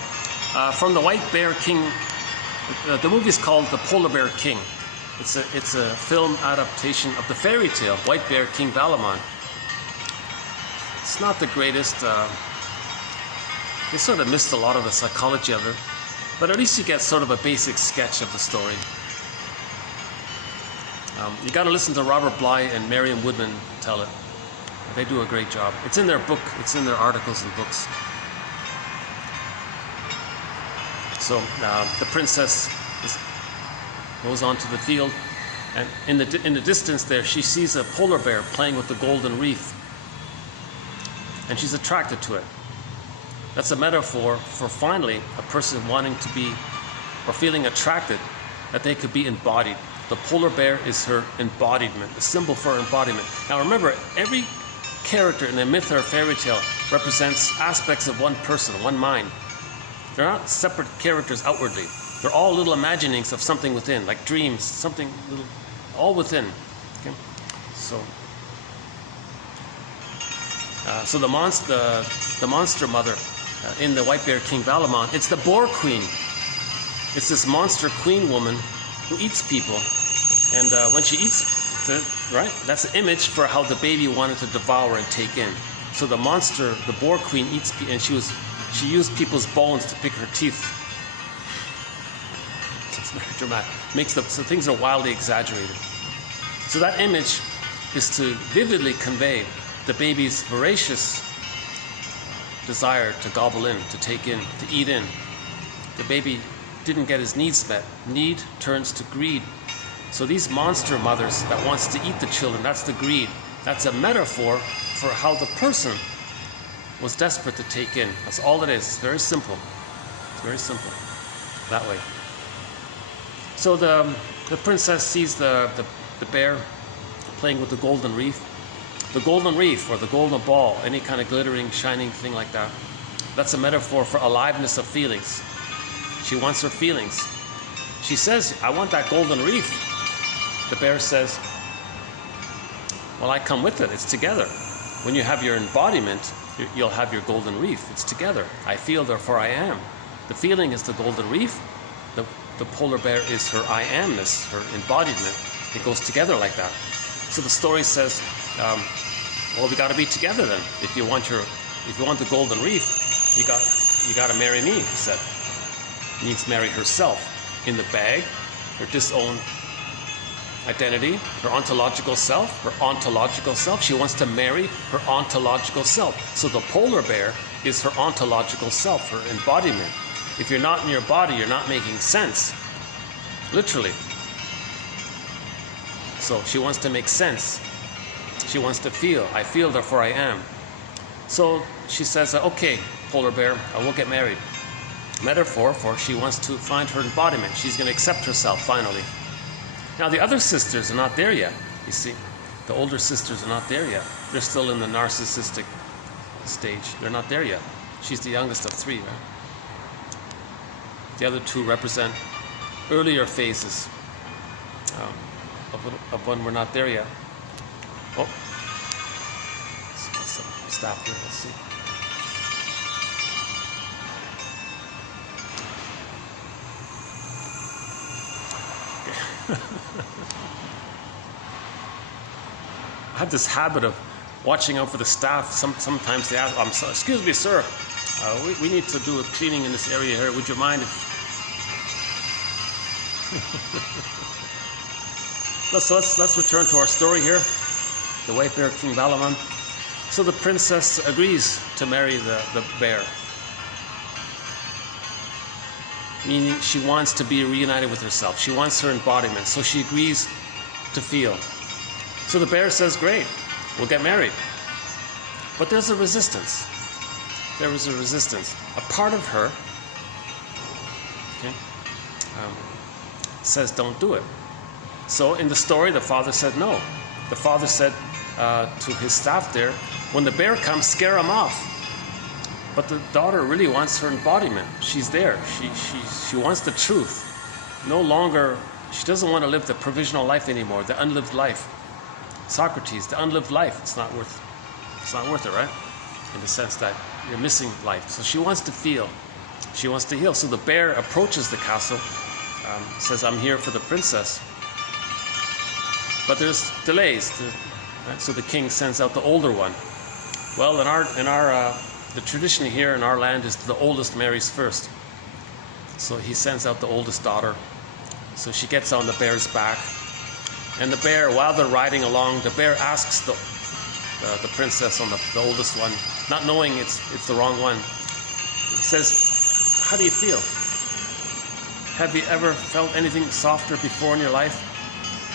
From the White Bear King. The movie is called The Polar Bear King. It's a film adaptation of the fairy tale White Bear King Valamon. It's not the greatest. They sort of missed a lot of the psychology of it, but at least you get sort of a basic sketch of the story. You got to listen to Robert Bly and Marion Woodman tell it. They do a great job. It's in their book. It's in their articles and books. So the princess goes onto the field, and in the distance there, she sees a polar bear playing with the golden reef, and she's attracted to it. That's a metaphor for finally a person wanting to be or feeling attracted, that they could be embodied. The polar bear is her embodiment, the symbol for embodiment. Now remember, every character in a myth or a fairy tale represents aspects of one person, one mind. They're not separate characters outwardly. They're all little imaginings of something within, like dreams, something little, all within. Okay? So the monster mother in the White Bear King Valamon, it's the Boar Queen. It's this monster queen woman who eats people, and when she eats, right, that's the image for how the baby wanted to devour and take in. So the monster, the Boar Queen, eats people, and she used people's bones to pick her teeth. It's very dramatic. So things are wildly exaggerated. So that image is to vividly convey the baby's voracious desire to gobble in, to take in, to eat in. The baby didn't get his needs met. Need turns to greed. So these monster mothers that wants to eat the children, that's the greed. That's a metaphor for how the person was desperate to take in. That's all it is. It's very simple. It's very simple that way. So the princess sees the bear playing with the golden reef. The golden reef, or the golden ball, any kind of glittering, shining thing like that, that's a metaphor for aliveness of feelings. She wants her feelings. She says, I want that golden reef. The bear says, well, I come with it. It's together. When you have your embodiment, you'll have your golden reef. It's together. I feel, therefore I am. The feeling is the golden reef. The polar bear is her I amness, her embodiment. It goes together like that. So the story says, well, we got to be together then. If you want the golden reef, you got to marry me, he said. Means marry herself. In the bag, her disowned identity, her ontological self, she wants to marry her ontological self. So the polar bear is her ontological self, her embodiment. If you're not in your body, you're not making sense. Literally. So she wants to make sense. She wants to feel. I feel, therefore I am. So she says, okay, polar bear, I will get married. Metaphor for she wants to find her embodiment. She's going to accept herself finally. Now the other sisters are not there yet, you see. The older sisters are not there yet. They're still in the narcissistic stage. They're not there yet. She's the youngest of three, right? The other two represent earlier phases of when we're not there yet. Oh, some staff here, let's see. I have this habit of watching out for the staff. Sometimes they ask, excuse me, sir, we need to do a cleaning in this area here. Would you mind if... let's return to our story here. The White Bear King Valamon. So the princess agrees to marry the bear. Meaning she wants to be reunited with herself. She wants her embodiment. So she agrees to feel. So the bear says, great, we'll get married. But there's a resistance. There is a resistance. A part of her, says don't do it. So in the story, the father said no. The father said to his staff there, when the bear comes, scare him off. But the daughter really wants her embodiment. She's there. She wants the truth. No longer, she doesn't want to live the provisional life anymore, the unlived life. Socrates, the unlived life, it's not worth it, right? In the sense that you're missing life. So she wants to feel, she wants to heal. So the bear approaches the castle, says, I'm here for the princess. But there's delays, right? So the king sends out the older one. Well, the tradition here in our land is the oldest marries first. So he sends out the oldest daughter. So she gets on the bear's back. And the bear, while they're riding along, the bear asks the princess on the oldest one, not knowing it's the wrong one. He says, how do you feel? Have you ever felt anything softer before in your life?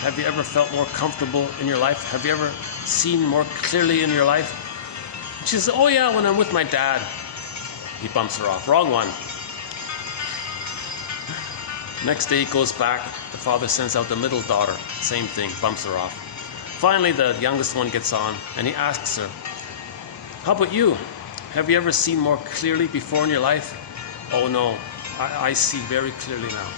Have you ever felt more comfortable in your life? Have you ever seen more clearly in your life? She says, oh yeah, when I'm with my dad. He bumps her off. Wrong one. Next day he goes back. The father sends out the middle daughter. Same thing, bumps her off. Finally, the youngest one gets on, and he asks her, how about you? Have you ever seen more clearly before in your life? Oh no, I see very clearly now.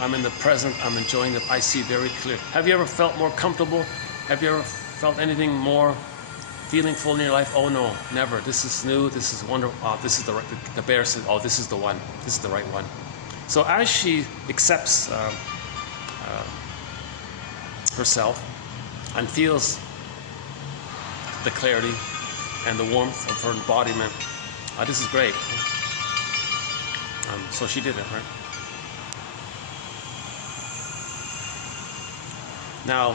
I'm in the present, I'm enjoying it, I see very clear. Have you ever felt more comfortable? Have you ever felt anything more feelingful in your life? Oh no, never. This is new, this is wonderful. Oh, this is the bear says, oh, this is the one. This is the right one. So as she accepts herself and feels the clarity and the warmth of her embodiment, this is great. So she did it, right? Now,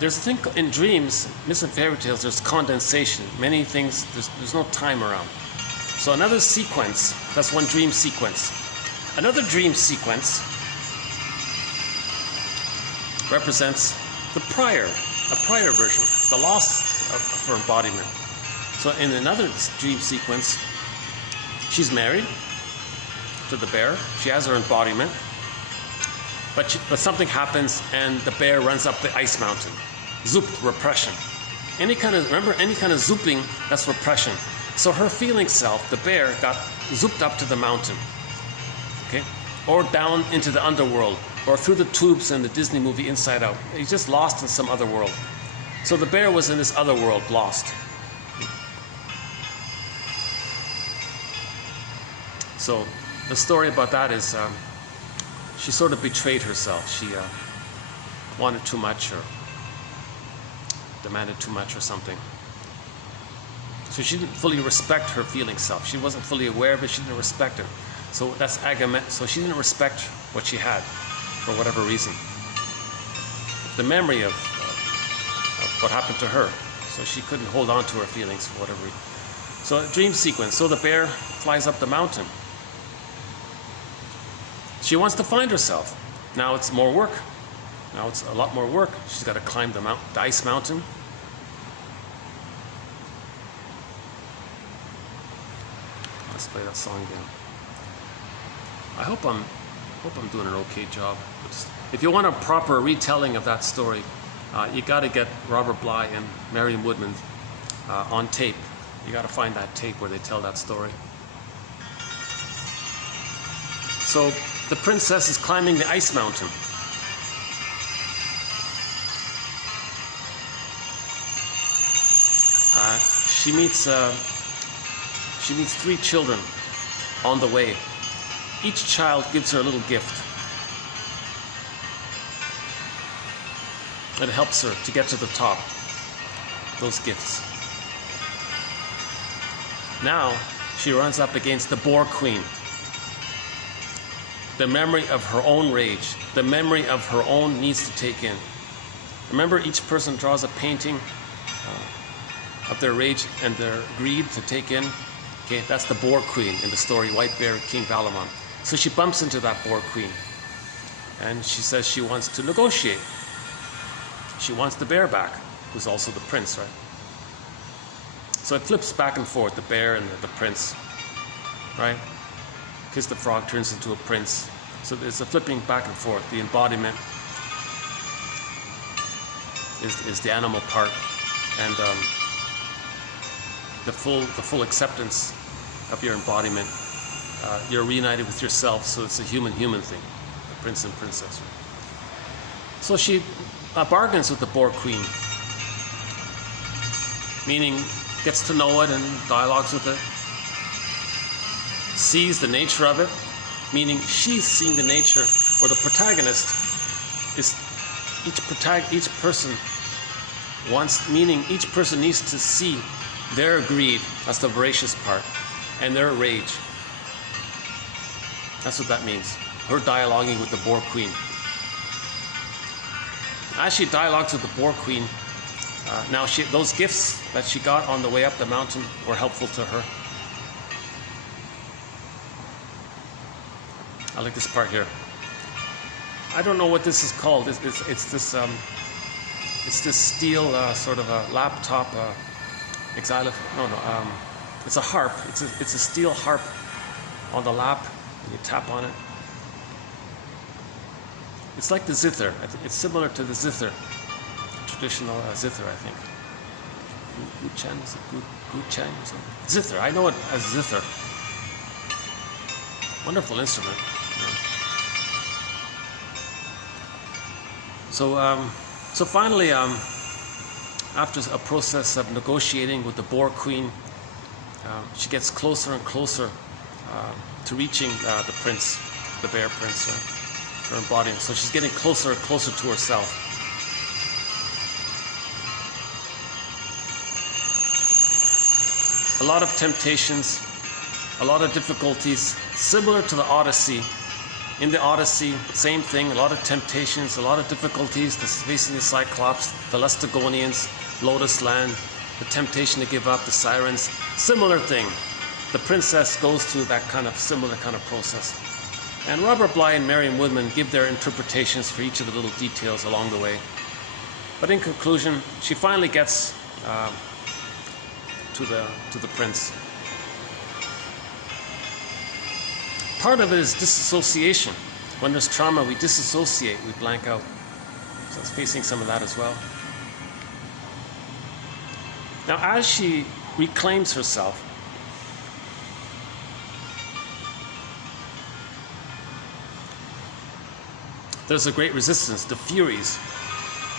there's a thing in dreams, myths and fairy tales, there's condensation. Many things, there's no time around. So another sequence, that's one dream sequence. Another dream sequence represents a prior version, the loss of her embodiment. So in another dream sequence, she's married to the bear. She has her embodiment, but something happens and the bear runs up the ice mountain. Zoop, repression. Any kind of zooping, that's repression. So her feeling self, the bear, got zooped up to the mountain. Okay? Or down into the underworld, or through the tubes in the Disney movie Inside Out. He's just lost in some other world. So the bear was in this other world, lost. So the story about that is she sort of betrayed herself. She wanted too much or demanded too much or something. So she didn't fully respect her feeling self. She wasn't fully aware of it. She didn't respect it. So that's agament. So she didn't respect what she had for whatever reason. The memory of what happened to her. So she couldn't hold on to her feelings for whatever reason. So a dream sequence. So the bear flies up the mountain. She wants to find herself. Now it's more work. Now it's a lot more work. She's got to climb the ice mountain. Let's play that song again. I hope I'm doing an okay job. If you want a proper retelling of that story, you got to get Robert Bly and Marion Woodman on tape. You got to find that tape where they tell that story. So the princess is climbing the ice mountain. She meets 3 children on the way. Each child gives her a little gift. It helps her to get to the top, those gifts. Now she runs up against the Boar Queen. The memory of her own rage, the memory of her own needs to take in. Remember, each person draws a painting of their rage and their greed to take in. Okay, that's the Boar Queen in the story, White Bear, King Valamon. So she bumps into that Boar Queen, and she says she wants to negotiate. She wants the bear back, who's also the prince, right? So it flips back and forth, the bear and the prince, right? Kiss the Frog turns into a prince. So there's a flipping back and forth. The embodiment is the animal part, and the full acceptance of your embodiment. You're reunited with yourself, so it's a human thing, the prince and princess. So she bargains with the Boar Queen. meaning gets to know it and dialogues with it. Sees the nature of it, meaning she's seeing the nature, or the protagonist is each person wants, meaning each person needs to see their greed, that's the voracious part, and their rage. That's what that means. Her dialoguing with the Boar Queen. As she dialogues with the Boar Queen, now those gifts that she got on the way up the mountain were helpful to her. I like this part here. I don't know what this is called. It's this steel sort of a laptop xylophone. No, it's a harp. It's a steel harp on the lap, and you tap on it. It's like the zither. It's similar to the zither, traditional zither, I think. Guchan, is it Guchan or something? Zither. I know it as zither. Wonderful instrument. So finally, after a process of negotiating with the Boar Queen, she gets closer and closer to reaching the prince, the bear prince, her embodiment. So she's getting closer and closer to herself. A lot of temptations, a lot of difficulties, similar to the Odyssey. In the Odyssey, same thing, a lot of temptations, a lot of difficulties, facing the Cyclops, the Lestagonians, Lotus Land, the temptation to give up, the Sirens, similar thing. The princess goes through that kind of similar kind of process. And Robert Bly and Marion Woodman give their interpretations for each of the little details along the way. But in conclusion, she finally gets to the prince. Part of it is disassociation. When there's trauma, we disassociate, we blank out. So it's facing some of that as well. Now, as she reclaims herself, there's a great resistance, the Furies.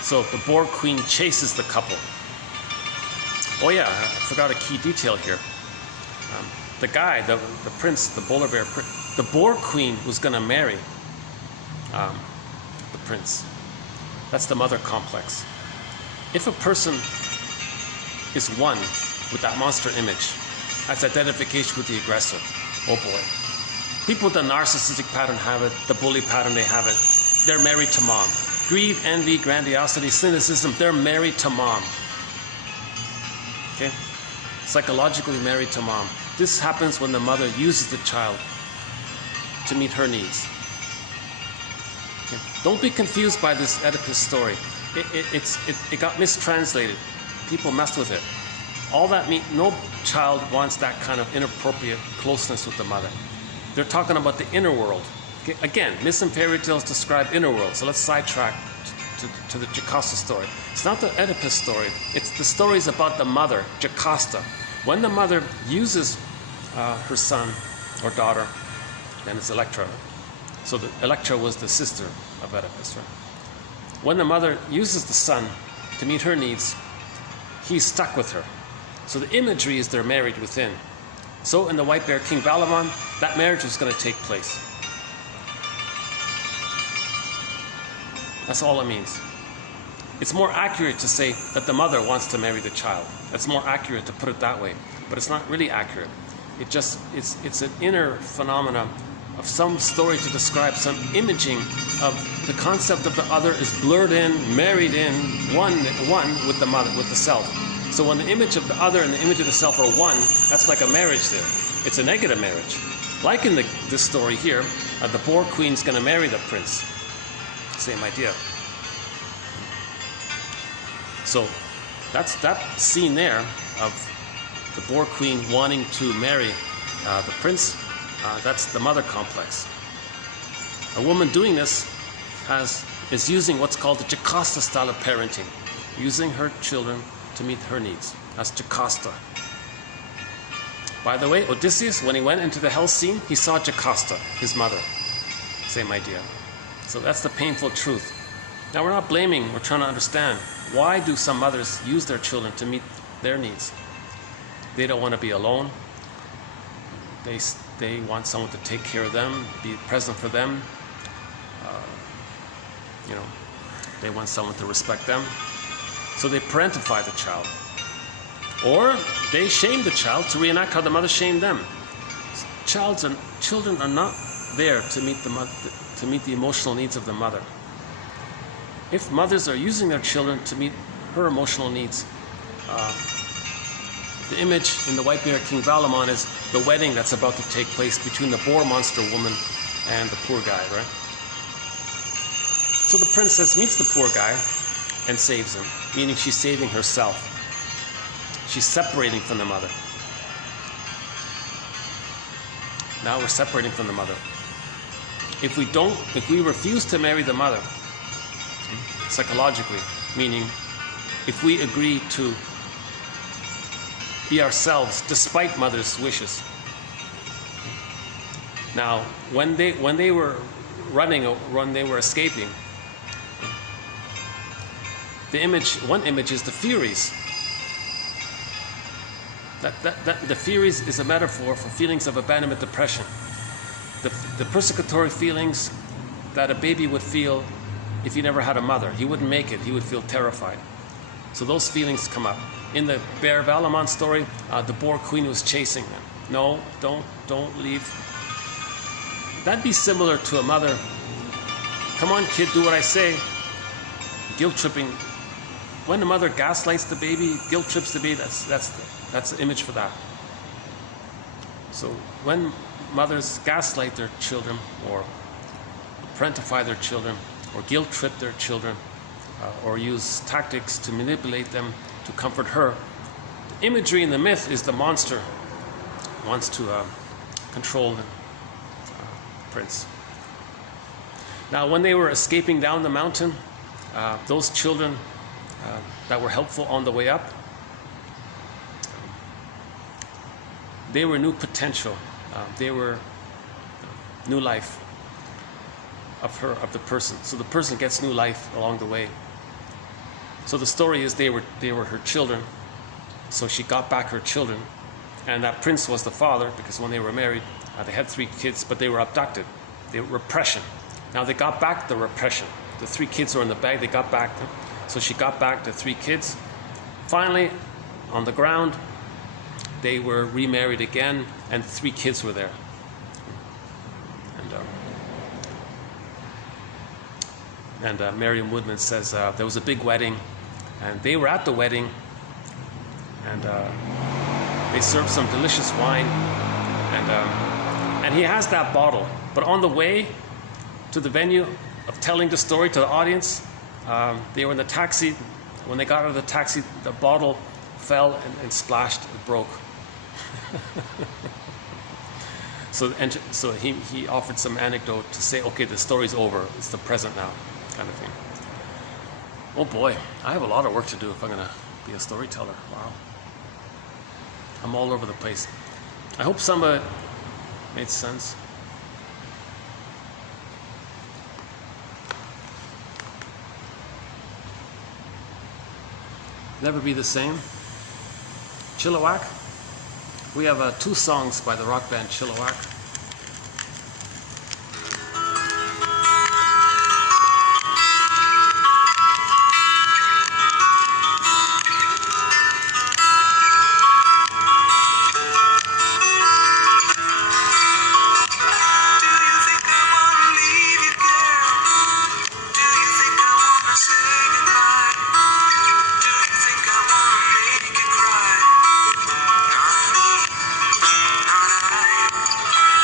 So the Boar Queen chases the couple. Oh yeah, I forgot a key detail here. The guy, the prince, the polar bear prince, the Boar Queen was going to marry the prince. That's the mother complex. If a person is one with that monster image, that's identification with the aggressor. Oh boy. People with the narcissistic pattern have it, the bully pattern, they have it. They're married to mom. Greed, envy, grandiosity, cynicism, they're married to mom. Okay? Psychologically married to mom. This happens when the mother uses the child to meet her needs. Okay? Don't be confused by this Oedipus story. It got mistranslated. People messed with it. All that no child wants that kind of inappropriate closeness with the mother. They're talking about the inner world. Okay? Again, myths and fairy tales describe inner world. So let's sidetrack to the Jocasta story. It's not the Oedipus story. It's the stories about the mother, Jocasta. When the mother uses her son or daughter, then it's Electra. So Electra was the sister of Oedipus, right? When the mother uses the son to meet her needs, he's stuck with her. So the imagery is they're married within. So in the White Bear King Balaban, that marriage was going to take place. That's all it means. It's more accurate to say that the mother wants to marry the child. It's more accurate to put it that way, but it's not really accurate. It's an inner phenomenon of some story to describe some imaging of the concept of the other is blurred in, married in, one with the mother, with the self. So when the image of the other and the image of the self are one, that's like a marriage there. It's a negative marriage. Like in this story here, the Boar Queen's going to marry the prince. Same idea. So that's that scene there of the Boar Queen wanting to marry the prince. That's the mother complex. A woman doing this is using what's called the Jocasta style of parenting, using her children to meet her needs. That's Jocasta. By the way, Odysseus, when he went into the hell scene, he saw Jocasta, his mother. Same idea. So that's the painful truth. Now we're not blaming, we're trying to understand. Why do some mothers use their children to meet their needs? They don't want to be alone. They want someone to take care of them, be present for them. They want someone to respect them. So they parentify the child. Or they shame the child to reenact how the mother shamed them. Children are not there to meet the emotional needs of the mother. If mothers are using their children to meet her emotional needs, the image in the White Bear King Valamon is the wedding that's about to take place between the boar monster woman and the poor guy, right? So the princess meets the poor guy and saves him, meaning she's saving herself. She's separating from the mother. Now we're separating from the mother. If we refuse to marry the mother, psychologically, meaning if we agree to be ourselves despite mother's wishes. Now, when they were running, when they were escaping, one image is the Furies. The Furies is a metaphor for feelings of abandonment, depression. The persecutory feelings that a baby would feel if he never had a mother. He wouldn't make it. He would feel terrified. So those feelings come up. In the Bear Valamon story, the boar queen was chasing them. No, don't leave. That'd be similar to a mother. Come on, kid, do what I say. Guilt tripping. When the mother gaslights the baby, guilt trips the baby. That's the image for that. So when mothers gaslight their children, or parentify their children, or guilt trip their children, or use tactics to manipulate them to comfort her, the imagery in the myth is the monster wants to control the prince. Now, when they were escaping down the mountain, those children that were helpful on the way up, they were new potential. They were new life of the person. So the person gets new life along the way. So the story is they were her children. So she got back her children, and that prince was the father, because when they were married, they had 3 kids, but they were abducted. They were repression. Now they got back the repression. The 3 kids were in the bag. They got back them. So she got back the 3 kids. Finally, on the ground, they were remarried again, and 3 kids were there. And Mariam Woodman says there was a big wedding, and they were at the wedding, and they served some delicious wine, and he has that bottle. But on the way to the venue of telling the story to the audience, they were in the taxi. When they got out of the taxi, the bottle fell and splashed, it broke. So he offered some anecdote to say, okay, the story's over, it's the present now, kind of thing. Oh boy, I have a lot of work to do if I'm going to be a storyteller. Wow. I'm all over the place. I hope some of it made sense. Never Be the Same. Chilliwack. We have 2 songs by the rock band Chilliwack. Not me, not I.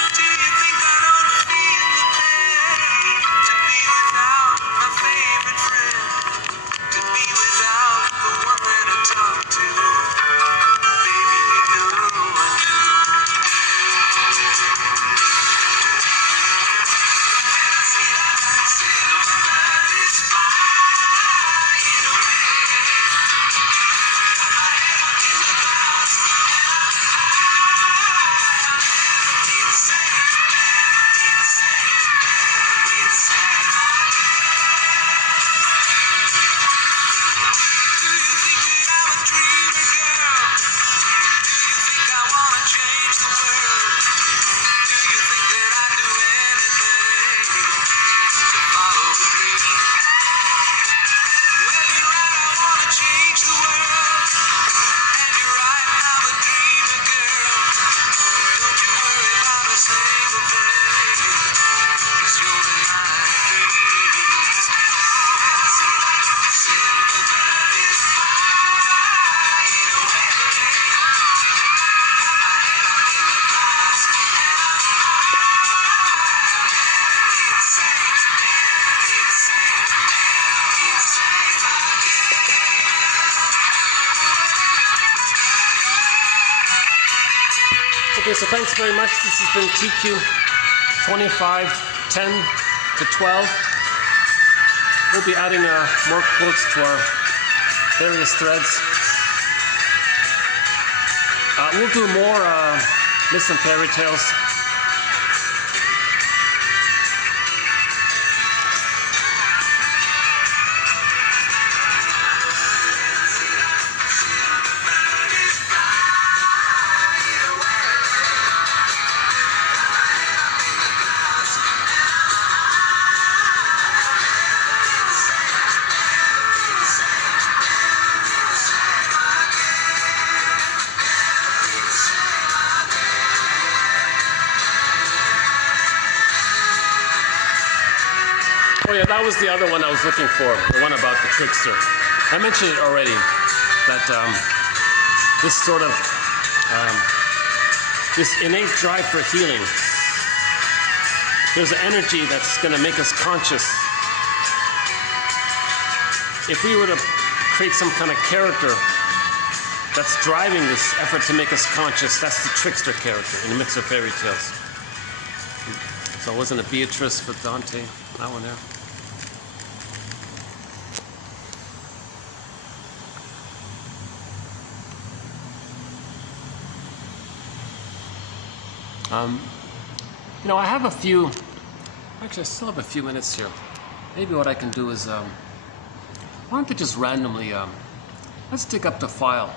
Okay, so thanks very much. This has been TQ 25, 10 to 12. We'll be adding more quotes to our various threads. We'll do more myths and fairy tales. Oh yeah, that was the other one I was looking for, the one about the trickster. I mentioned it already, that this sort of, this innate drive for healing, there's an energy that's going to make us conscious. If we were to create some kind of character that's driving this effort to make us conscious, that's the trickster character in the myths or fairy tales. So it wasn't a Beatrice for Dante, that one there. You know, I have a few, actually I still have a few minutes here. Maybe what I can do is, why don't they just randomly, let's dig up the file,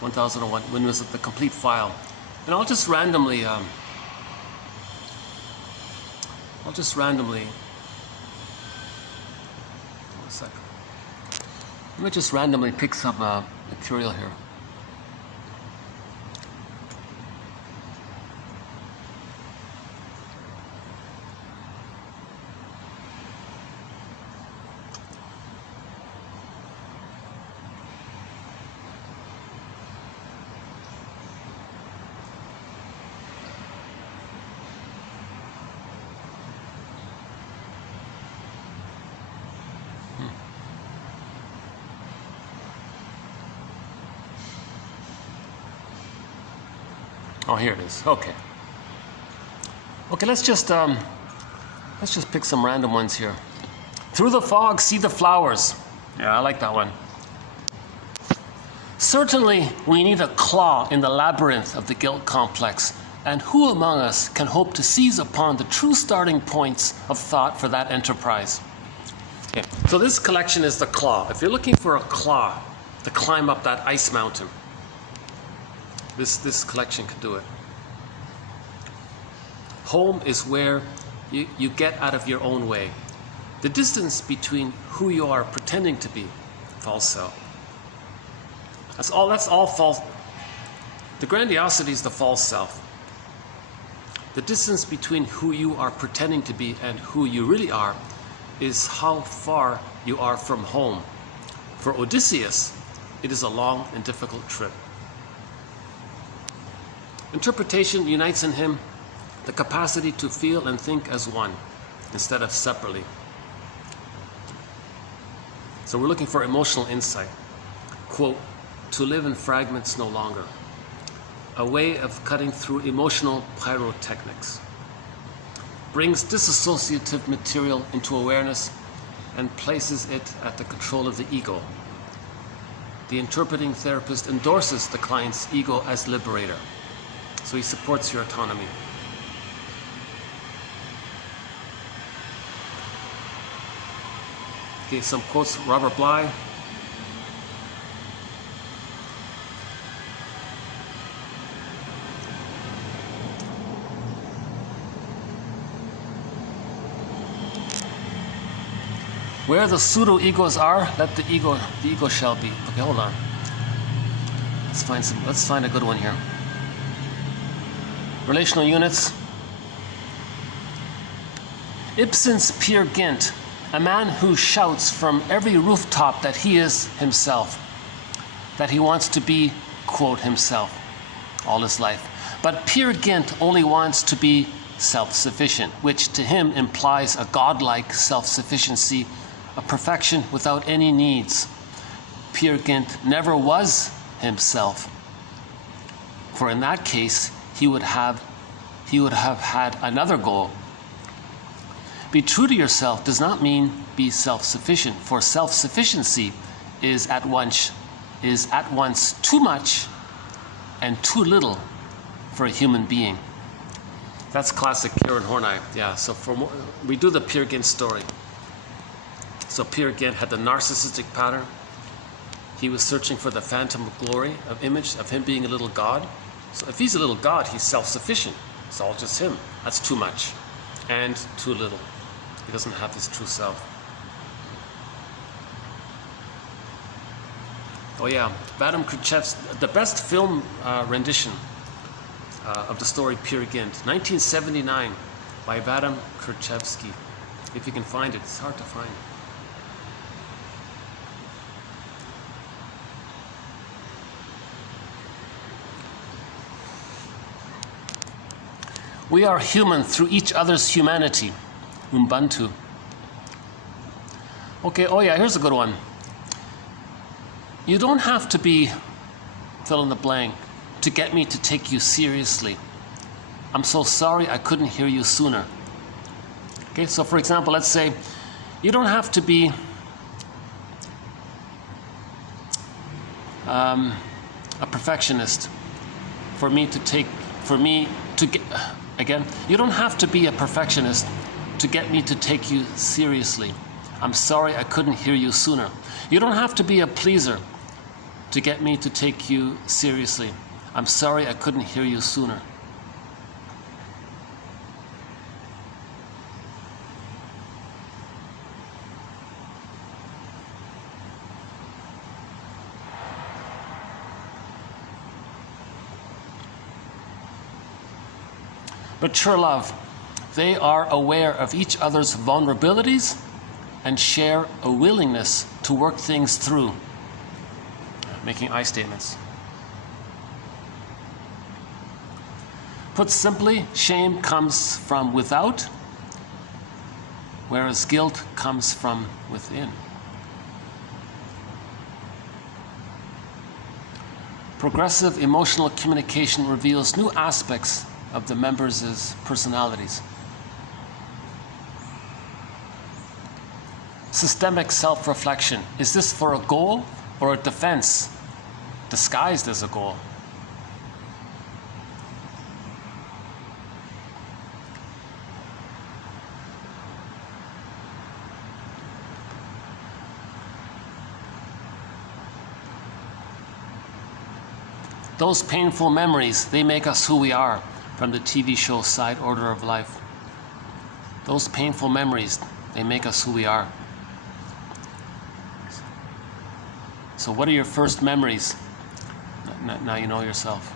1001 Windmills, the complete file. And I'll just randomly, let me just randomly pick some material here. Oh, here it is. Okay. Okay, let's just pick some random ones here. Through the fog, see the flowers. Yeah, I like that one. Certainly, we need a claw in the labyrinth of the guilt complex. And who among us can hope to seize upon the true starting points of thought for that enterprise? Okay. So this collection is the claw. If you're looking for a claw to climb up that ice mountain, this collection can do it. Home is where you get out of your own way. The distance between who you are pretending to be, false self. That's all false. The grandiosity is the false self. The distance between who you are pretending to be and who you really are is how far you are from home. For Odysseus, it is a long and difficult trip. Interpretation unites in him the capacity to feel and think as one instead of separately. So we're looking for emotional insight. Quote, to live in fragments no longer. A way of cutting through emotional pyrotechnics. Brings dissociative material into awareness and places it at the control of the ego. The interpreting therapist endorses the client's ego as liberator. So he supports your autonomy. Okay, some quotes, Robert Bly. Where the pseudo-egos are, let the ego shall be. Okay, hold on. Let's find a good one here. Relational units. Ibsen's Peer Gynt, a man who shouts from every rooftop that he is himself, that he wants to be, quote, himself, all his life. But Peer Gynt only wants to be self-sufficient, which to him implies a godlike self-sufficiency, a perfection without any needs. Peer Gynt never was himself, for in that case, he would have had another goal. Be true to yourself does not mean be self-sufficient, for self-sufficiency is at once too much and too little for a human being. That's classic Kieran Horney. Yeah, so we do the Peer Gynt story. So Peer Gynt had the narcissistic pattern. He was searching for the phantom of glory, of image of him being a little god. So if he's a little god, he's self-sufficient. It's all just him. That's too much and too little. He doesn't have his true self. Oh yeah, Vadim Khrushchev's, the best film rendition of the story Peer Gynt, 1979, by Vadim Khrushchevsky. If you can find it, it's hard to find. We are human through each other's humanity. Ubuntu. Okay, oh yeah, here's a good one. You don't have to be fill in the blank to get me to take you seriously. I'm so sorry I couldn't hear you sooner. Okay, so for example, let's say you don't have to be a perfectionist you don't have to be a perfectionist to get me to take you seriously. I'm sorry I couldn't hear you sooner. You don't have to be a pleaser to get me to take you seriously. I'm sorry I couldn't hear you sooner. Mature love. They are aware of each other's vulnerabilities and share a willingness to work things through. Making I statements. Put simply, shame comes from without, whereas guilt comes from within. Progressive emotional communication reveals new aspects of the members' personalities. Systemic self-reflection. Is this for a goal or a defense disguised as a goal? Those painful memories, they make us who we are, from the TV show Side Order of Life. Those painful memories, they make us who we are. So what are your first memories? Now you know yourself.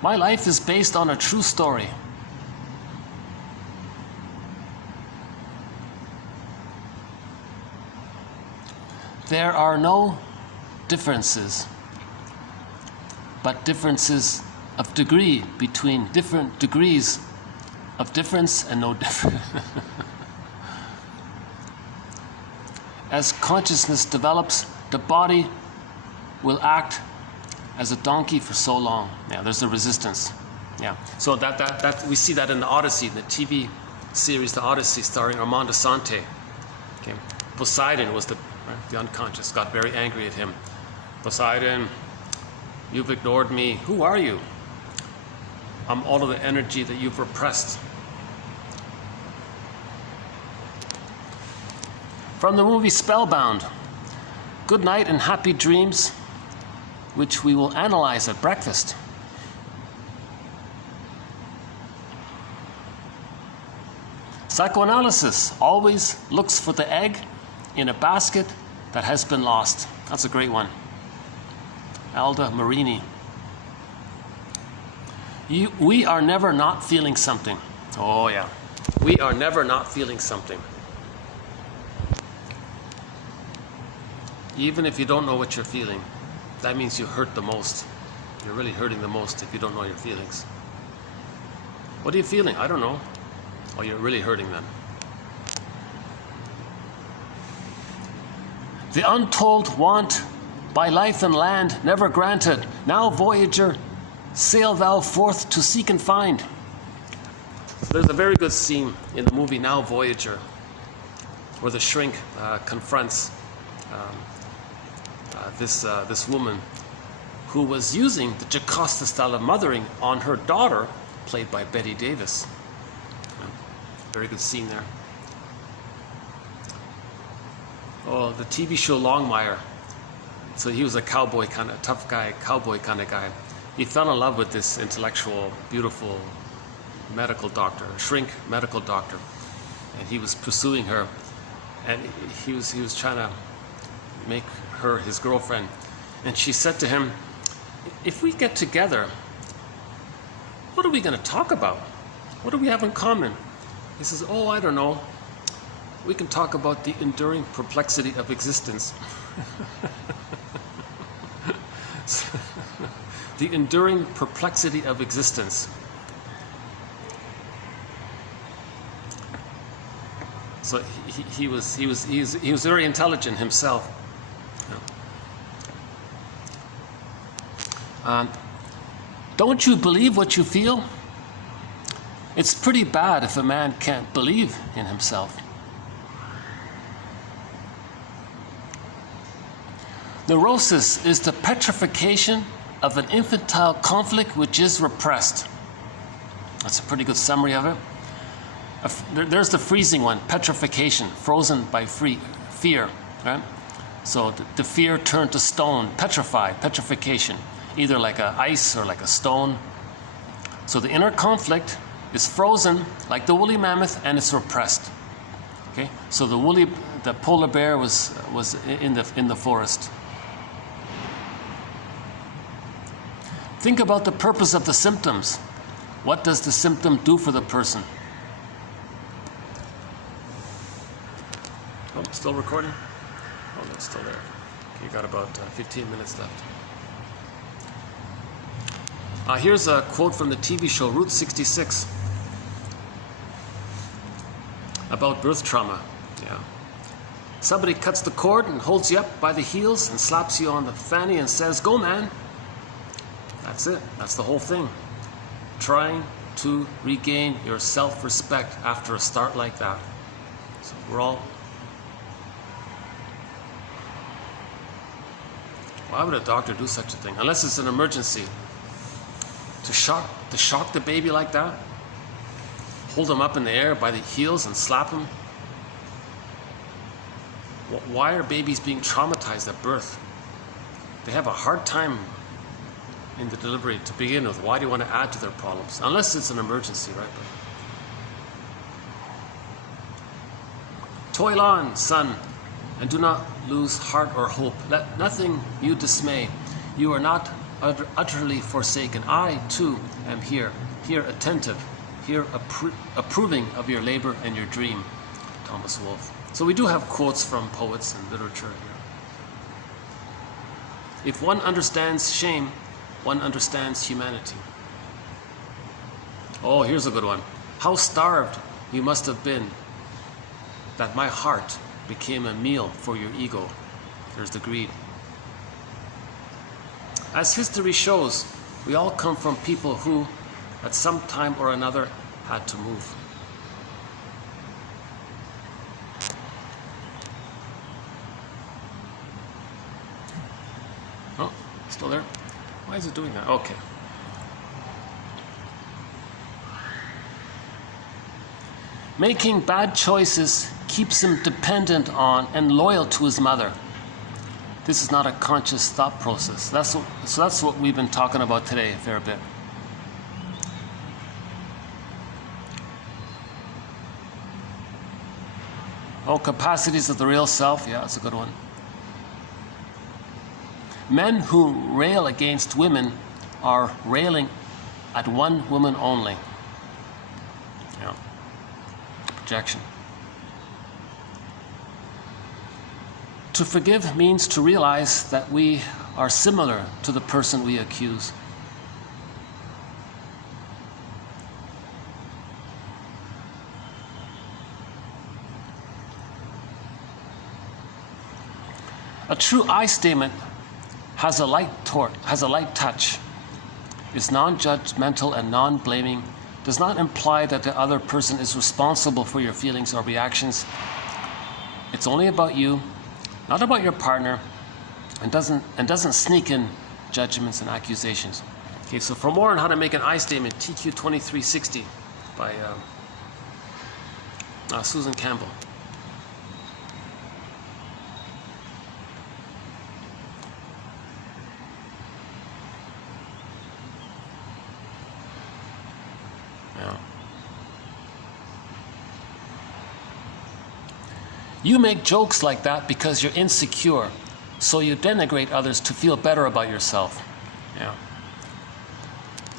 My life is based on a true story. There are no differences, but differences of degree between different degrees of difference and no difference. As consciousness develops, the body will act as a donkey for so long. Yeah, there's a resistance. Yeah, so that we see that in the Odyssey, the TV series, the Odyssey, starring Armand Assante. Okay, Poseidon was the unconscious, got very angry at him. Poseidon, you've ignored me. Who are you? I'm all of the energy that you've repressed. From the movie Spellbound, good night and happy dreams, which we will analyze at breakfast. Psychoanalysis always looks for the egg in a basket that has been lost. That's a great one. Alda Marini. We are never not feeling something. Oh yeah. We are never not feeling something. Even if you don't know what you're feeling, that means you hurt the most. You're really hurting the most if you don't know your feelings. What are you feeling? I don't know. Oh, you're really hurting them. The untold want by life and land never granted. Now, voyager, sail thou forth to seek and find. There's a very good scene in the movie Now, Voyager, where the shrink confronts this woman who was using the Jocasta style of mothering on her daughter, played by Betty Davis. Very good scene there. Oh, the TV show Longmire. So he was a cowboy kind of tough guy, cowboy kind of guy. He fell in love with this intellectual, beautiful medical doctor, a shrink medical doctor, and he was pursuing her, and he was trying to make her his girlfriend. And she said to him, "If we get together, what are we going to talk about? What do we have in common?" He says, "Oh, I don't know. We can talk about the enduring perplexity of existence." The enduring perplexity of existence. So he was very intelligent himself. Don't you believe what you feel? It's pretty bad if a man can't believe in himself. Neurosis is the petrification of an infantile conflict which is repressed. That's a pretty good summary of it. There's the freezing one, petrification, frozen by fear, right? So the fear turned to stone, petrification, either like a ice or like a stone. So the inner conflict is frozen like the woolly mammoth, and it's repressed. Okay, so the polar bear was in the forest. Think about the purpose of the symptoms. What does the symptom do for the person? Oh, still recording? Oh, that's still there. Okay, got about 15 minutes left. Here's a quote from the TV show Route 66 about birth trauma. Yeah. Somebody cuts the cord and holds you up by the heels and slaps you on the fanny and says, "Go, man." That's it. That's the whole thing. Trying to regain your self-respect after a start like that. So we're all... Why would a doctor do such a thing? Unless it's an emergency. To shock the baby like that? Hold him up in the air by the heels and slap him? Why are babies being traumatized at birth? They have a hard time in the delivery to begin with. Why do you want to add to their problems? Unless it's an emergency, right? Toil on, son, and do not lose heart or hope. Let nothing you dismay. You are not utterly forsaken. I, too, am here attentive, here approving of your labor and your dream. Thomas Wolfe. So we do have quotes from poets and literature here. If one understands shame, one understands humanity. Oh, here's a good one. How starved you must have been that my heart became a meal for your ego. There's the greed. As history shows, we all come from people who, at some time or another, had to move. Oh, still there? Why is it doing that? Okay. Making bad choices keeps him dependent on and loyal to his mother. This is not a conscious thought process. That's what we've been talking about today a fair bit. Oh, capacities of the real self. Yeah, that's a good one. Men who rail against women are railing at one woman only. Yeah. Rejection. To forgive means to realize that we are similar to the person we accuse. A true I statement has a light touch, is non-judgmental and non-blaming, does not imply that the other person is responsible for your feelings or reactions. It's only about you, not about your partner, and doesn't sneak in judgments and accusations. Okay, so for more on how to make an I statement, TQ 2360 by Susan Campbell. Yeah. You make jokes like that because you're insecure, so you denigrate others to feel better about yourself. Yeah.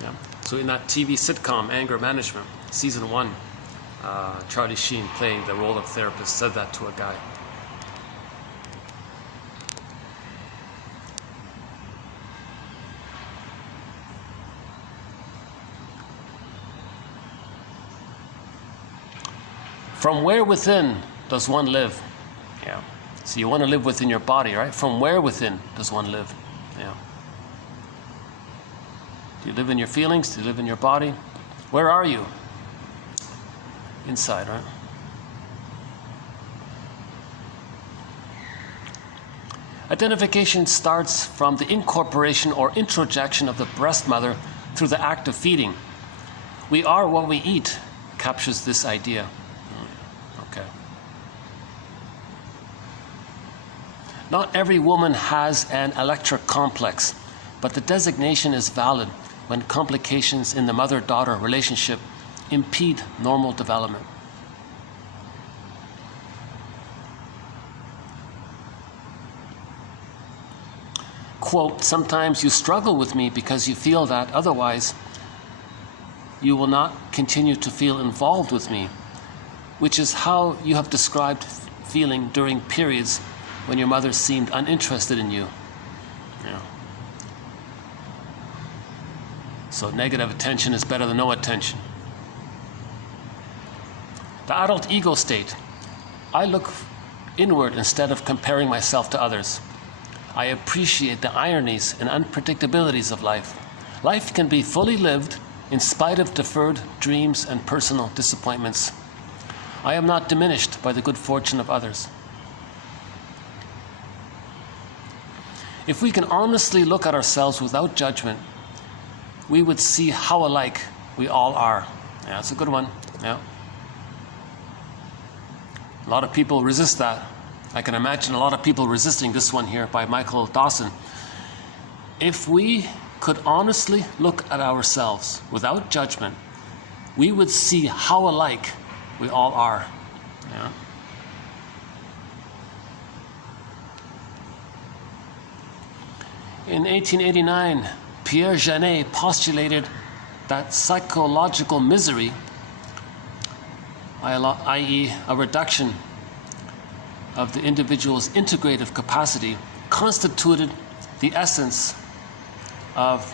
Yeah. So in that TV sitcom, Anger Management, season 1, Charlie Sheen, playing the role of therapist, said that to a guy. From where within does one live? Yeah. So you want to live within your body, right? From where within does one live? Yeah. Do you live in your feelings? Do you live in your body? Where are you? Inside, right? Identification starts from the incorporation or introjection of the breast mother through the act of feeding. We are what we eat captures this idea. Okay. Not every woman has an electric complex, but the designation is valid when complications in the mother-daughter relationship impede normal development. Quote, sometimes you struggle with me because you feel that otherwise you will not continue to feel involved with me, which is how you have described feeling during periods when your mother seemed uninterested in you. Yeah. So negative attention is better than no attention. The adult ego state. I look inward instead of comparing myself to others. I appreciate the ironies and unpredictabilities of life. Life can be fully lived in spite of deferred dreams and personal disappointments. I am not diminished by the good fortune of others. If we can honestly look at ourselves without judgment, we would see how alike we all are. Yeah, that's a good one. Yeah. A lot of people resist that. I can imagine a lot of people resisting this one here by Michael Dawson. If we could honestly look at ourselves without judgment, we would see how alike we all are. Yeah. In 1889, Pierre Janet postulated that psychological misery, i.e. a reduction of the individual's integrative capacity, constituted the essence of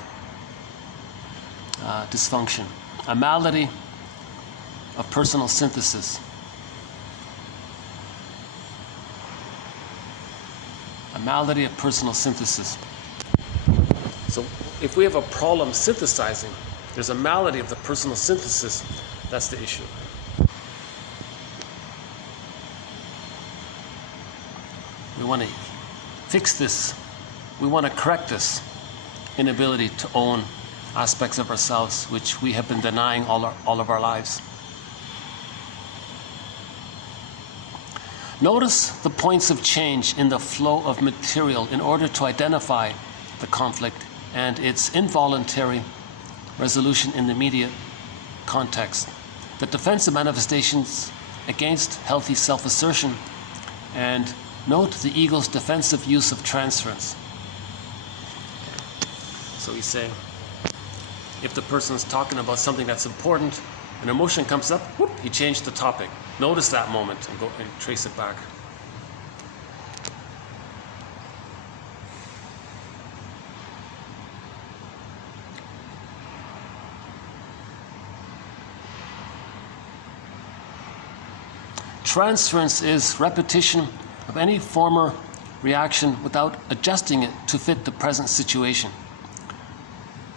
dysfunction, a malady of personal synthesis. A malady of personal synthesis. So if we have a problem synthesizing, there's a malady of the personal synthesis, that's the issue. We want to fix this. We want to correct this inability to own aspects of ourselves which we have been denying all of our lives. Notice the points of change in the flow of material in order to identify the conflict and its involuntary resolution in the immediate context. The defensive manifestations against healthy self-assertion, and note the ego's defensive use of transference. So he's saying, if the person's talking about something that's important, an emotion comes up, whoop, he changed the topic. Notice that moment and go and trace it back. Transference is repetition of any former reaction without adjusting it to fit the present situation.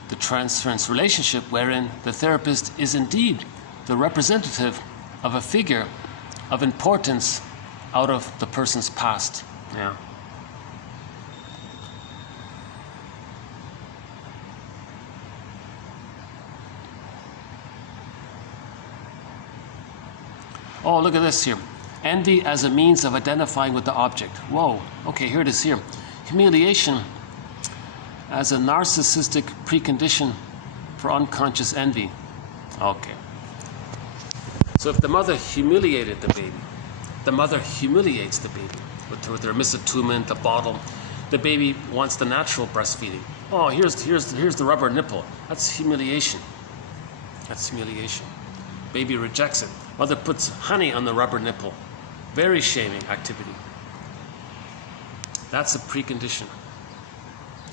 The transference relationship wherein the therapist is indeed the representative of a figure of importance out of the person's past. Yeah. Oh, look at this here. Envy as a means of identifying with the object. Whoa, okay, here it is here. Humiliation as a narcissistic precondition for unconscious envy. Okay. So if the mother humiliated the baby, the mother humiliates the baby with their misattunement, the bottle. The baby wants the natural breastfeeding. Oh, here's the rubber nipple. That's humiliation. That's humiliation. Baby rejects it. Mother puts honey on the rubber nipple. Very shaming activity. That's a precondition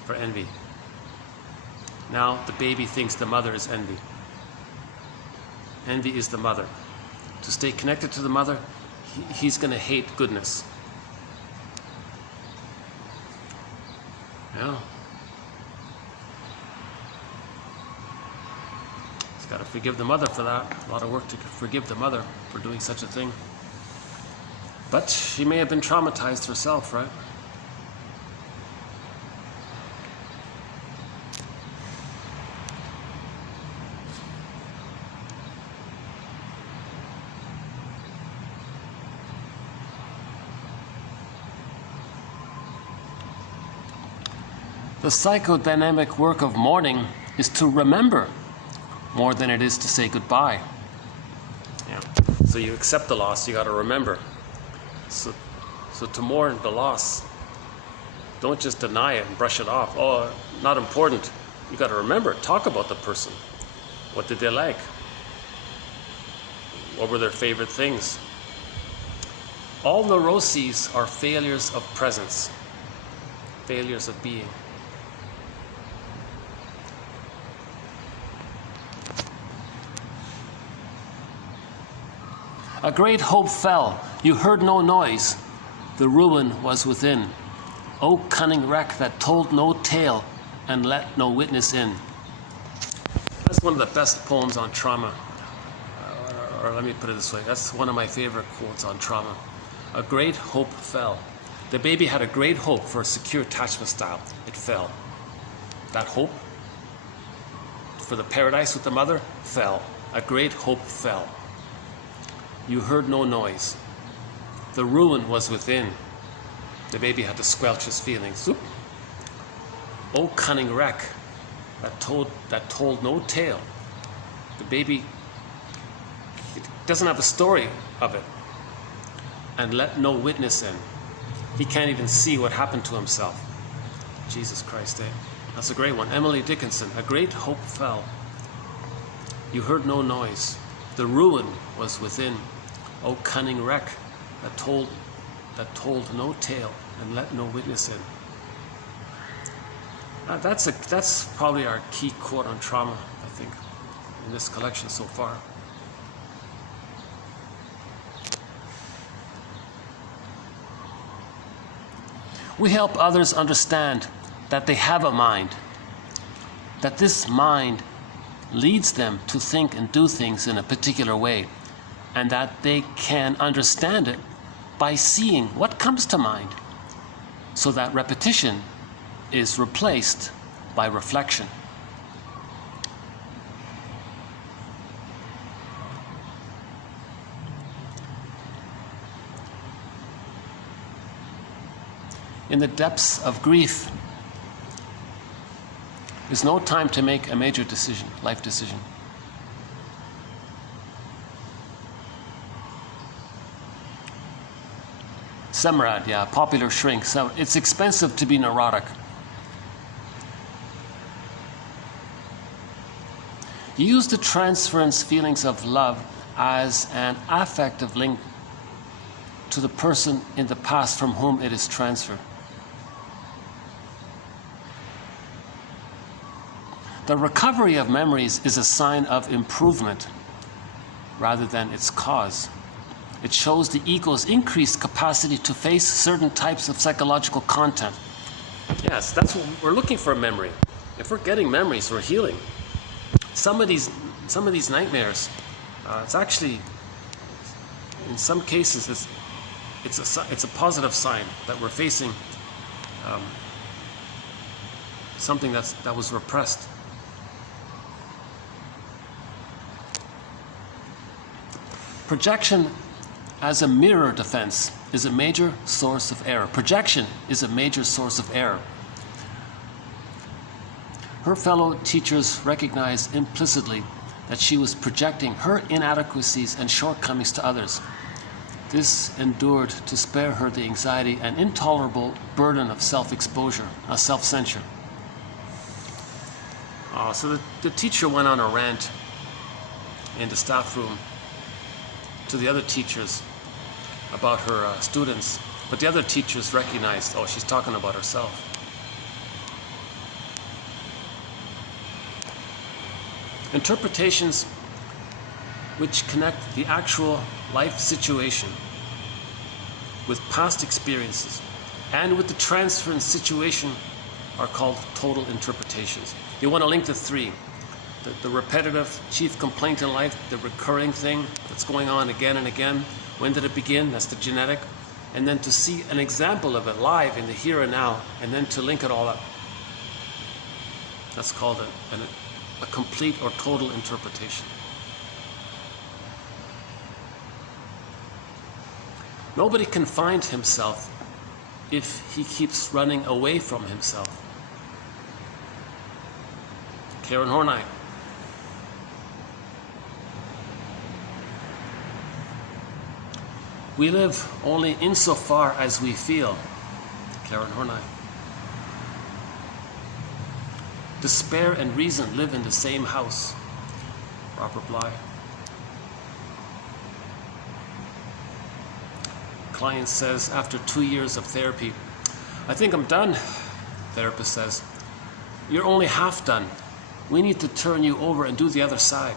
for envy. Now the baby thinks the mother is envy. Envy is the mother. To stay connected to the mother, he's going to hate goodness. Yeah. He's got to forgive the mother for that. A lot of work to forgive the mother for doing such a thing. But she may have been traumatized herself, right? The psychodynamic work of mourning is to remember more than it is to say goodbye. Yeah. So you accept the loss, you got to remember. So to mourn the loss, don't just deny it and brush it off. Oh, not important. You got to remember, talk about the person. What did they like? What were their favorite things? All neuroses are failures of presence, failures of being. A great hope fell, you heard no noise, the ruin was within. O cunning wreck that told no tale and let no witness in. That's one of the best poems on trauma. Or let me put it this way, that's one of my favorite quotes on trauma. A great hope fell. The baby had a great hope for a secure attachment style. It fell. That hope for the paradise with the mother fell. A great hope fell. You heard no noise. The ruin was within. The baby had to squelch his feelings. Oop. O cunning wreck that told no tale. The baby doesn't have a story of it. And let no witness in. He can't even see what happened to himself. Jesus Christ, eh? That's a great one. Emily Dickinson. A great hope fell. You heard no noise. The ruin was within. O cunning wreck that told no tale and let no witness in. That's probably our key quote on trauma, I think, in this collection so far. We help others understand that they have a mind, that this mind leads them to think and do things in a particular way, and that they can understand it by seeing what comes to mind, so that repetition is replaced by reflection. In the depths of grief is no time to make a major decision, life decision. Semrad, yeah, popular shrink. So it's expensive to be neurotic. Use the transference feelings of love as an affective link to the person in the past from whom it is transferred. The recovery of memories is a sign of improvement rather than its cause. It shows the ego's increased capacity to face certain types of psychological content. Yes, that's what we're looking for, a memory. If we're getting memories, we're healing. Some of these nightmares, it's actually, in some cases, it's a positive sign that we're facing something that was repressed. Projection as a mirror defense is a major source of error. Projection is a major source of error. Her fellow teachers recognized implicitly that she was projecting her inadequacies and shortcomings to others. This endured to spare her the anxiety and intolerable burden of self-exposure, self-censure. So the teacher went on a rant in the staff room to the other teachers about her students, but the other teachers recognized, oh, she's talking about herself. Interpretations which connect the actual life situation with past experiences and with the transference situation are called total interpretations. You want to link the three. The repetitive chief complaint in life, the recurring thing that's going on again and again. When did it begin? That's the genetic. And then to see an example of it live in the here and now, and then to link it all up. That's called a complete or total interpretation. Nobody can find himself if he keeps running away from himself. Karen Horney. We live only insofar as we feel. Karen Horney. Despair and reason live in the same house. Robert Bly. Client says, after 2 years of therapy, I think I'm done. Therapist says, you're only half done. We need to turn you over and do the other side.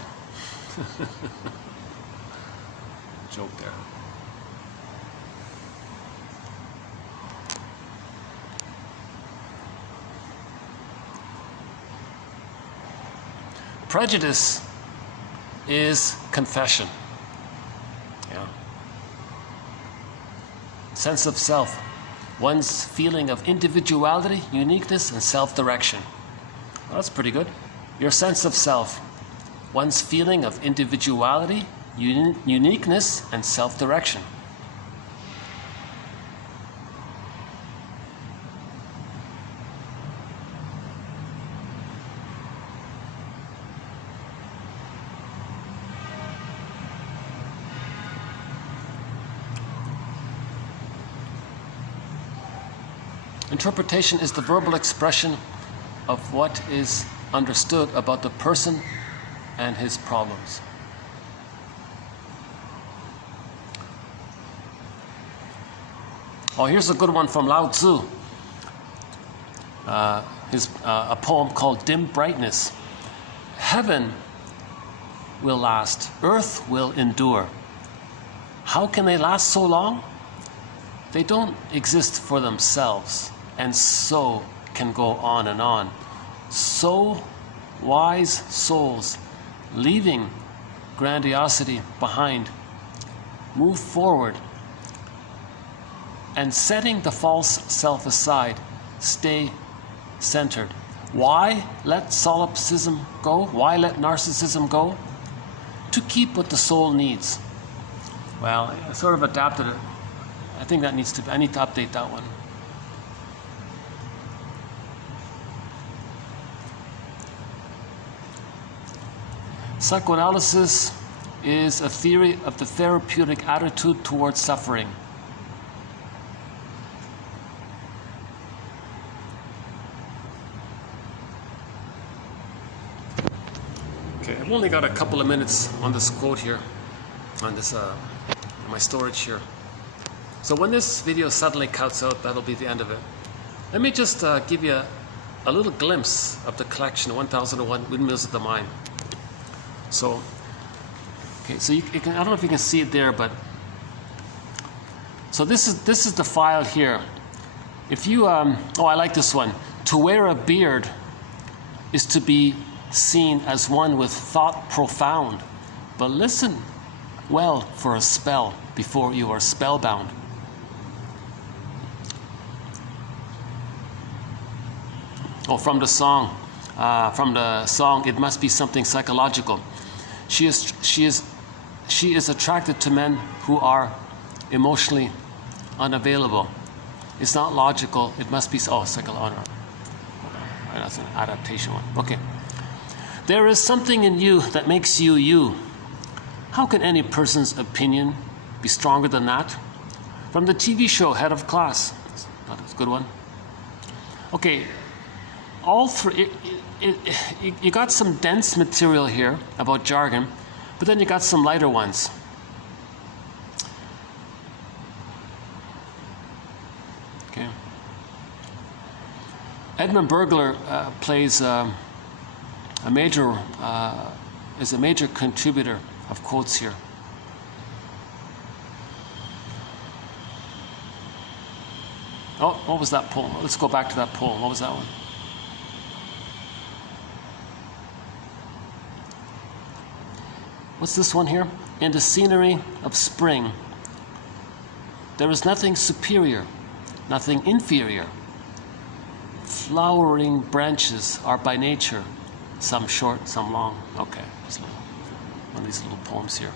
Joke there. Prejudice is confession. Yeah. Sense of self. One's feeling of individuality, uniqueness, and self-direction. Well, that's pretty good. Your sense of self. One's feeling of individuality, uniqueness, and self-direction. Interpretation is the verbal expression of what is understood about the person and his problems. Oh, here's a good one from Lao Tzu. A poem called Dim Brightness. Heaven will last, earth will endure. How can they last so long? They don't exist for themselves, and so can go on and on. So wise souls, leaving grandiosity behind, move forward, and setting the false self aside, stay centered. Why let solipsism go? Why let narcissism go? To keep what the soul needs. Well, I sort of adapted it. I think that I need to update that one. Psychoanalysis is a theory of the therapeutic attitude towards suffering. Okay, I've only got a couple of minutes on this quote here, on this my storage here. So when this video suddenly cuts out, that'll be the end of it. Let me just give you a little glimpse of the collection, 1001 Windmills of the Mind. So, okay, so you can, I don't know if you can see it there, but So this is the file here. If you, oh, I like this one. To wear a beard is to be seen as one with thought profound, but listen well for a spell before you are spellbound. Oh, from the song, It Must Be Something Psychological. She is attracted to men who are emotionally unavailable. It's not logical. It must be, oh, psychological. That's an adaptation one. Okay. There is something in you that makes you you. How can any person's opinion be stronger than that? From the TV show Head of Class. That's a good one. Okay. All three, you got some dense material here about jargon, but then you got some lighter ones. Okay. Edmund Burglar plays is a major contributor of quotes here. Oh, what was that poem? Let's go back to that poem. What was that one? What's this one here? In the scenery of spring, there is nothing superior, nothing inferior. Flowering branches are by nature, some short, some long. Okay, there's one of these little poems here.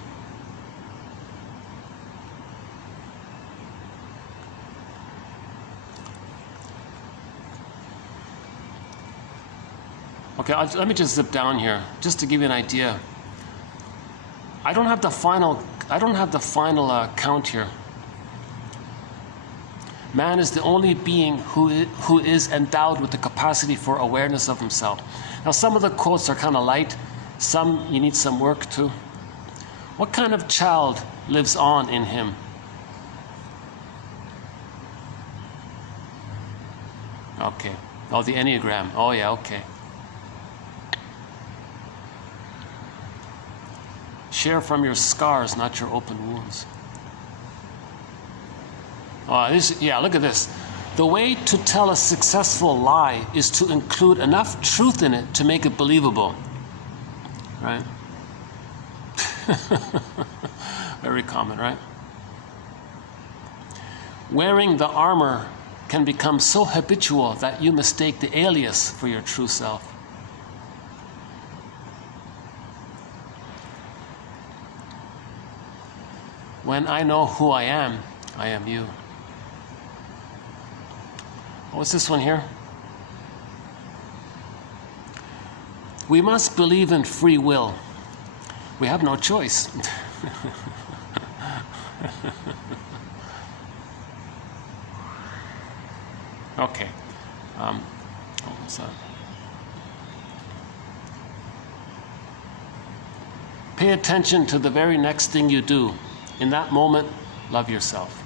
Okay, let me just zip down here, just to give you an idea. I don't have the final count here. Man is the only being who is endowed with the capacity for awareness of himself. Now, some of the quotes are kind of light. Some you need some work to. What kind of child lives on in him? Okay. Oh, the Enneagram. Oh, yeah, okay. Share from your scars, not your open wounds. Yeah, look at this. The way to tell a successful lie is to include enough truth in it to make it believable. Right? Very common, right? Wearing the armor can become so habitual that you mistake the alias for your true self. When I know who I am you. What's this one here? We must believe in free will. We have no choice. Okay. What's that? Pay attention to the very next thing you do. In that moment, love yourself.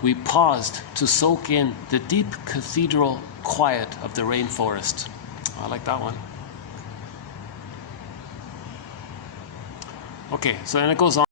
We paused to soak in the deep cathedral quiet of the rainforest. I like that one. Okay, so then it goes on.